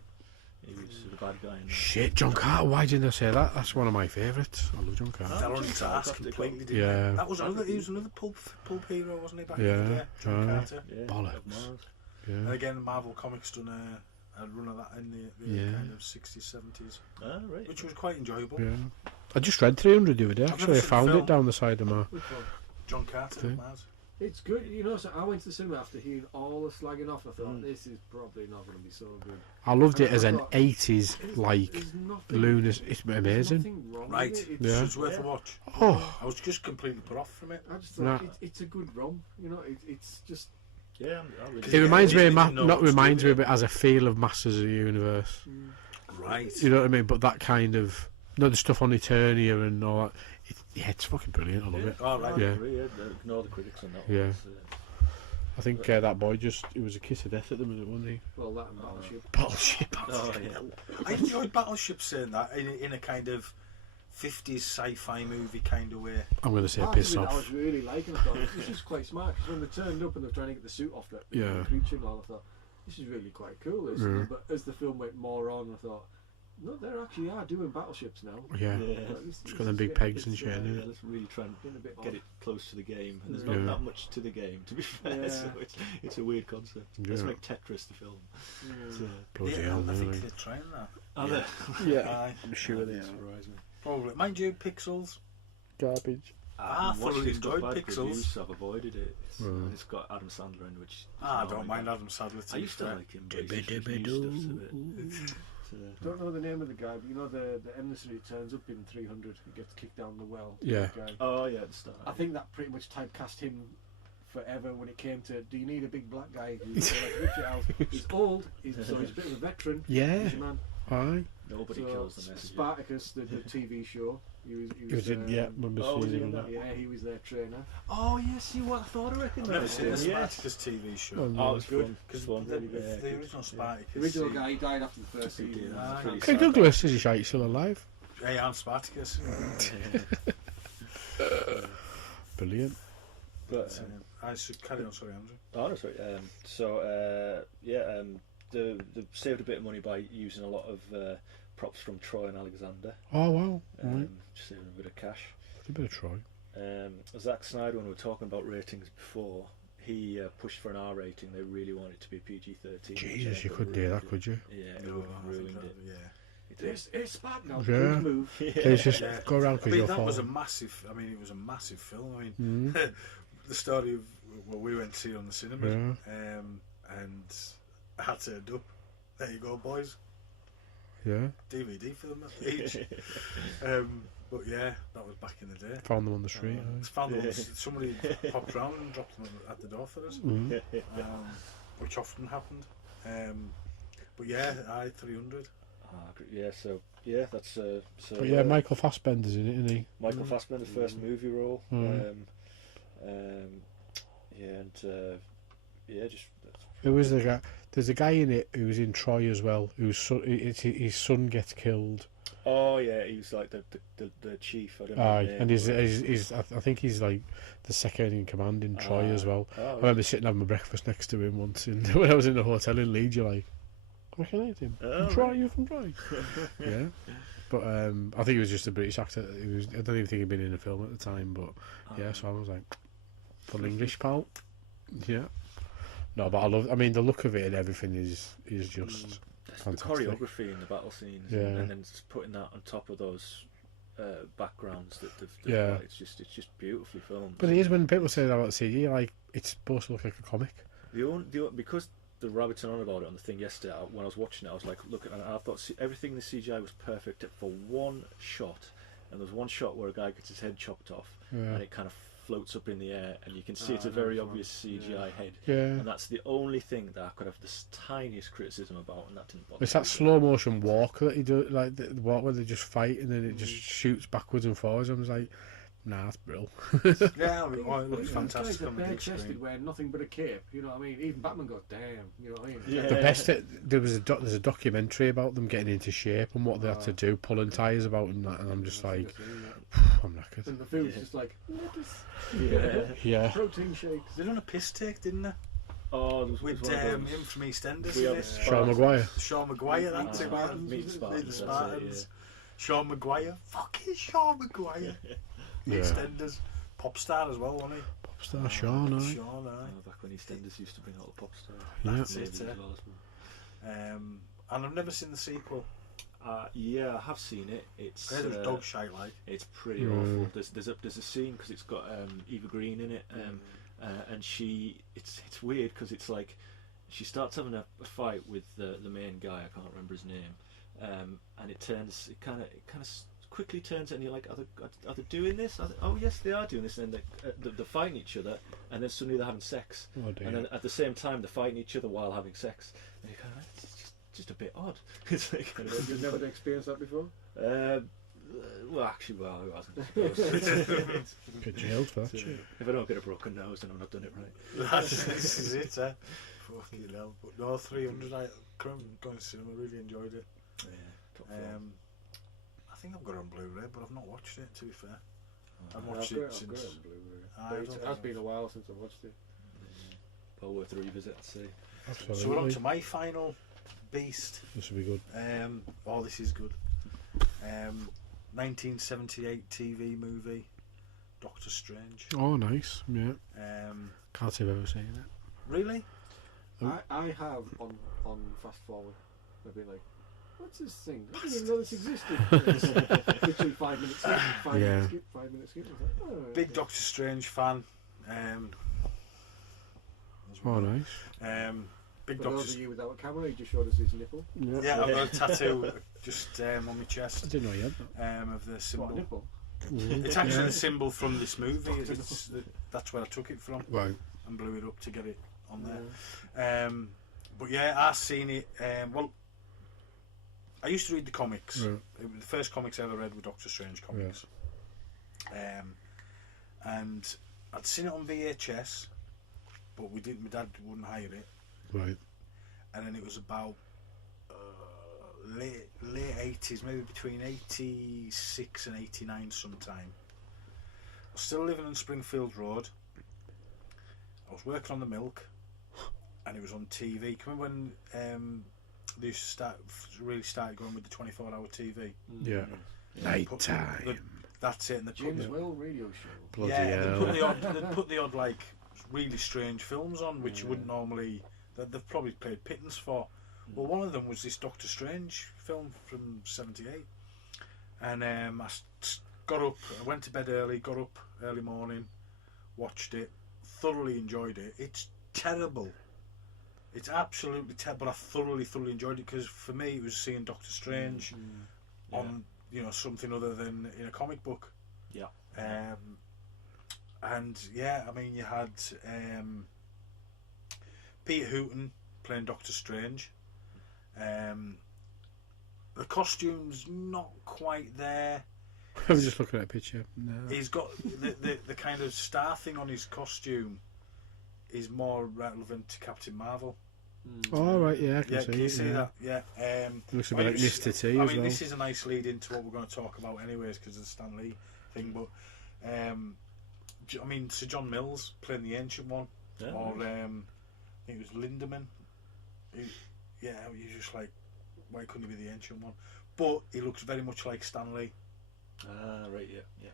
He was the bad guy in that. Shit, John Carter. Why didn't I say that? That's one of my favourites. I love John Carter. Fell on his Jigsaw, ass that's completely. it. Didn't Yeah. He? That was another. He was another pulp hero, wasn't he? Back in Yeah. the day. John Aye. Carter. Yeah, Bollocks. of Mars. And Yeah. again, Marvel Comics done a run of that in the Yeah. kind of 60s, 70s, Ah, right. which was quite enjoyable. Yeah. I just read 300 the other day. I've Actually, never I seen the found film. it down the side of my. Which one? John Carter, Okay. Mars. It's good, you know. So I went to the cinema after hearing all the slagging off. I thought this is probably not going to be so good. I loved it And as I an thought, 80s like there's nothing, lunacy. It's there's amazing. nothing wrong Right, with it. Yeah. it's worth a watch. Oh, I was just completely put off from it. I just thought Nah. it's a good rom. You know, it's just. Yeah, I really it reminds me, yeah, of they didn't know what to do reminds me with of it as a feel of Masters of the Universe. Right. You know what I mean? But that kind of, the stuff on Eternia and all that. It's fucking brilliant. I love it. All right. I Yeah. agree, ignore the critics on that one. Yeah. It's, I think that boy it was a kiss of death at the minute, wasn't he? Well, that and Battleship. Battleship. oh yeah. I enjoyed Battleship saying that in a kind of 50s sci-fi movie kind of way. I'm going to say Part piss of it I off. was really liking. I thought this is quite smart because when they turned up and they were trying to get the suit off the Yeah. creature and all, I thought this is really quite cool. This. Yeah. But as the film went more on, I thought no, they actually are doing battleships now. Yeah. But It's got them is big getting pegs a and bit, shit in Yeah, it. let's really try and getting a bit get odd. it close to the game. And there's Yeah. not that much to the game, to be fair. Yeah. So it's a weird concept. Let's Yeah. make Tetris the film. Mm. So, Bloody Yeah, hell, I think really. they're trying that. are they? Yeah. Aye. I'm sure they are. Surprise me. Probably. Mind you, Pixels. Garbage. I I've watched thoroughly it, got enjoyed bad Pixels. reviews, so I've avoided it. Right. It's got Adam Sandler in, which I is don't annoying. mind Adam Sandler. I used to like him, but he's just new stuff's a bit. Don't know the name of the guy, but you know the emissary who turns up in 300 and gets kicked down the well. Yeah. That guy. Oh yeah, at the start. I think that pretty much typecast him forever when it came to do you need a big black guy who's like rip it out? He's old, so he's a bit of a veteran. Yeah. He's a man. Aye. Nobody So, kills the messenger. Spartacus, the TV show. He He was in, yeah, remember Oh, was seeing he him in on that? Yeah, he was their trainer. Oh yes, see what I thought I recognised. I've never seen the him, yeah. Spartacus TV show. Well, Oh, it's Good, fun. because Fun. the Yeah. original Spartacus. The original see- guy, he died after the first He season. did. Ah. Pretty Craig sad. Douglas, is he shite still alive? Hey, I'm Spartacus. Brilliant. But I should carry on. Sorry, Andrew. oh no, sorry. They saved a bit of money by using a lot of props from Troy and Alexander. Oh, wow. Right. Just saving a bit of cash. A bit of Troy. Zack Snyder, when we were talking about ratings before, he pushed for an R rating. They really wanted it to be PG-13. Jesus, you couldn't do that, could you? Yeah, it No, would have I think ruined that- it. Yeah. It did. It's Spartan now. Yeah. Good move. It's just Yeah. go around I because mean, you're that was a falling. massive. I mean, it was a massive film. I mean, Mm. the story of what we went to see on the cinema, Yeah. and I had turned up. There you go, boys. Yeah. DVD for them each. But yeah, that was back in the day. Found them on the street. It's found them, somebody popped round and dropped them at the door for us, Mm. which often happened. But yeah, 300. Yeah, so yeah, that's so. But yeah, Michael Fassbender's in it, isn't he? Michael Fassbender's first movie role. Mm. Just Who was the guy? There's a guy in it who's in Troy as well. His son gets killed. oh yeah, he was like the chief. I don't know. Aye, his name, and but- he's I think he's like the second in command in Troy as well. Oh, I remember sitting having my breakfast next to him once when I was in the hotel in Leeds. You're like, I recognise him. Oh, From Troy, you're from Troy. Yeah, but I think he was just a British actor. I don't even think he'd been in a film at the time. But yeah, so I was like, full English pal. Yeah. No, but I mean, the look of it and everything is just the fantastic. choreography in the battle scenes, Yeah. and then putting that on top of those backgrounds that they've Yeah. got, it's just beautifully filmed. But it is when people say that about CG, like it's supposed to look like a comic. Because the rabbits are on about it on the thing yesterday. When I was watching it, I was like, look, and I thought everything in the CGI was perfect for one shot, and there's one shot where a guy gets his head chopped off, Yeah. and it kind of floats up in the air, and you can see it's a no, very it's fine. obvious CGI head. Yeah. And that's the only thing that I could have the tiniest criticism about, and that didn't bother It's me. that slow motion walk that he do, like the walk where they just fight and then it just shoots backwards and forwards. I was like, nah, that's brill. Yeah, I mean, well, it looks These fantastic guys are on the big bare-chested, screen. wearing nothing but a cape. You know what I mean? Even Batman goes, damn. You know what I mean? Yeah. The best, there's a documentary about them getting into shape and what they had to do, pulling tyres about and that, and I'm just like, I'm knackered. And the food's just like lettuce, Yeah. Yeah. protein shakes. They done a piss take, didn't they? Oh, there was With one of him those. from EastEnders. We in have this. Sean Maguire. Sean Maguire, that's it. Spartans, Meet was it? Spartans, The that's it, Spartans. Sean Maguire. Fucking Sean Maguire. Yeah. EastEnders. Pop star as well, wasn't he? Popstar Sean, aye. Sean, aye. Oh, back when EastEnders used to bring out the pop stars. Yeah. That's it, Maybe eh? as well as And I've never seen the sequel. yeah, I have seen it. It's I heard it was dog shite like. it's pretty Mm. awful. There's a scene because it's got Eva Green in it, and it's weird because it's like she starts having a fight with the main guy. I can't remember his name, and it kind of quickly turns, and you're like, are they doing this? Oh yes, they are doing this, and then they're fighting each other, and then suddenly they're having sex, Oh dear. and then at the same time they're fighting each other while having sex, and you're kind of it's just a bit odd. It's like You've never experienced that before? well, actually, who hasn't? Get jailed for that. If I don't get a broken nose, then I've not done it right. This is it, eh? Fucking hell. But no, 300, I going to cinema, really enjoyed it. Yeah, top film. I think I've got it on Blu-ray, but I've not watched it, to be fair. I've I've watched got it I've got since... it on Blu-ray. I But don't it think has I've- been a while since I watched it. Well worth a revisit to see. Absolutely. So we're on to my final beast. This will be good. Oh, this is good. 1978 TV movie, Doctor Strange. Oh, nice. Yeah. Can't say I've ever seen it. Really? I have on fast forward. I've been like, what's this thing? I didn't even know this existed. Literally 5 minutes skip, 5 Yeah. minutes skip, 5 minutes skip. I was like, oh, Big okay. Doctor Strange fan. Oh, nice. Big For Doctor. those of you without a camera, he just showed us his nipple. Yeah, I've got a tattoo just on my I chest didn't know you had that. of the What, symbol. nipple? It's actually the symbol from this movie. That's where I took it from Right. and blew it up to get it on there. But yeah, I've seen it. Well, I used to read the comics. Right. The first comics I ever read were Doctor Strange comics. And I'd seen it on VHS, but we didn't. My dad wouldn't hire it. Right. And then it was about late 80s, maybe between 86 and 89 sometime. I was still living on Springfield Road. I was working on the milk, and it was on TV. Can you remember when they used to really started going with the 24-hour TV? Yeah. Night time. That's it. And they put James the, Will radio show. Bloody yeah, and hell. they put the odd like really strange films on, which you wouldn't normally. That they've probably paid pittance for. Well, one of them was this Doctor Strange film from '78, and I got up. I went to bed early. Got up early morning, watched it, thoroughly enjoyed it. It's terrible. It's absolutely terrible. But I thoroughly enjoyed it because for me it was seeing Doctor Strange on something other than in a comic book. Yeah. And yeah, I mean you had Peter Hooton playing Doctor Strange. The costume's not quite there. I was just looking at a picture. No. He's got the kind of star thing on his costume is more relevant to Captain Marvel. Oh, right, yeah, I can Yeah, see can you it, see yeah. that? Yeah. Looks a I bit mean, like Mr. T I as mean, well. this is a nice lead into what we're going to talk about, anyways, because of the Stan Lee thing. But I mean, Sir John Mills playing the Ancient One, Yeah, or nice. I think it was Lindemann. You're just like, why couldn't he be the Ancient One? But he looks very much like Stan Lee. Ah, right, yeah.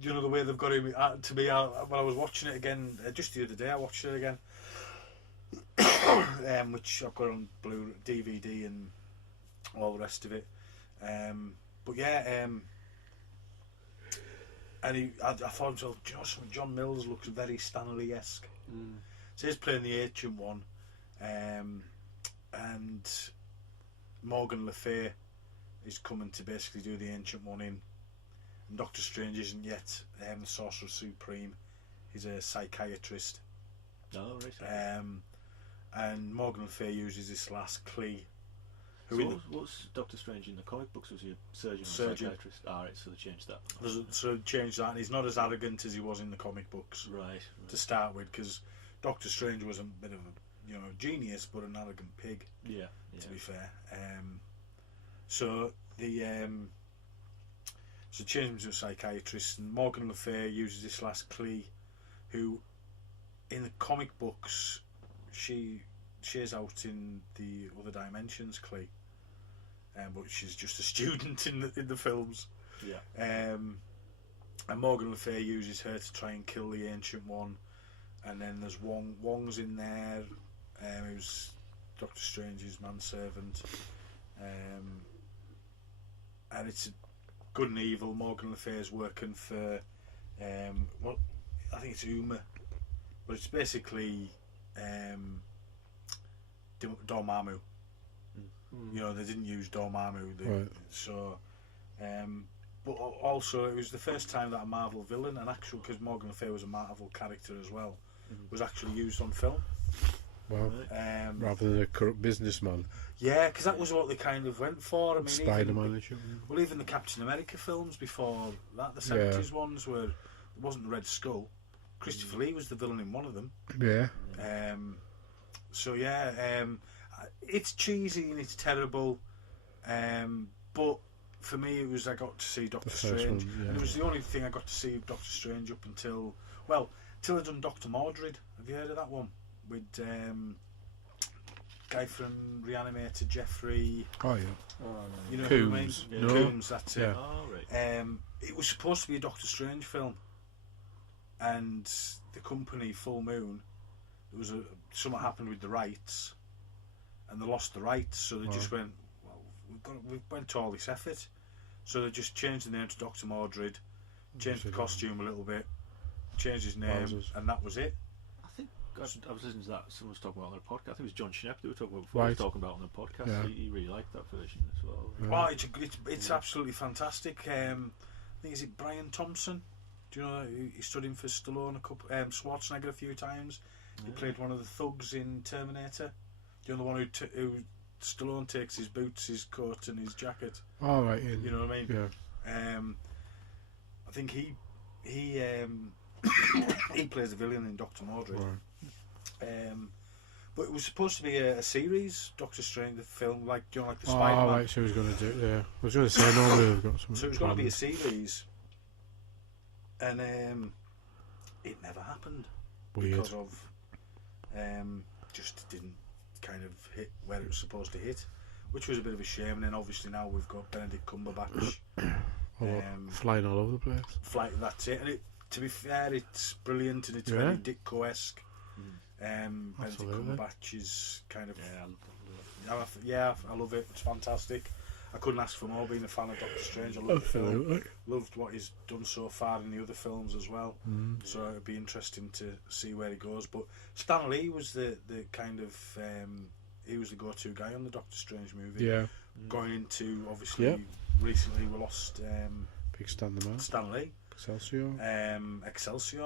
You know the way they've got him. To me, when I was watching it again just the other day, I watched it again, which I've got on DVD and all the rest of it. But yeah, and I thought to myself, John Mills looks very Stanley-esque. So he's playing the Ancient One, and Morgan Le Fay is coming to basically do the Ancient One in. And Doctor Strange isn't yet the Sorcerer Supreme. He's a psychiatrist. Oh, right. And Morgan Le Fay uses this last Klee. So what's Doctor Strange in the comic books? Was he a surgeon or Surgeon. psychiatrist? Ah, right, so they changed that. So changed that, and he's not as arrogant as he was in the comic books Right. to start with, because Doctor Strange was a bit of a genius, but an arrogant pig. Yeah. To be fair. So changed him to a psychiatrist, and Morgan Le Fay uses this last Klee, who in the comic books she's out in the other dimensions, Klee, but she's just a student in the films. Yeah. And Morgan Le Fay uses her to try and kill the Ancient One, and then there's Wong's in there, who's Doctor Strange's manservant, and it's good and evil. Morgan Le Fay is working for I think it's Uma, but it's basically Dormammu. You know, they didn't use Dormammu, Right. so. But also, it was the first time that a Marvel villain, an actual, because Morgan Le Fay was a Marvel character as well, was actually used on film. Wow. Rather than a corrupt businessman. Yeah, because that was what they kind of went for. I mean, Spider-Man. even the Captain America films before that, the 70s ones, where it wasn't the Red Skull. Christopher Lee was the villain in one of them. Yeah. So yeah, it's cheesy and it's terrible, but for me it was I got to see Doctor Strange, and it was the only thing I got to see of Doctor Strange up until I'd done Dr. Mordred. Have you heard of that one with guy from Reanimator, Jeffrey? Oh yeah. You know Coombs. who I mean? No. Coombs, that's it. Oh, right. It was supposed to be a Doctor Strange film, and the company Full Moon, there was something happened with the rights, and they lost the rights, so they just went, well, we've went to all this effort, so they just changed the name to Dr. Mordred, changed the costume a little bit, changed his name, and that was it. I think I was listening to that. Someone was talking about on a podcast. I think it was John Schnepp that we were talking about before. He was talking about on a podcast. Yeah. He really liked that version as well. Oh, it's absolutely fantastic. I think is it Brian Thompson? Do you know he stood in for Stallone Schwarzenegger a few times? He played one of the thugs in Terminator. Do you know the one who Stallone takes his boots, his coat, and his jacket? Oh right. You know what I mean? Yeah. I think he plays a villain in Dr. Mordred. Right. But it was supposed to be a series, Doctor Strange, the film, like the Spider-Man. Oh right. So he was going to do. Yeah. I was going to say normally they've got something. So it was going to be a series, and it never happened. Weird. Because of just didn't kind of hit where it was supposed to hit, which was a bit of a shame. And then obviously now we've got Benedict Cumberbatch flying all over the place. That's it. And to be fair, it's brilliant and it's very Ditko-esque. Benedict Cumberbatch is kind of I love it. It's fantastic. I couldn't ask for more. Being a fan of Doctor Strange, I love the film. Loved what he's done so far in the other films as well. So it'd be interesting to see where he goes. But Stan Lee was the kind of he was the go-to guy on the Doctor Strange movie. Yeah. Going into obviously recently we lost Big Stan the Man. Stan Lee. Excelsior.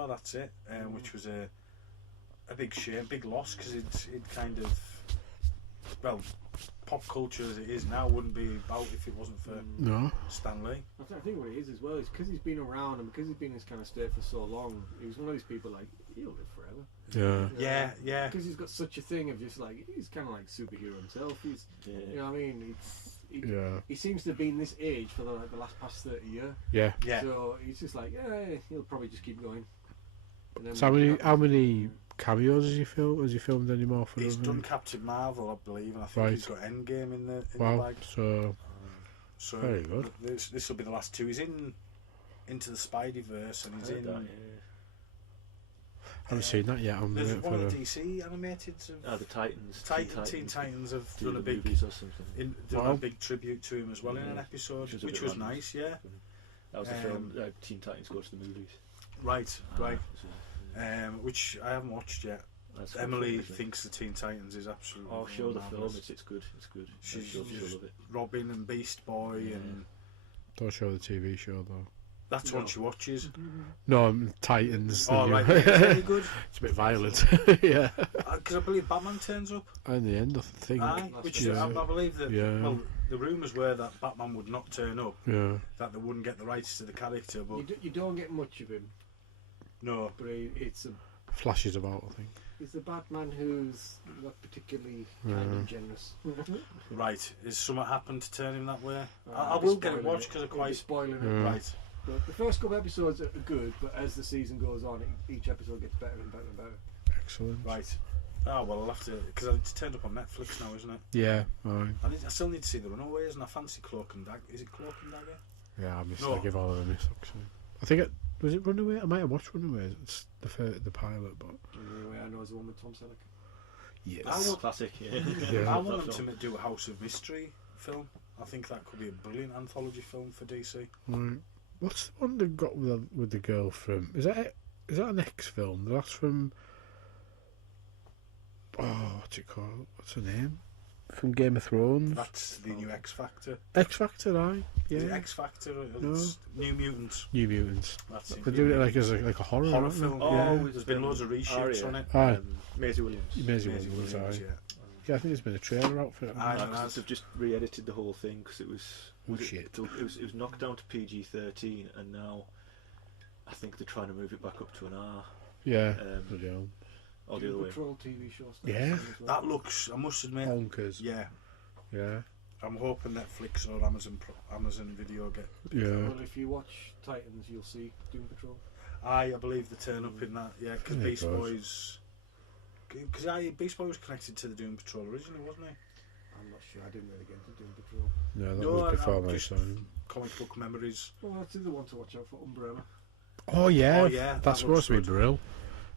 That's it. Which was a big shame, big loss, because it kind of pop culture as it is now wouldn't be about if it wasn't for Stan Lee. I think what it is as well is because he's been around and because he's been in this kind of state for so long, he was one of these people like, he'll live forever. Yeah. Because he's got such a thing of just like, he's kind of like superhero himself. He's, you know what I mean? He seems to have been this age for the past 30 years. Yeah. So he's just like, he'll probably just keep going. So how many cameos has he filmed? Has he filmed any more for He's them? done Captain Marvel, I believe, and I think he's got Endgame in the bag. So very good. This will be the last two. He's into the Spideyverse, and he's in. I haven't seen that yet. There's one of the DC animated. The Titans. Teen Titans have done a big movies or something. Done a big tribute to him as well in an episode, which was nice. Yeah. That was the film. Teen Titans go to the movies. Right. Which I haven't watched yet. Emily thinks the Teen Titans is absolutely. Oh, show the film. It's good. She's love it. Robin and Beast Boy and. Don't show the TV show though. That's what she watches. No, Titans. Oh right, very good. It's a bit violent. Yeah. Because I believe Batman turns up. In the end, I think. Which I believe that. Yeah. Well, the rumours were that Batman would not turn up. Yeah. That they wouldn't get the rights to the character, but you don't get much of him. No, but it's a flashes about. I think. He's the Batman who's not particularly kind of generous. Right. Has something happened to turn him that way? I will get it watched because I'm quite spoiling it. Right. But the first couple of episodes are good, but as the season goes on, each episode gets better and better and better. Excellent. Right. Oh well, I'll have to, because it's turned up on Netflix now, isn't it? Yeah. Right. I still need to see The Runaways, and I fancy Cloak and Dagger. Is it Cloak and Dagger? Yeah, I give all of them a miss actually. I think was it Runaway? I might have watched Runaways. It's the pilot, but Runaway I know is the one with Tom Selleck. Yes. Classic. I want them to do a House of Mystery film. I think that could be a brilliant anthology film for DC. Right. What's the one they got with the girl from? Is that an X film? That's from what's it called? What's her name? From Game of Thrones. That's the new X Factor. X Factor, aye. Is it Yeah. X Factor or No. it's New Mutants? New Mutants. That's it. They're doing it like as a horror, horror aren't they? film. Oh, Yeah. with There's been loads of reshoots Arya. on it. Aye. Maisie Williams. Maisie Maisie Williams, Williams, aye. yeah. Yeah, I think there's been a trailer out for it. Aye. Because they've just re-edited the whole thing because it was Shit. It was knocked down to PG-13, and now I think they're trying to move it back up to an R. Yeah. Um, hell. or the other Doom way. Patrol TV show. Yeah. That looks, I must admit, Bonkers. yeah. Yeah. I'm hoping Netflix or Amazon Video get. Yeah. Well, if you watch Titans, you'll see Doom Patrol. I believe they turn up in that, yeah, because Yeah, Beast it does. Boys. Because Beast Boy was connected to the Doom Patrol originally, wasn't he? I'm not sure. I didn't really get into Doom Patrol. No, that No, was before I'm my just- time. Comic book memories. Well, that's the other one to watch out for. Umbrella. Oh yeah. Oh, yeah, that That's looks supposed to be good. Brill.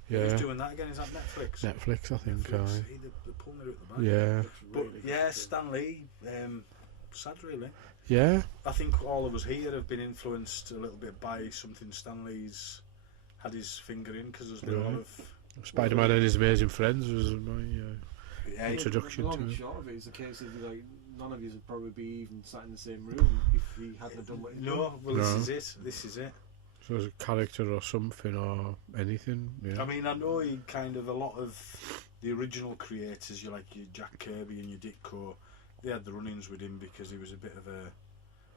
Who's Yeah. doing that again? Is that Netflix? Netflix, I think. Netflix. Aye. They're pulling it out the back. Yeah. Looks But really yeah, good. Stan Lee. Sad, really. Yeah. I think all of us here have been influenced a little bit by something Stan Lee's had his finger in, because there's been a lot Right. of. Spider-Man and His Amazing Friends was my Yeah, Introduction the long to and it. short of it is the case of like none of you would probably be even sat in the same room if he hadn't done what he done. no, well, No. this is it. This is it. so as a character or something or anything. Yeah. I mean, I know he kind of a lot of the original creators, you like your Jack Kirby and your Ditko, they had the run-ins with him because he was a bit of a.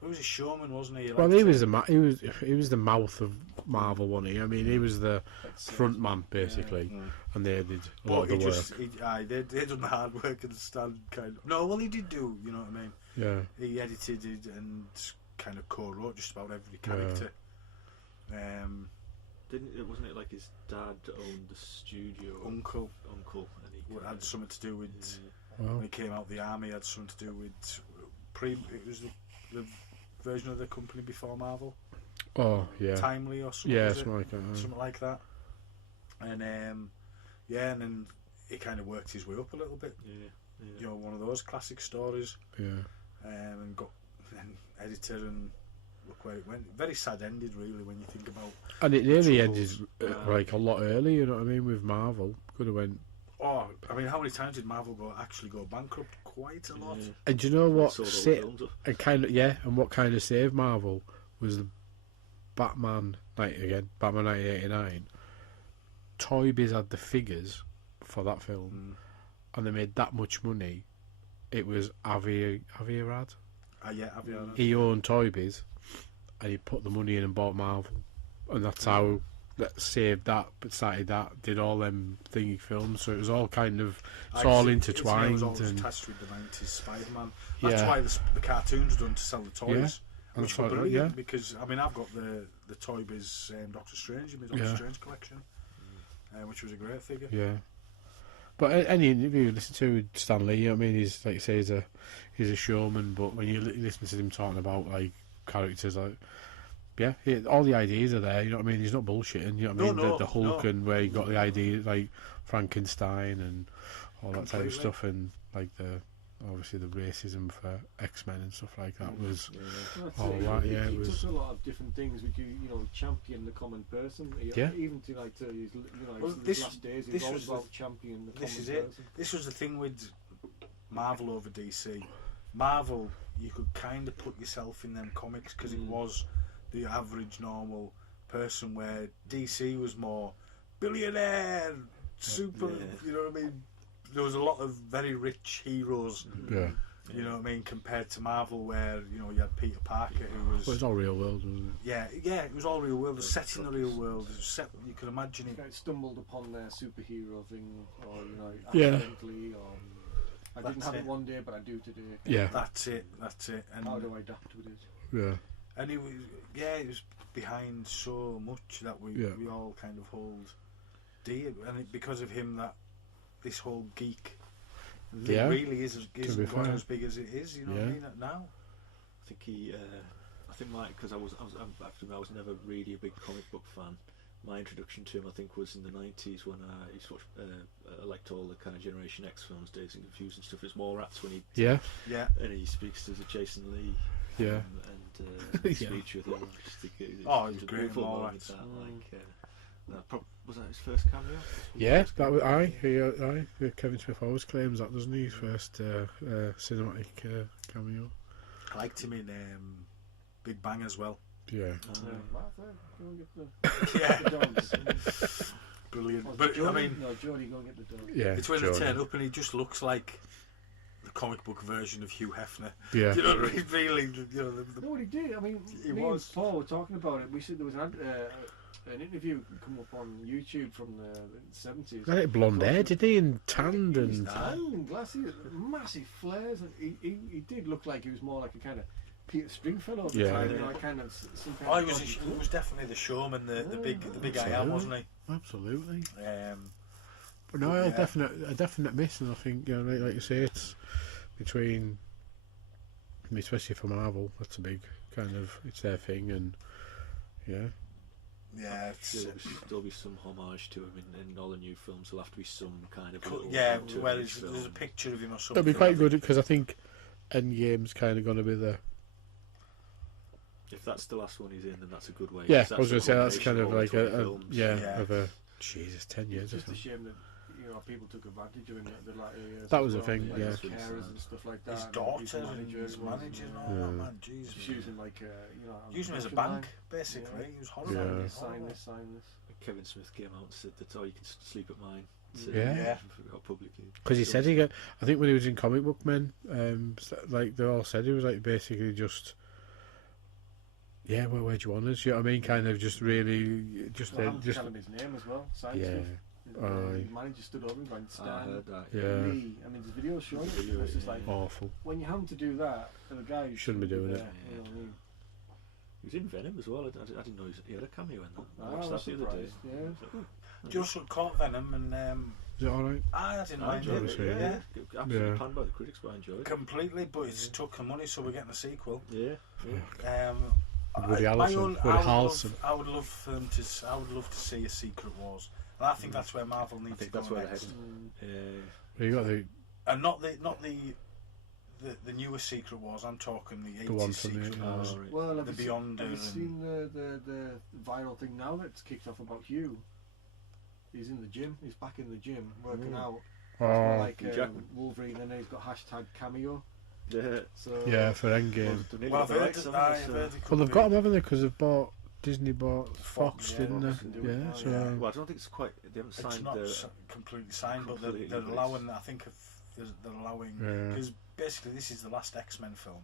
He was a showman, wasn't he? Well, he was the mouth of Marvel, wasn't he? I mean, he was the Like, front man basically, Mm. and they did a But lot of he the work. just, they done the hard work and Stan kind of. No, well, he did do, you know what I mean? Yeah. He edited it and kind of co-wrote just about every character. Wasn't it like his dad owned the studio? Uncle And he had something to do with Well, when he came out of the army. Had something to do with it was the version of the company before Marvel, oh yeah. Timely or something. Yeah, was it? something like that. aye. Something like that. And and then he kind of worked his way up a little bit. You know, one of those classic stories. Yeah. And got an editor and look where it went. Very sad ended, really, when you think about. And it nearly ended troubles. like a lot early, you know what I mean, with Marvel. Could have went. Oh, I mean, how many times did Marvel actually go bankrupt? Quite a lot. And do you know what? Sold all the films up. And what kind of saved Marvel was the Batman. Batman 1989. Toy Biz had the figures for that film, and they made that much money. It was Avi Arad. Yeah, I've heard that. He owned Toy Biz, and he put the money in and bought Marvel, and that's how that saved that, but started that, did all them thingy films. So it was all kind of, it's all intertwined. It was always and attached with the 90s Spider-Man. That's Yeah. why the cartoons were done to sell the toys, Yeah. which That's were what- brilliant. yeah. Because I mean, I've got the Toy Biz Doctor Strange in my Doctor Yeah. Strange collection, which was a great figure. yeah. But any interview you listen to with Stan Lee, I mean, he's like you say, he's a showman. But when you listen to him talking about like characters, like all the ideas are there. You know what I mean? He's not bullshitting. You know what I mean? No, the Hulk no. and where he got the idea, like Frankenstein and all that type of Completely. stuff, and like obviously the racism for X-Men and stuff like that was. That's Oh, it. right, He- yeah, he it was- touched a lot of different things which champion the common person. Yeah. Even to like to his, Well, his this- last days, he this was always was the- about championing the common This is it. person. This was the thing with Marvel over DC. Marvel, you could kind of put yourself in them comics because it was the average normal person, where DC was more billionaire, super. Yeah. You know what I mean? There was a lot of very rich heroes. Yeah. You know what I mean? Compared to Marvel, where you had Peter Parker, who was. Well, it's all real world, wasn't it? Yeah, it was all real world. It was set in the real world. It was set. You could imagine it. Like stumbled upon their superhero thing, or Yeah. accidentally, or I didn't That's have it. it one day, but I do today. Yeah. That's it. And How do I adapt with it? Yeah. And it was behind so much that we all kind of hold dear, and because of him, that this whole geek thing Yeah. really isn't be quite fair. as big as it is. You know what I Yeah. mean? Now, I think because I was never really a big comic book fan. My introduction to him, I think, was in the 90s when I used to watch. I liked all the kind of Generation X films, Days and Confused and stuff. It's more rats when he Yeah. yeah. and he speaks to the Jason Lee. Yeah. And Yeah. speech with him. I just think Oh, he was a great in beautiful all moment, that. that, like, Was that his first cameo? Yeah, that was Kevin Smith always claims that, doesn't he? His first cinematic cameo. I liked him in Big Bang as well. Yeah. Martha, go and get Yeah. the dogs. Brilliant. Or But Jodie? I mean, No, Jodie, go and get the dogs. Yeah. it's when they Jordan. turn up and he just looks like the comic book version of Hugh Hefner. Yeah. You know, really, you know, No, what he did. I mean, He me was. and Paul were talking about it. We said there was an interview come up on YouTube from the 70s. He had blonde hair, did he? And tanned He was and. tanned and glassy, massive flares. And he did look like he was more like a kind of Peter Stringfellow at the Yeah. time. Yeah. You know, kind of some kind Oh, of he was definitely the showman, the big I am, wasn't he? Absolutely. But But no, yeah. a definite miss, and I think, you know, like you say, it's between, I mean, especially for Marvel, that's a big kind of, it's their thing, and yeah. Yeah, it's, There'll be some homage to him in all the new films. There'll have to be some kind of little yeah. nod to Well, each there's a film. picture of him or something. It'll be quite good because I think Endgame's kind of going to be the. If that's the last one he's in, then that's a good way. Yeah, 'cause I was going to the say that's culmination kind of all the like 20 a films. yeah, Yeah. of a Jesus, 10 years It's or just a something. shame that people took advantage of him at the latter years. That as was the well, thing, like yeah. his carers and stuff like that. His and daughter his and managers his was, manager and all Yeah. that, man. Jesus. Just using like Using him as a production bank, line. basically. Yeah. He was horrible. Yeah. Sign Horrible. this, sign this. Kevin Smith came out and said that, you can sleep at mine. Yeah. Yeah. Publicly. Because he said I think when he was in Comic Book Men, like they all said, he was like basically just, yeah, where'd you want us? You know what I mean? Kind of just really, just Well, I'm just, telling him his name as well. Sign yeah, stuff. aye. His manager stood over him going, I Stan, heard that. yeah, Lee. I mean, there's videos showing it. Video, It's just yeah. like, awful. when you have to do that, and the guy who Shouldn't be doing it. there, you know what I mean? He was in Venom as well. I didn't know he had a cameo in that. I I watched was that the other day. surprised, yeah. Just caught Venom and Is it all right? I didn't I mind enjoyed it. it. Yeah. Absolutely Yeah. panned by the critics, but I enjoyed it. Completely, but it's took the money, so we're getting a sequel. Yeah. Woody Harrelson. Woody Harrelson. I would love for them to. I would love to see a Secret Wars, and I think that's where Marvel I needs think to go that's where they're next. heading. You got the And not the newer Secret Wars. I'm talking the 80s one from the Secret 80s. Wars. right. Well, have The you seen- Beyonder Have you and- seen the viral thing now that's kicked off about Hugh? He's in the gym. He's back in the gym working out. He's got like Hugh Jackman. Wolverine, and then he's got hashtag cameo. Yeah. So yeah for Endgame. Well, I've heard that. I've heard it Well, they've could got be- them, haven't they? Because they've bought Disney bought Fox, yeah, didn't Fox they? can do it Yeah, now, so yeah. Well, I don't think it's quite. They haven't It's signed not the. completely signed, but completely, they're but allowing. I think they're allowing yeah. because basically this is the last X-Men film,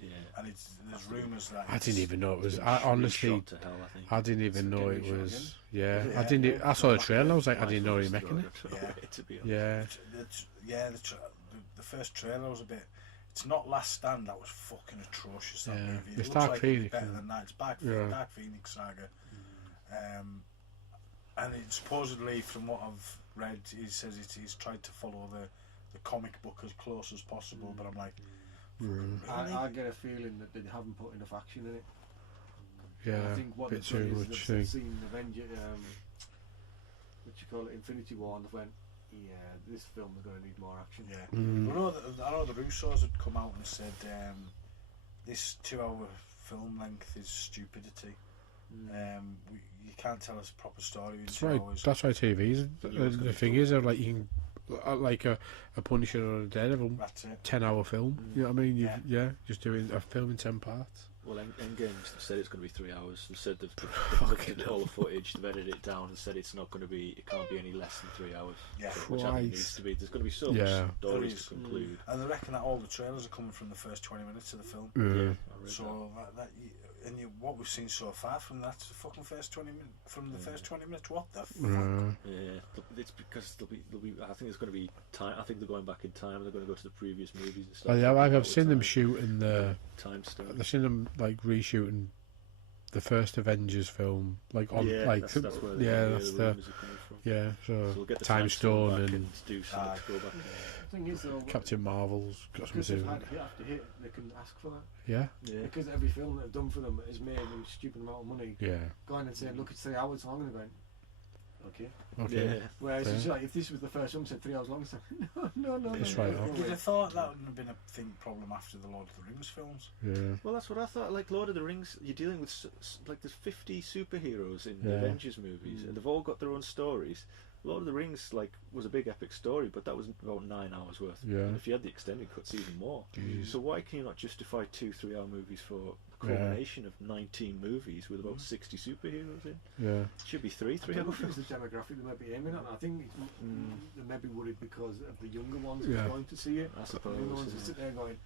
Yeah. and there's rumours that I didn't it's- even know it was. Been I honestly, shot to hell, I think. I didn't even It's know getting it shot was. Yeah, Yeah. I didn't. I saw the trailer. I was like, I My didn't know he was first making it. Yeah. to be honest. Yeah, the first trailer was a bit. It's not Last Stand. That was fucking atrocious. That Yeah. movie. It It's looks Dark like it was Phoenix, better isn't than that. It's Dark Yeah. Phoenix saga. And it supposedly, from what I've read, he says he's tried to follow the comic book as close as possible. But I'm like, Mm. I get a feeling that they haven't put enough action in it. yeah. I think what bit they've done too is much. they've seen Avenger, what you call it, Infinity War, and they've went, yeah, this film is going to need more action. yeah. Mm. I know the Russos had come out and said this 2-hour film length is stupidity. You can't tell us a proper story in That's 2 right. hours. That's why TV's. The thing is, like you can, like a Punisher or a Daredevil, That's it. 10-hour film. You know what I mean? Yeah. Yeah, just doing a film in 10 parts. Well, Endgame said it's going to be 3 hours. They said they've looked at all the footage, they've edited it down, and said it's not going to be. It can't be any less than 3 hours. Yeah. Which I think needs Christ. to be. There's going to be so Yeah. much There stories is. to conclude. And they reckon that all the trailers are coming from the first 20 minutes of the film. Yeah. I read that. So what we've seen so far from that fucking first 20 minutes, first 20 minutes, what the fuck? Yeah, it's because there'll be. I think it's going to be time. I think they're going back in time. They're going to go to the previous movies and stuff. Oh, yeah, I've With seen them time- shooting the. time stuff. I've seen them like reshooting the first Avengers film, like on Yeah, like that's where that's the the rumours are coming from. yeah. So So, we'll get the Time Stone back and do something to go back. The thing is, though, Captain Marvel's got because something they've to had hit after hit, they can ask for that. yeah, Yeah. Because every film they've done for them has made them a stupid amount of money. yeah. Going and saying, look, it's 3 hours long, and they're going, Okay. Okay. Yeah. Whereas Fair. it's like, if this was the first one, said 3 hours long, it's like, no. It's right on. You'd have thought that wouldn't have been a problem after the Lord of the Rings films. Yeah. Well, that's what I thought. Like Lord of the Rings, you're dealing with like there's 50 superheroes in the Yeah. Avengers movies, and they've all got their own stories. Lord of the Rings was a big epic story, but that was about 9 hours worth. Yeah. And if you had the extended cuts, even more. Jeez. So why can you not justify 2 3-hour movies for the culmination of 19 movies with about 60 superheroes in? Yeah. It should be 3 I 3 don't know hours. if it's the demographic they might be aiming at. I think they may be worried because of the younger ones Yeah. who's going to see it. I suppose. The younger ones are yeah. sitting there going,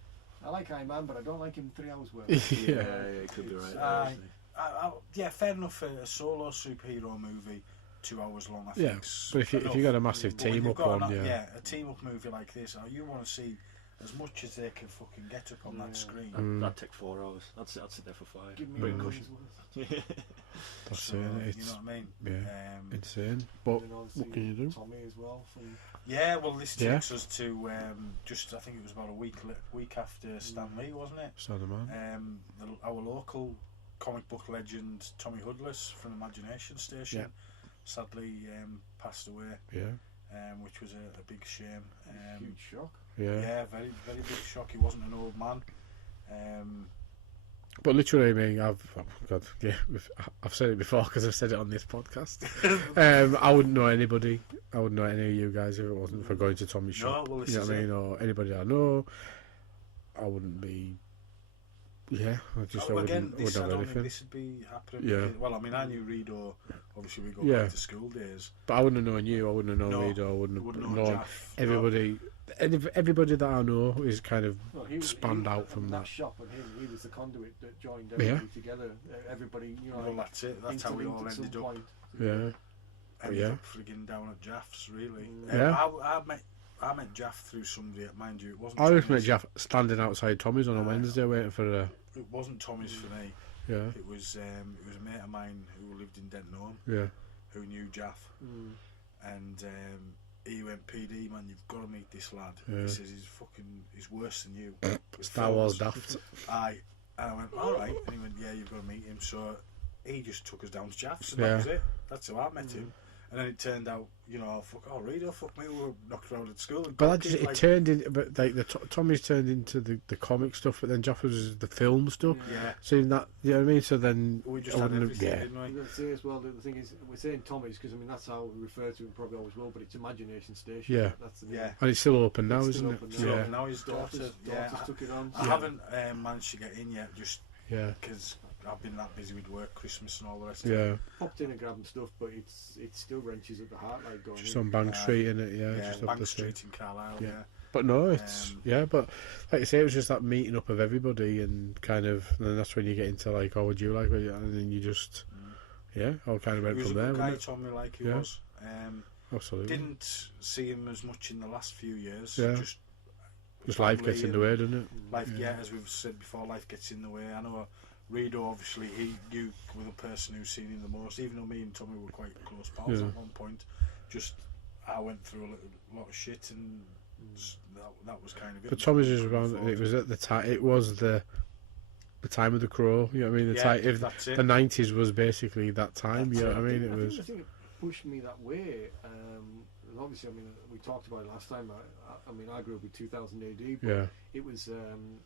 I like Iron Man, but I don't like him 3 hours worth. Yeah, Yeah. it could be right. Aye. actually. Yeah, fair enough for a solo superhero movie, 2 hours long. I Yeah, think. but if you got a massive But when team you've up got on, a team up movie like this, you want to see as much as they can fucking get up on that screen. That'd take 4 hours. I'd sit there for 5. Give me Bring a cushions. that's So, it. you It's know what I mean? yeah, insane. But And what can you do? Tommy as well. From Yeah, well, this Yeah. takes us to just, I think it was about a week after Stan Lee, wasn't it? Son of man. Our local comic book legend Tommy Hoodless from Imagination Station Yeah. sadly passed away, Yeah. which was a big shame. huge shock. Yeah. Yeah, very very big shock. He wasn't an old man. But literally, I mean, I've said it before because I've said it on this podcast. I wouldn't know anybody. I wouldn't know any of you guys if it wasn't for going to Tommy's shop. well, this You know is what I it. mean? Or anybody I know. I wouldn't be. Yeah, I just I Again, wouldn't have I don't think anything. this would be happening. Yeah. Well, I mean, I knew Redo. Obviously, we go Yeah. back to school days. But I wouldn't have known you. I wouldn't have known No, Reed. I wouldn't have Wouldn't know known Jaff. everybody. Everybody that I know is kind of Well, spanned out from that. shop and he was the conduit that joined everybody together. Everybody, you know, Well, that's it. That's how we all interlinked at some ended up. point. Yeah. Ended Yeah. up frigging down at Jaff's, really. Yeah. I met Jaff through somebody. Mind you, it wasn't. I just met Tommy's. Jeff standing outside Tommy's on a Wednesday waiting for a. It wasn't Tommy's for me. Yeah. It was a mate of mine who lived in Denton Home Yeah. who knew Jaff, and he went, PD man, you've got to meet this lad. Yeah. He says he's worse than you. with Star Wars films. daft. And I went, all right. And he went, yeah, you've got to meet him. So he just took us down to Jaff's, and Yeah. that was it. That's how I met him. And then it turned out, you know, Redo, fuck me, we were knocked around at school. And But that just, like, it turned in, but like Tommy's turned into the comic stuff, but then Jeff was the film stuff. yeah, So that, you know what I mean? So then we just I had wouldn't everything, have- yeah. didn't I'm we? going to say as well, the thing is, we're saying Tommy's because I mean that's how we refer to him, probably always will, but it's Imagination Station. Yeah. That's the name. Yeah. And it's still open now, It's still isn't open it? now. So Yeah. now his daughter, Daughters took it on. I haven't managed to get in yet, just Yeah. because I've been that busy with work, Christmas and all the rest of Yeah. it. Popped in and grabbed stuff, but it still wrenches at the heart, like going. Just in. on Bank Street, innit? Yeah. Yeah, Just up Bank the street. Street in Carlisle, Yeah. yeah. But no, it's Um, but like you say, it was just that meeting up of everybody, and kind of, and then that's when you get into like, oh, would you like it? And then you just, yeah, all kind of He went was a from there. good guy, Wasn't it? Tommy, like he Yeah. was. Absolutely. Didn't see him as much in the last few years. Yeah. Just life family gets in the and way, doesn't it? Life, Yeah. as we've said before, life gets in the way. I know Redo, obviously, you were the person who's seen him the most, even though me and Tommy were quite close pals Yeah. at one point. Just, I went through a lot of shit, and that was kind of it. But Tommy's was around. It was at the time. It was the time of the Crow. You know what I mean? The Yeah, time. If that's it. the '90s was basically that time. That's You know it. what I mean? It I was. think it pushed me that way. And obviously, I mean, we talked about it last time. I mean, I grew up with 2000 AD, but Yeah. it was. And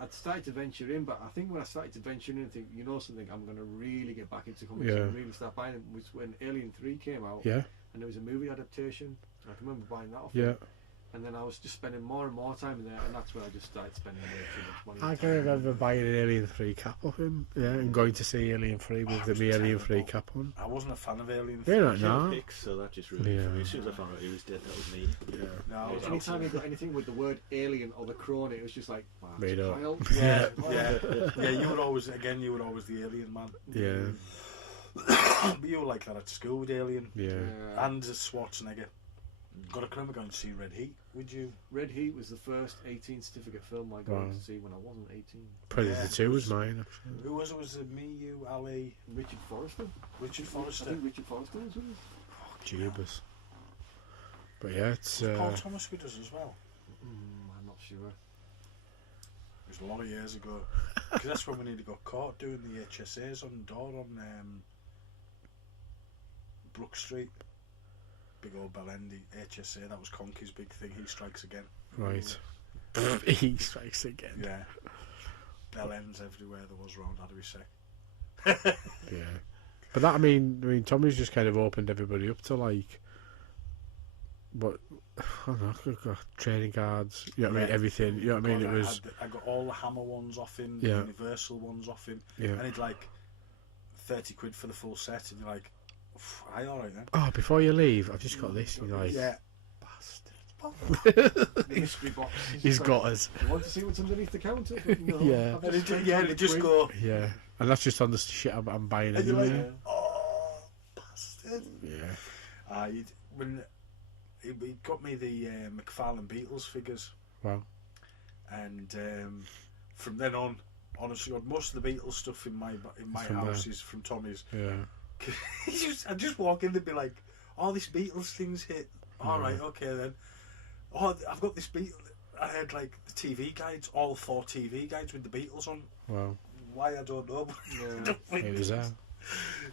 I'd started to venture in, but I think when I started to venture in and think, you know something, I'm going to really get back into comics Yeah. and really start buying them, was when Alien 3 came out, Yeah. and there was a movie adaptation. I can remember buying that off Yeah. him. And then I was just spending more and more time in there, and that's where I just started spending way too much money. I and can time. remember buying an Alien 3 cap off him. Yeah, and going to see Alien 3 with the Alien 3 cap on. I wasn't a fan of Alien. Yeah, right Kill now. Hicks, so that just ruined it for me. As soon as I found out he was dead, that was me. Yeah. No, I was Anytime you got anything with the word alien or the crone, it was just like, wow, Made up. Kyle. yeah, yeah. You were always the Alien man. Yeah. But you were like that at school with Alien Yeah. and Schwarzenegger. Got to remember going to see Red Heat. Would you? Red Heat was the first 18 certificate film I got Wow. to see when I wasn't 18. Predator Yeah, 2 was mine, actually. Who was it? Was it me, you, Ali, Richard Forrester? Richard I Forrester? think Richard Forrester was with us. Jeebus. But yeah, it's. Paul Thomas with us as well. I'm not sure. It was a lot of years ago. Because that's when we nearly got caught doing the HSAs on door on Brook Street. Big old Bell End, HSA, that was Conky's big thing. He strikes again. Right. He strikes again. Yeah. Bell Ends everywhere there was round Adderby. Yeah. But that, I mean, Tommy's just kind of opened everybody up to like, what, I don't know, trading cards, you know what I mean, everything, you know what I mean, God, it was... I got all the Hammer ones off him, the Yeah. Universal ones off him, Yeah. and he'd like 30 quid for the full set, and you're like, aye, alright then. Oh, before you leave, I've just got this, and you're like... Yeah. The mystery box. He's got us. You want to see what's underneath the counter? No, Yeah. I've And just spent they 100 just quid. go, Yeah. And that's just on the shit I'm buying and you're anyway. like, oh, bastard. Yeah. When he got me the McFarlane Beatles figures, Wow. and from then on, honestly, most of the Beatles stuff in my From house there. is from Tommy's. Yeah. I just walk in, they'd be like, "Oh, this Beatles thing's hit. All right, okay then. Oh, I've got this Beatles." I had like the TV guides, all 4 TV guides with the Beatles on. Wow. Why, I don't know. But Yeah. It was there.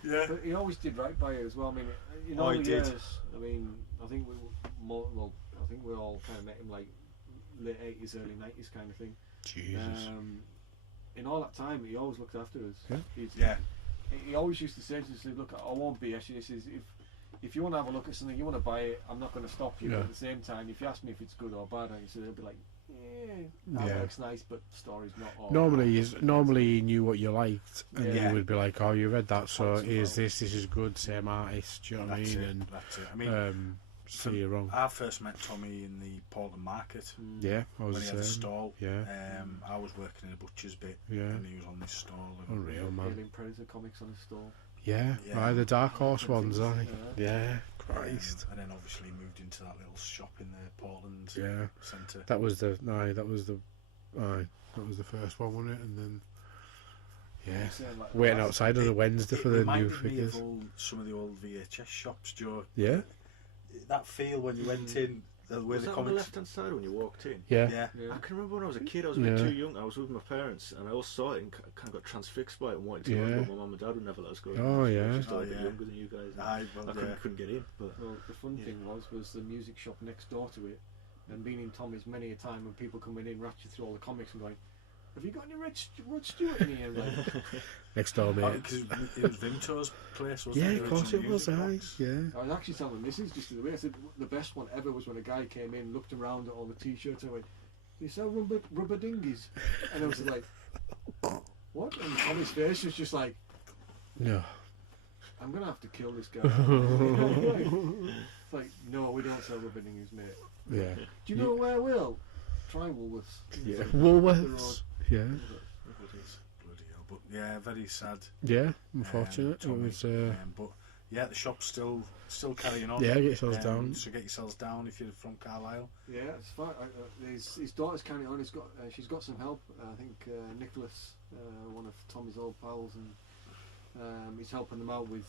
Yeah. But he always did right by it as well. I mean, in Oh, all he the did. years, I mean, I think I think we all kind of met him like late 80s, early 90s kind of thing. Jesus. In all that time, he always looked after us. Yeah. Yeah. He always used to say to us, "Look, I won't BS you. He says, if you want to have a look at something, you want to buy it, I'm not going to stop you. Yeah. But at the same time, if you ask me if it's good or bad, I said, he'll be like, that Yeah. looks nice, but the story's not all." Normally he knew what you liked, and Yeah. he would be like, "Oh, you read that, so Points here's well. this is good, same artist." Do you know what I That's mean? it. And That's it. I mean, see you wrong. I first met Tommy in the Portland Market Yeah, I was when he had a the same. stall. Yeah, I was working in a butcher's bit, yeah. and he was on this stall. And Unreal, man. Alien Predator comics on his stall. Yeah, Yeah. right, the Dark Horse Different ones, things, Yeah, Christ. And then obviously moved into that little shop in the Portland Yeah, centre. that was the first one, wasn't it? And then yeah, Saying, like, waiting that's- outside on the Wednesday for the new reminded me figures. of some of the old VHS shops, Joe. Yeah, That feel when you went in, the way Was the that on the comics. left-hand side when you walked in? yeah, Yeah. Yeah. I can remember when I was a kid, I was a bit Yeah. too young. I was with my parents, and I all saw it and kind of got transfixed by it and wanted to Yeah. go, but my mum and dad would never let us go. Oh, I yeah. was just a Oh, little bit yeah. younger than you guys. and Aye, well, I couldn't get in, but Well, the fun Yeah. thing was the music shop next door to it, and being in Tommy's many a time when people coming in, ratchet through all the comics and going, "Have you got any Rod Stewart in here?" Like, next door, mate. Because it was Vimto's place, wasn't Yeah, it? of course it was. Original Aye, music box. yeah. I was actually telling Mrs. just the way I said the best one ever was when a guy came in, looked around at all the T-shirts, and I went, "You sell rubber dinghies?" And I was like, "What?" And Tommy's face was just like, No. "I'm gonna have to kill this guy." It's like, "No, we don't sell rubber dinghies, mate. Yeah. Do you know where we'll try Woolworths?" Yeah. It's like, Woolworths. Yeah. Bloody hell. But yeah, very sad. Yeah. Unfortunate. It Tommy. was. But yeah, the shop's still carrying on. Yeah, get yourselves down. So get yourselves down if you're from Carlisle. Yeah, it's fine. His daughter's carrying on. She's got some help. I think Nicholas, one of Tommy's old pals, and he's helping them out with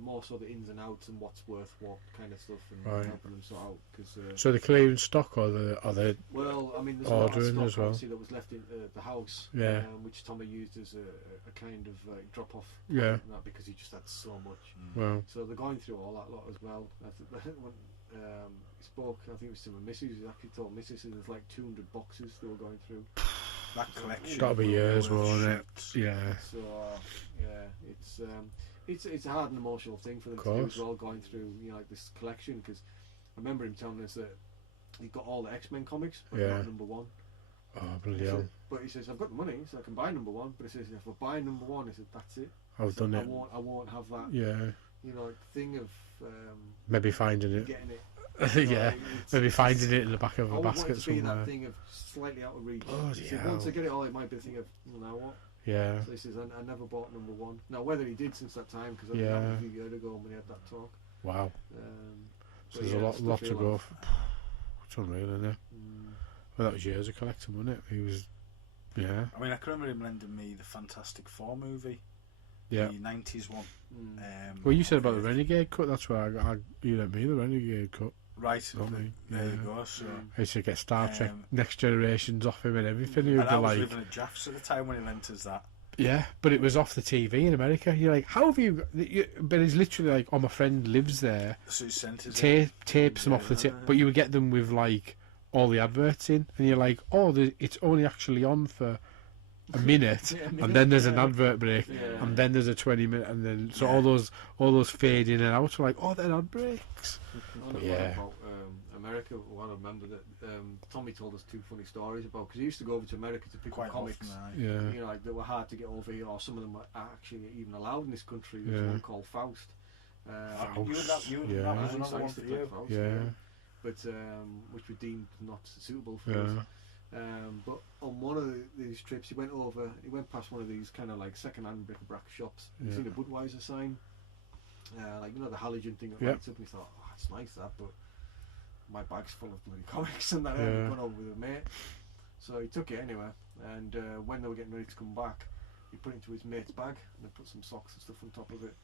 more sort of ins and outs and what's worth what kind of stuff, and Right. helping them sort out. Because So the clearing stock or the well, I mean, there's a lot of ordering stock as well. obviously that was left in the house, Yeah. which Tommy used as a kind of drop off. Yeah. Because he just had so much. well, So they're going through all that lot as well. When he spoke, I think it was to my missus, he actually told missus there's like 200 boxes they were going through. That collection. Gotta be yours, won't it? shirts. yeah. So yeah, it's a hard and emotional thing for them Of to do course. as well, going through like this collection. Because I remember him telling us that he got all the X-Men comics, but Yeah. not number one. Oh bloody He hell! said- but he says I've got the money, so I can buy number one. But he says if I buy number one, he said that's it. I've He said, done it. I won't have that. Yeah. Thing of Maybe finding it. getting it. Yeah. It's- Maybe finding it in the back of I a would want it basket to be that somewhere. thing of slightly out of reach. Bloody He said, once I hell. get it all, it might be a thing of, now what? Yeah. So he says, I never bought number one. Now, whether he did since that time, because Yeah. that was a few years ago when we had that talk. Wow. Um, So but there's yeah, a lot stuff to he'll go. have. It's unreal, isn't it? Mm. Well, that was years of collecting, wasn't it? He was. Yeah. I mean, I can remember him lending me the Fantastic Four movie, Yeah. the 90s one. Mm. Well, you said about the Renegade cut. That's where you lent me the Renegade cut. Right, Got me. there you Yeah. go. So, I used to get Star Trek Um, Next Generations off him and everything. He would and be I was like, living at Jaff's at the time when he lent us that. Yeah, but it was off the TV in America. You're like, how have you? But it's literally like, oh, my friend lives there. So it's sent us Tapes them off the tip, but you would get them with like all the adverts in, and you're like, oh, it's only actually on for a minute, and then there's an advert break, and then there's a 20-minute, and then so all those fade in and out. So like, oh, they're ad breaks. Yeah. About America, well, I remember that Tommy told us 2 funny stories about, because he used to go over to America to pick up comics. Yeah. You know, like, that were hard to get over here, or some of them were actually even allowed in this country. There's one called Faust. That was another one for you. Faust, but which we deemed not suitable for us. But on one of these trips, he went past one of these kind of like second-hand bric-a-brac shops. He seen a Budweiser sign, like, you know, the halogen thing that lights up, and he thought, oh, it's nice that, but my bag's full of bloody comics, and that I'd gone over with a mate. So he took it anyway, and when they were getting ready to come back, he put it into his mate's bag, and they put some socks and stuff on top of it.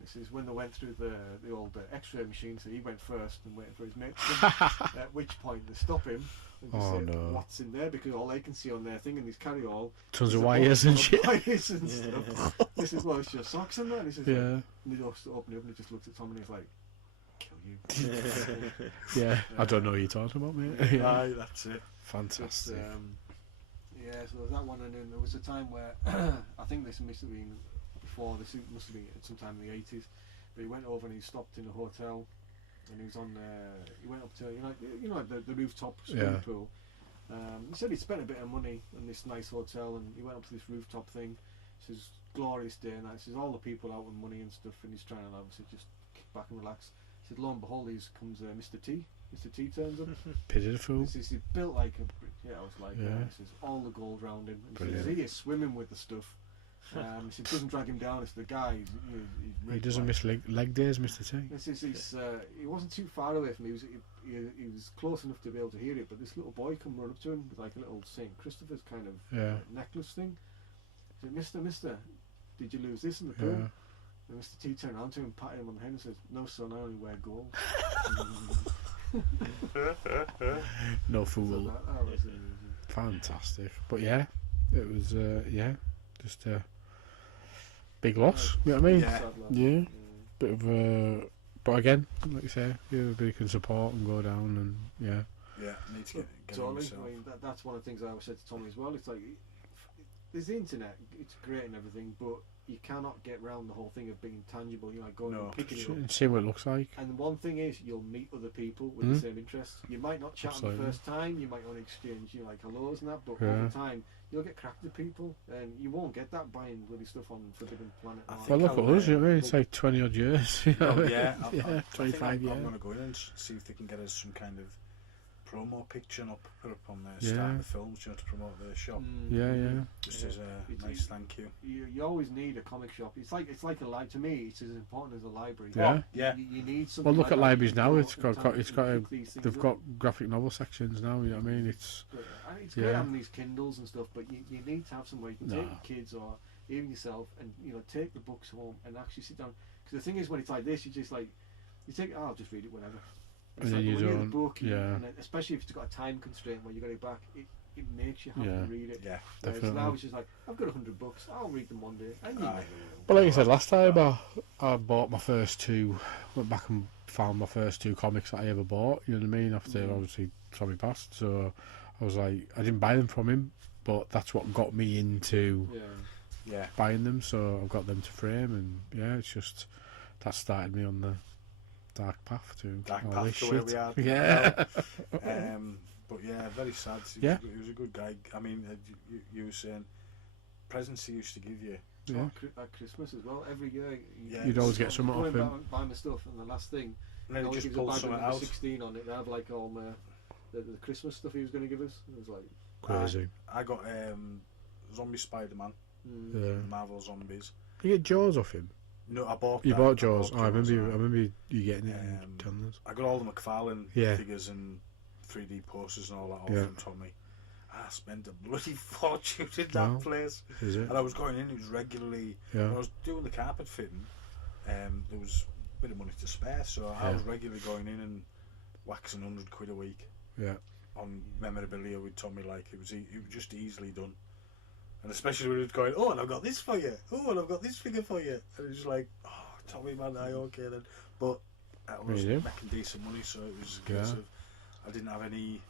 This is when they went through the old X-ray machine, so he went first and waited for his mate to come, at which point they stop him and just say, what's in there, because all they can see on their thing in these carry-all, tons of wires and shit. Wires and stuff. This is, well, it's your socks in there, and he says, and he just opened it up and he just looked at Tom and he's like, kill you. I don't know what you're talking about, mate. Aye, that's it. Fantastic. But, so there was that one, and then there was a time where I think this must have been before, this must have been sometime in the 80s, but he went over and he stopped in a hotel, and he was on he went up to the rooftop swimming pool. He said he'd spent a bit of money on this nice hotel, and he went up to this rooftop thing. It says glorious day, and it says all the people out with money and stuff, and he's trying to obviously just kick back and relax. He said, lo and behold, he comes Mr. T. Mr. T turns up. Pitiful. He says he's built like a, I was like, he says all the gold round him. And he says he is swimming with the stuff. He says, it doesn't drag him down. It's the guy. He's he doesn't miss leg days, Mr. T. He says he wasn't too far away from me. He was close enough to be able to hear it. But this little boy come run up to him with like a little St. Christopher's kind of necklace thing. He said, Mister, did you lose this in the pool? And Mr. T turned around to him and patted him on the head and says, no son, I only wear gold. No fool. So that was fantastic. But yeah, it was just a big loss. You know what I mean? Yeah. Bit of a, but again, like you say, everybody can support and go down, and need to get totally. I mean, that's one of the things I always said to Tommy as well. It's like, there's the internet, it's great and everything, but you cannot get round the whole thing of being tangible. You know, like going and picking it up and see what it looks like. And one thing is, you'll meet other people with the same interests. You might not chat on the first time. You might only exchange, like hellos and that. But over time, you'll get cracked with people, and you won't get that buying bloody stuff on Forbidden Planet. Well, look at us. You know, it's like 20 odd years. 25 years. I'm going to go in and see if they can get us some kind of promo picture put up on the start of the films, to promote the shop. Just as a nice thank you. You always need a comic shop. It's like a library. To me, it's as important as a library. You need something. Well, look like at libraries now. They've got graphic novel sections now. You know what I mean? It's great having these Kindles and stuff, but you need to have somewhere you can take your kids or even yourself, and take the books home and actually sit down. Because the thing is, when it's like this, you just like you take. I'll just read it whenever. It's like, when you read the book, and especially if it's got a time constraint where you got it back, it makes you have to read it. Yeah, definitely. Now it's just like, I've got 100 books, I'll read them one day. But like I said last time, I bought my first two, went back and found my first two comics that I ever bought, you know what I mean, after obviously Tommy passed. So I was like, I didn't buy them from him, but that's what got me into buying them. So I've got them to frame, and it's just, that started me on the dark path to where we are. But very sad. He was a good guy. I mean, you were saying presents he used to give you at Christmas as well. Every year, you'd always get something off him. Buy my stuff, and the last thing, and then he just pulled something out. 16 on it. They have like all the Christmas stuff he was going to give us. It was like crazy. I got Zombie Spider-Man, Marvel Zombies. You get Jaws off him. No, I bought. You bought Jaws. I remember you getting it and telling us. I got all the McFarlane figures and 3D posters and all that off from Tommy. I spent a bloody fortune in that place. Is it? And I was going in. It was regularly. When I was doing the carpet fitting, there was a bit of money to spare, so I was regularly going in and waxing £100 a week. Yeah. On memorabilia with Tommy, like it was just easily done. And especially when he was going, oh, and I've got this for you. Oh, and I've got this figure for you. And it was like, oh, Tommy, man, okay then. But I was Yeah. making decent money, so it was a Yeah. case of I didn't have any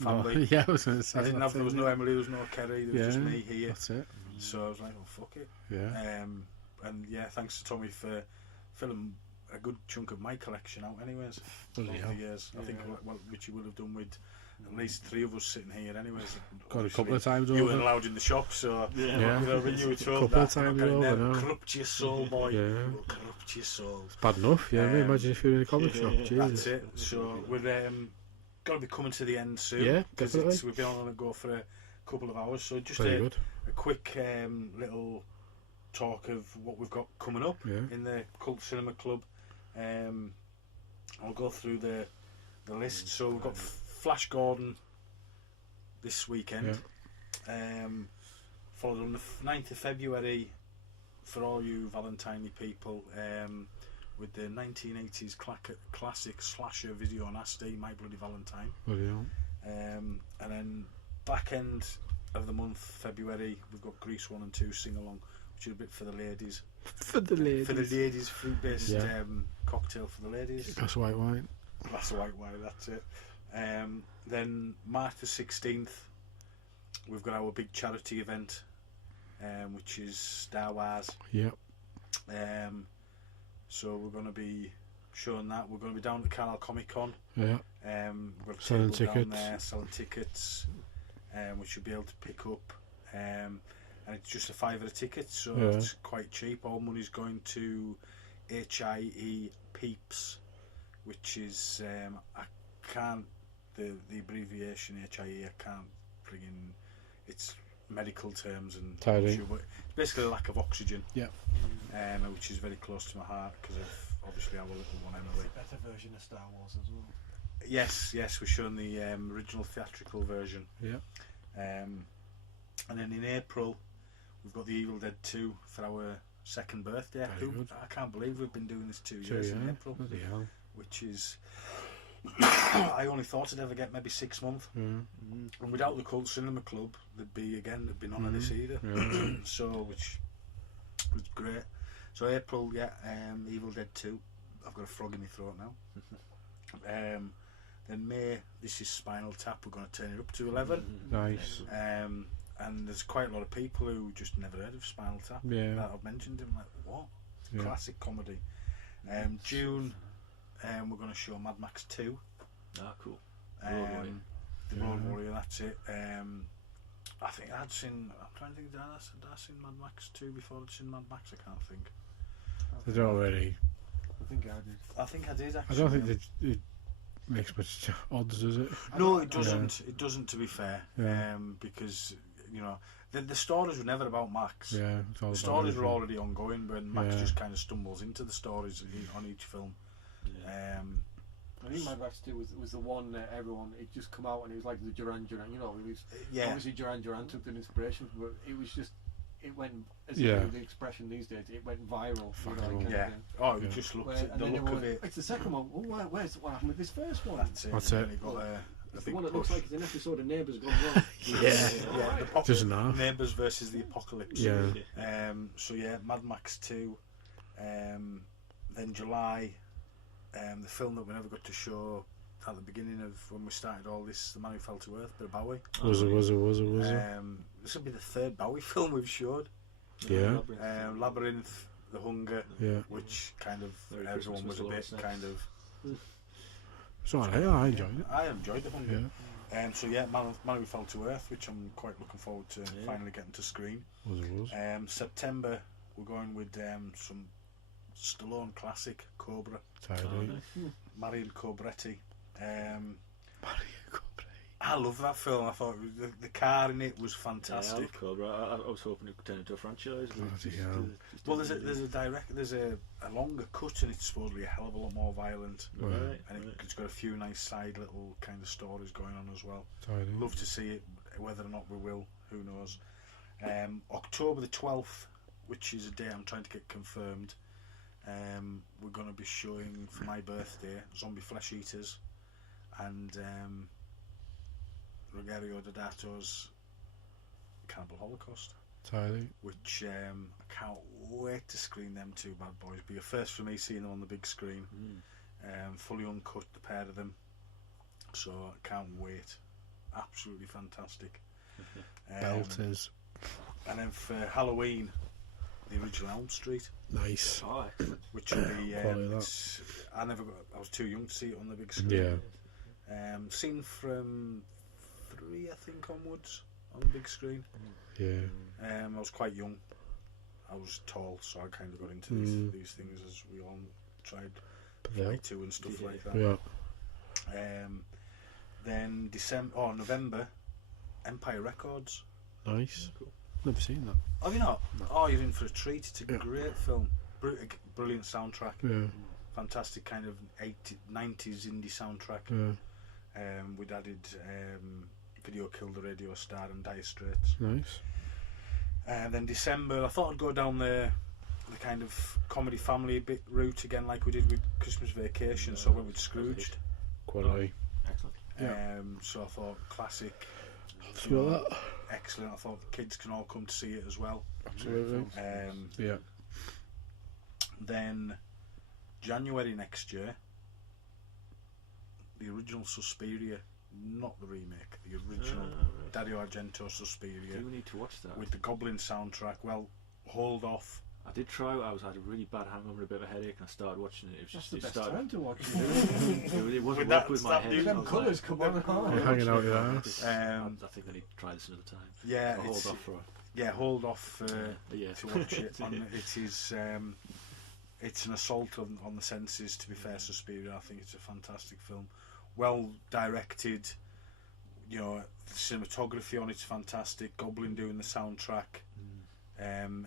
No, family. yeah, I was going to say. I didn't have, there was no yeah. Emily, there was no Kerry, there was just me here. That's it. So I was like, oh, fuck it. Yeah. And yeah, thanks to Tommy for filling a good chunk of my collection out anyways Bloody over hell. the years. I think which you will have done with at least 3 of us sitting here anyways. Got a couple of times You over. weren't allowed in the shop, so Yeah. you know when you were told Couple of that, you're not times going over, there, no. corrupt your soul, boy. Yeah. We'll corrupt your soul. It's bad enough, yeah. Imagine if you're in a comic shop. That's Jesus. it. So we're got to be coming to the end soon. Yeah, 'cause definitely. we've been on a go for a couple of hours. So just Very good. a quick little talk of what we've got coming up Yeah. in the Cult Cinema Club. I'll go through the list. So we've got Flash Gordon this weekend. Followed on the 9th of February for all you Valentine people with the 1980s classic slasher video nasty, My Bloody Valentine. Bloody hell. And then back end of the month, February, we've got Grease 1 and 2 sing along, which is a bit for the ladies. For the ladies. For the ladies, fruit based Yeah. cocktail for the ladies. Glass of white wine. Glass of white wine, that's it. Then March the 16th, we've got our big charity event, which is Star Wars. Yep. So we're going to be showing that. We're going to be down at Carlisle Comic Con. Yeah. We've got a Selling table down tickets. there selling tickets, which you'll be able to pick up. And it's just a £5 a ticket, so Yeah. it's quite cheap. All money's going to HIE Peeps, which is I can't the abbreviation HIE. I can't friggin' it's medical terms and Tidy. it's basically a lack of oxygen. Yeah. Which is very close to my heart because of obviously our little one Emily. Better version of Star Wars as well. Yes, we're showing the original theatrical version. Yeah. And then in April, we've got the Evil Dead 2 for our second birthday. Very good. I can't believe we've been doing this 2 So, years yeah. in April, Bloody hell. which is. I only thought I'd ever get maybe 6 months, Yeah. and without the Cult Cinema Club, there'd be none of this either. Yeah. So, which was great. So April, Evil Dead 2. I've got a frog in my throat now. Then May, this is Spinal Tap. We're going to turn it up to 11. Nice. And there's quite a lot of people who just never heard of Spinal Tap. Yeah. That I've mentioned him, like, what? It's a Yeah. classic comedy. June, we're going to show Mad Max 2. Ah, cool. The Yeah. Road Warrior, that's it. I think I'm trying to think, did I seen Mad Max 2 before I'd seen Mad Max? I can't think. They don't really. I think I did. I think I did I actually. don't think it makes much odds, does it? No, it doesn't. It doesn't, to be fair. Yeah. Because, you know, the stories were never about Max. Yeah. It's all The about stories were everything. already ongoing, but Max Yeah. just kind of stumbles into the stories on each film. I think Mad Max 2 was the one that everyone, it just come out and it was like the Duran Duran, you know, it was, Yeah. obviously Duran Duran took the inspiration, but it was just, it went, as Yeah. the expression these days, it went viral. You know, Viral. kind of Yeah. thing. Oh, you Yeah. just looked Where- at and the then look they of were, it. it's the second one. Well, what happened with this first one? That's it. That's and it. then it got a It's the big one that looks push. like it's an episode of Neighbours gone wrong. Yeah. Doesn't have. Neighbours versus the Apocalypse. Yeah. So yeah, Mad Max 2. Then July, the film that we never got to show at the beginning of when we started all this, The Man Who Fell to Earth, bit of Bowie. Was it? This will be the third Bowie film we've showed. Yeah. Labyrinth, The Hunger, Yeah. which kind of Merry everyone was Christmas a with bit all kind of. It's alright. I enjoyed it. I enjoyed The Hunger. Yeah. So yeah, Man Who Fell to Earth, which I'm quite looking forward to finally getting to screen. Was. September, we're going with some Stallone classic, Cobra, Tidy. Mario Cobretti. Mario Cobra. I love that film. I thought the car in it was Yeah, I fantastic. love Cobra. I was hoping it could turn into a franchise. But Bloody it just, hell. just Well, didn't there's a longer cut, and it's supposedly a hell of a lot more violent. really. Right. Right, And right. it's got a few nice side little kind of stories going on as well. Tidy. Love to see it. Whether or not we will, who knows. October the 12th, which is a day I'm trying to get confirmed. We're going to be showing for my birthday Zombie Flesh Eaters and Rogerio Dodato's Cannibal Holocaust. Tidy. which I can't wait to screen them two bad boys. Be a first for me seeing them on the big screen, fully uncut, the pair of them. So I can't wait. Absolutely fantastic. Belters. And then for Halloween, the original Elm Street, Nice. Oh, excellent. which will be. Quality that. I was too young to see it on the big screen. Yeah. Seen from 3, I think, onwards on the big screen. Yeah. I was quite young. I was tall, so I kind of got into these things as we all tried Yeah. Fly 2 and stuff like that. Yeah. Then November, Empire Records. Nice. Cool. Never seen that. Have you not? No. Oh, you're in for a treat. It's a Yeah. great film. Brilliant soundtrack. Yeah. Fantastic kind of 90s indie soundtrack. Yeah. We'd added Video Killed the Radio Star and Dire Straits. Nice. Then December, I thought I'd go down the kind of comedy family bit route again, like we did with Christmas Vacation. So I went with Scrooged. Quality. Excellent. Yeah. So I thought classic, Saw that. excellent. I thought the kids can all come to see it as well. Absolutely. Yeah. Then January next year, the original Suspiria, not the remake, the original Dario Argento Suspiria Do we need to watch that? with the Goblin soundtrack. Well, hold off. I did try. I had a really bad hangover, a bit of a headache, and I started watching it. It was That's just the it best started. time to watch it. It wasn't With work that- with my that head. new- I Them was colours like, come on and on. You're hanging out your I ass. just- I think I need to try this another time. Yeah, I'll hold it's, off for. yeah, hold off Yeah. to watch it. It is. It's an assault on the senses. To be fair, Suspiria. I think it's a fantastic film. Well directed. You know, the cinematography on it's fantastic. Goblin doing the soundtrack.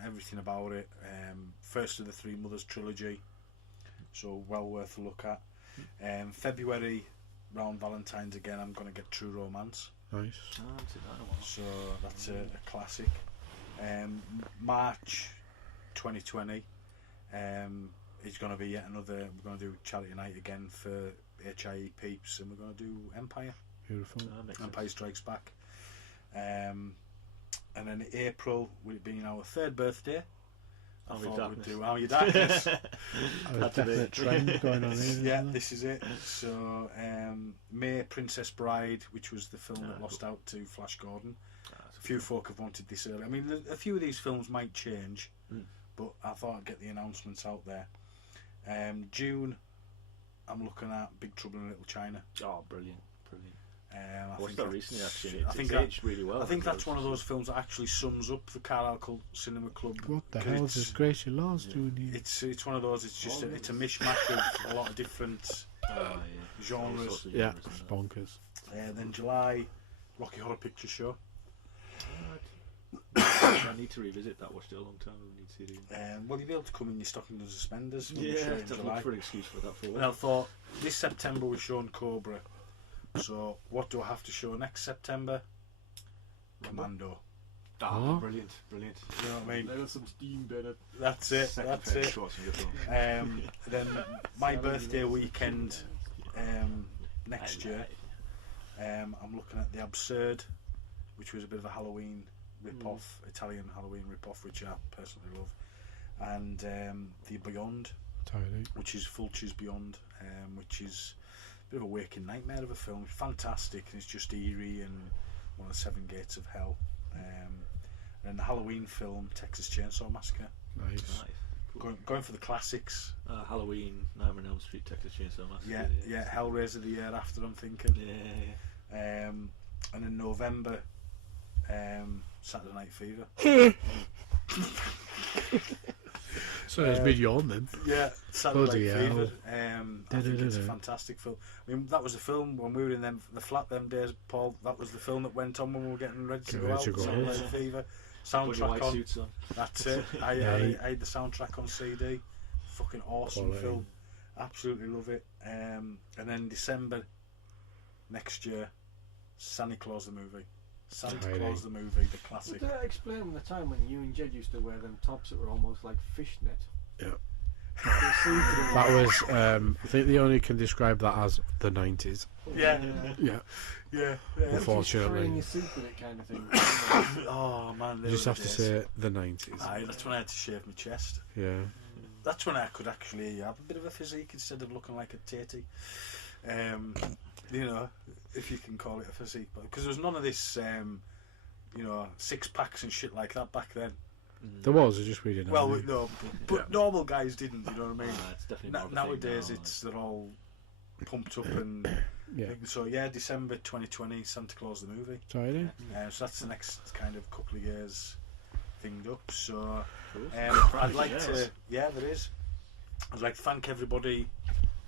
Everything about it. First of the Three Mothers trilogy. So well worth a look at. February, around Valentine's again, I'm going to get True Romance. Nice. I haven't seen that in a while. So that's a classic. March 2020 is going to be yet another. We're going to do charity night again for HIE peeps, and we're going to do Empire. Beautiful. Makes Empire sense. Strikes Back. And then April, with it being our 3rd birthday, I Army of thought we'd Darkness. do Army of Darkness. A Had to be. definite trend going on here. Yeah, isn't there? this is it. So May, Princess Bride, which was the film that lost out to Flash Gordon. That's A few folk have wanted this early. I mean, a few of these films might change, but I thought I'd get the announcements out there. June, I'm looking at Big Trouble in Little China. Oh, brilliant. I I watched think that that's- recently, actually. I think It's that- aged really well. I think that's one of those films that actually sums up the Carlisle Cult Cinema Club. What the 'cause hell is this Gracie Laws doing here? It's one of those. It's just it's a mishmash of a lot of different Yeah. genres. All sorts of Yeah, genres and that. bonkers. Then July, Rocky Horror Picture Show. I need to revisit that. Watched it a long time ago. Need to see it again. Well, you'll be able to come in your stockings and suspenders. when we show Yeah, it in to July. look for an excuse for that for a And I while. thought this September we're showing Cobra. So what do I have to show next September? Commando. Oh. Brilliant. You know what I mean? Let us some steam, Bennett. That's it. Second That's pair of it. shorts in your film. Then my birthday weekend next year. I'm looking at The Absurd, which was a bit of a Halloween rip-off, Italian Halloween rip-off, which I personally love, and The Beyond, Tidy. which is Fulci's Beyond, which is a bit of a waking nightmare of a film. It's fantastic, and it's just eerie and one of the 7 gates of hell. And the Halloween film, Texas Chainsaw Massacre. Nice. Nice. Going for the classics. Halloween, Nightmare on Elm Street, Texas Chainsaw Massacre. Yeah, Hellraiser the year after, I'm thinking. Yeah. And in November, Saturday Night Fever. So it's been yawn then. Yeah, Saturday Bloody Night hell. Fever. I think it's a fantastic film. I mean, that was a film when we were in the flat them days, Paul. That was the film that went on when we were getting ready to Get go ready out. to go Saturday out. Night Fever. Put your Soundtrack white on. suits on. That's it. I had the soundtrack on CD. Fucking awesome Quality. film. Absolutely love it. And then December next year, Santa Claus the movie. Santa Tidy. Claus the movie, the classic. Would that explain the time when you and Jed used to wear them tops that were almost like fishnet? That was, I think they only can describe that as the 90s. Yeah. Yeah, Yeah. unfortunately. your soup with it kind of thing. Oh man, You just have to say the 90s. Aye, that's when I had to shave my chest. Yeah. That's when I could actually have a bit of a physique instead of looking like a tatey. You know, if you can call it a physique, because there was none of this, you know, 6-packs and shit like that back then. There was, it's just we didn't Well, have it. no, but normal guys didn't. You know what I mean? It's definitely more of a Nowadays, thing now. they're all pumped up and. Yeah. So yeah, December 2020, Santa Claus the movie. Sorry, So that's the next kind of couple of years thinged up. So Cool. I'd like Yes. to, yeah, there is. I'd like to thank everybody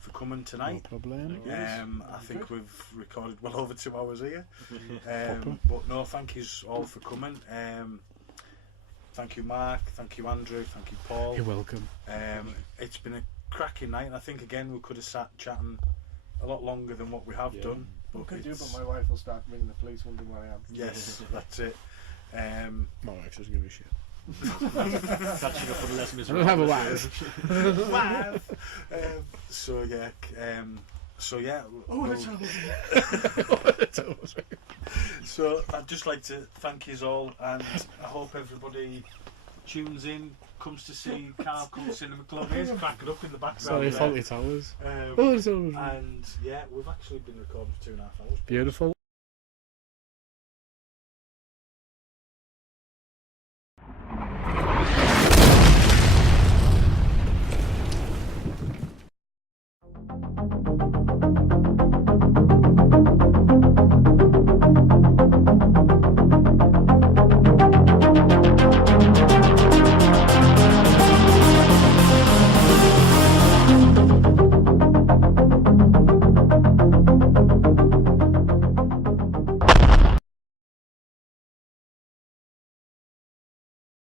for coming no tonight. problem. I think we've recorded well over 2 hours here. Proper. But no, thank you all for coming. Thank you, Mark. Thank you, Andrew. Thank you, Paul. You're welcome. It's been a cracking night, and I think again we could have sat chatting a lot longer than what we have Yeah. done. We But could do, it's- but my wife will start ringing the police wondering where I am. yes, that's it. My wife doesn't give a shit. Catching up on Les I Mis. don't have a wife. So yeah, Oh, we'll- that's how so I'd just like to thank you all, and I hope everybody tunes in, comes to see Carlisle Cinema Club. Here's cracking up in the background. Sorry, there. Faulty Towers. Um, Oh, it's over. and yeah, we've actually been recording for 2.5 hours. Beautiful. Thank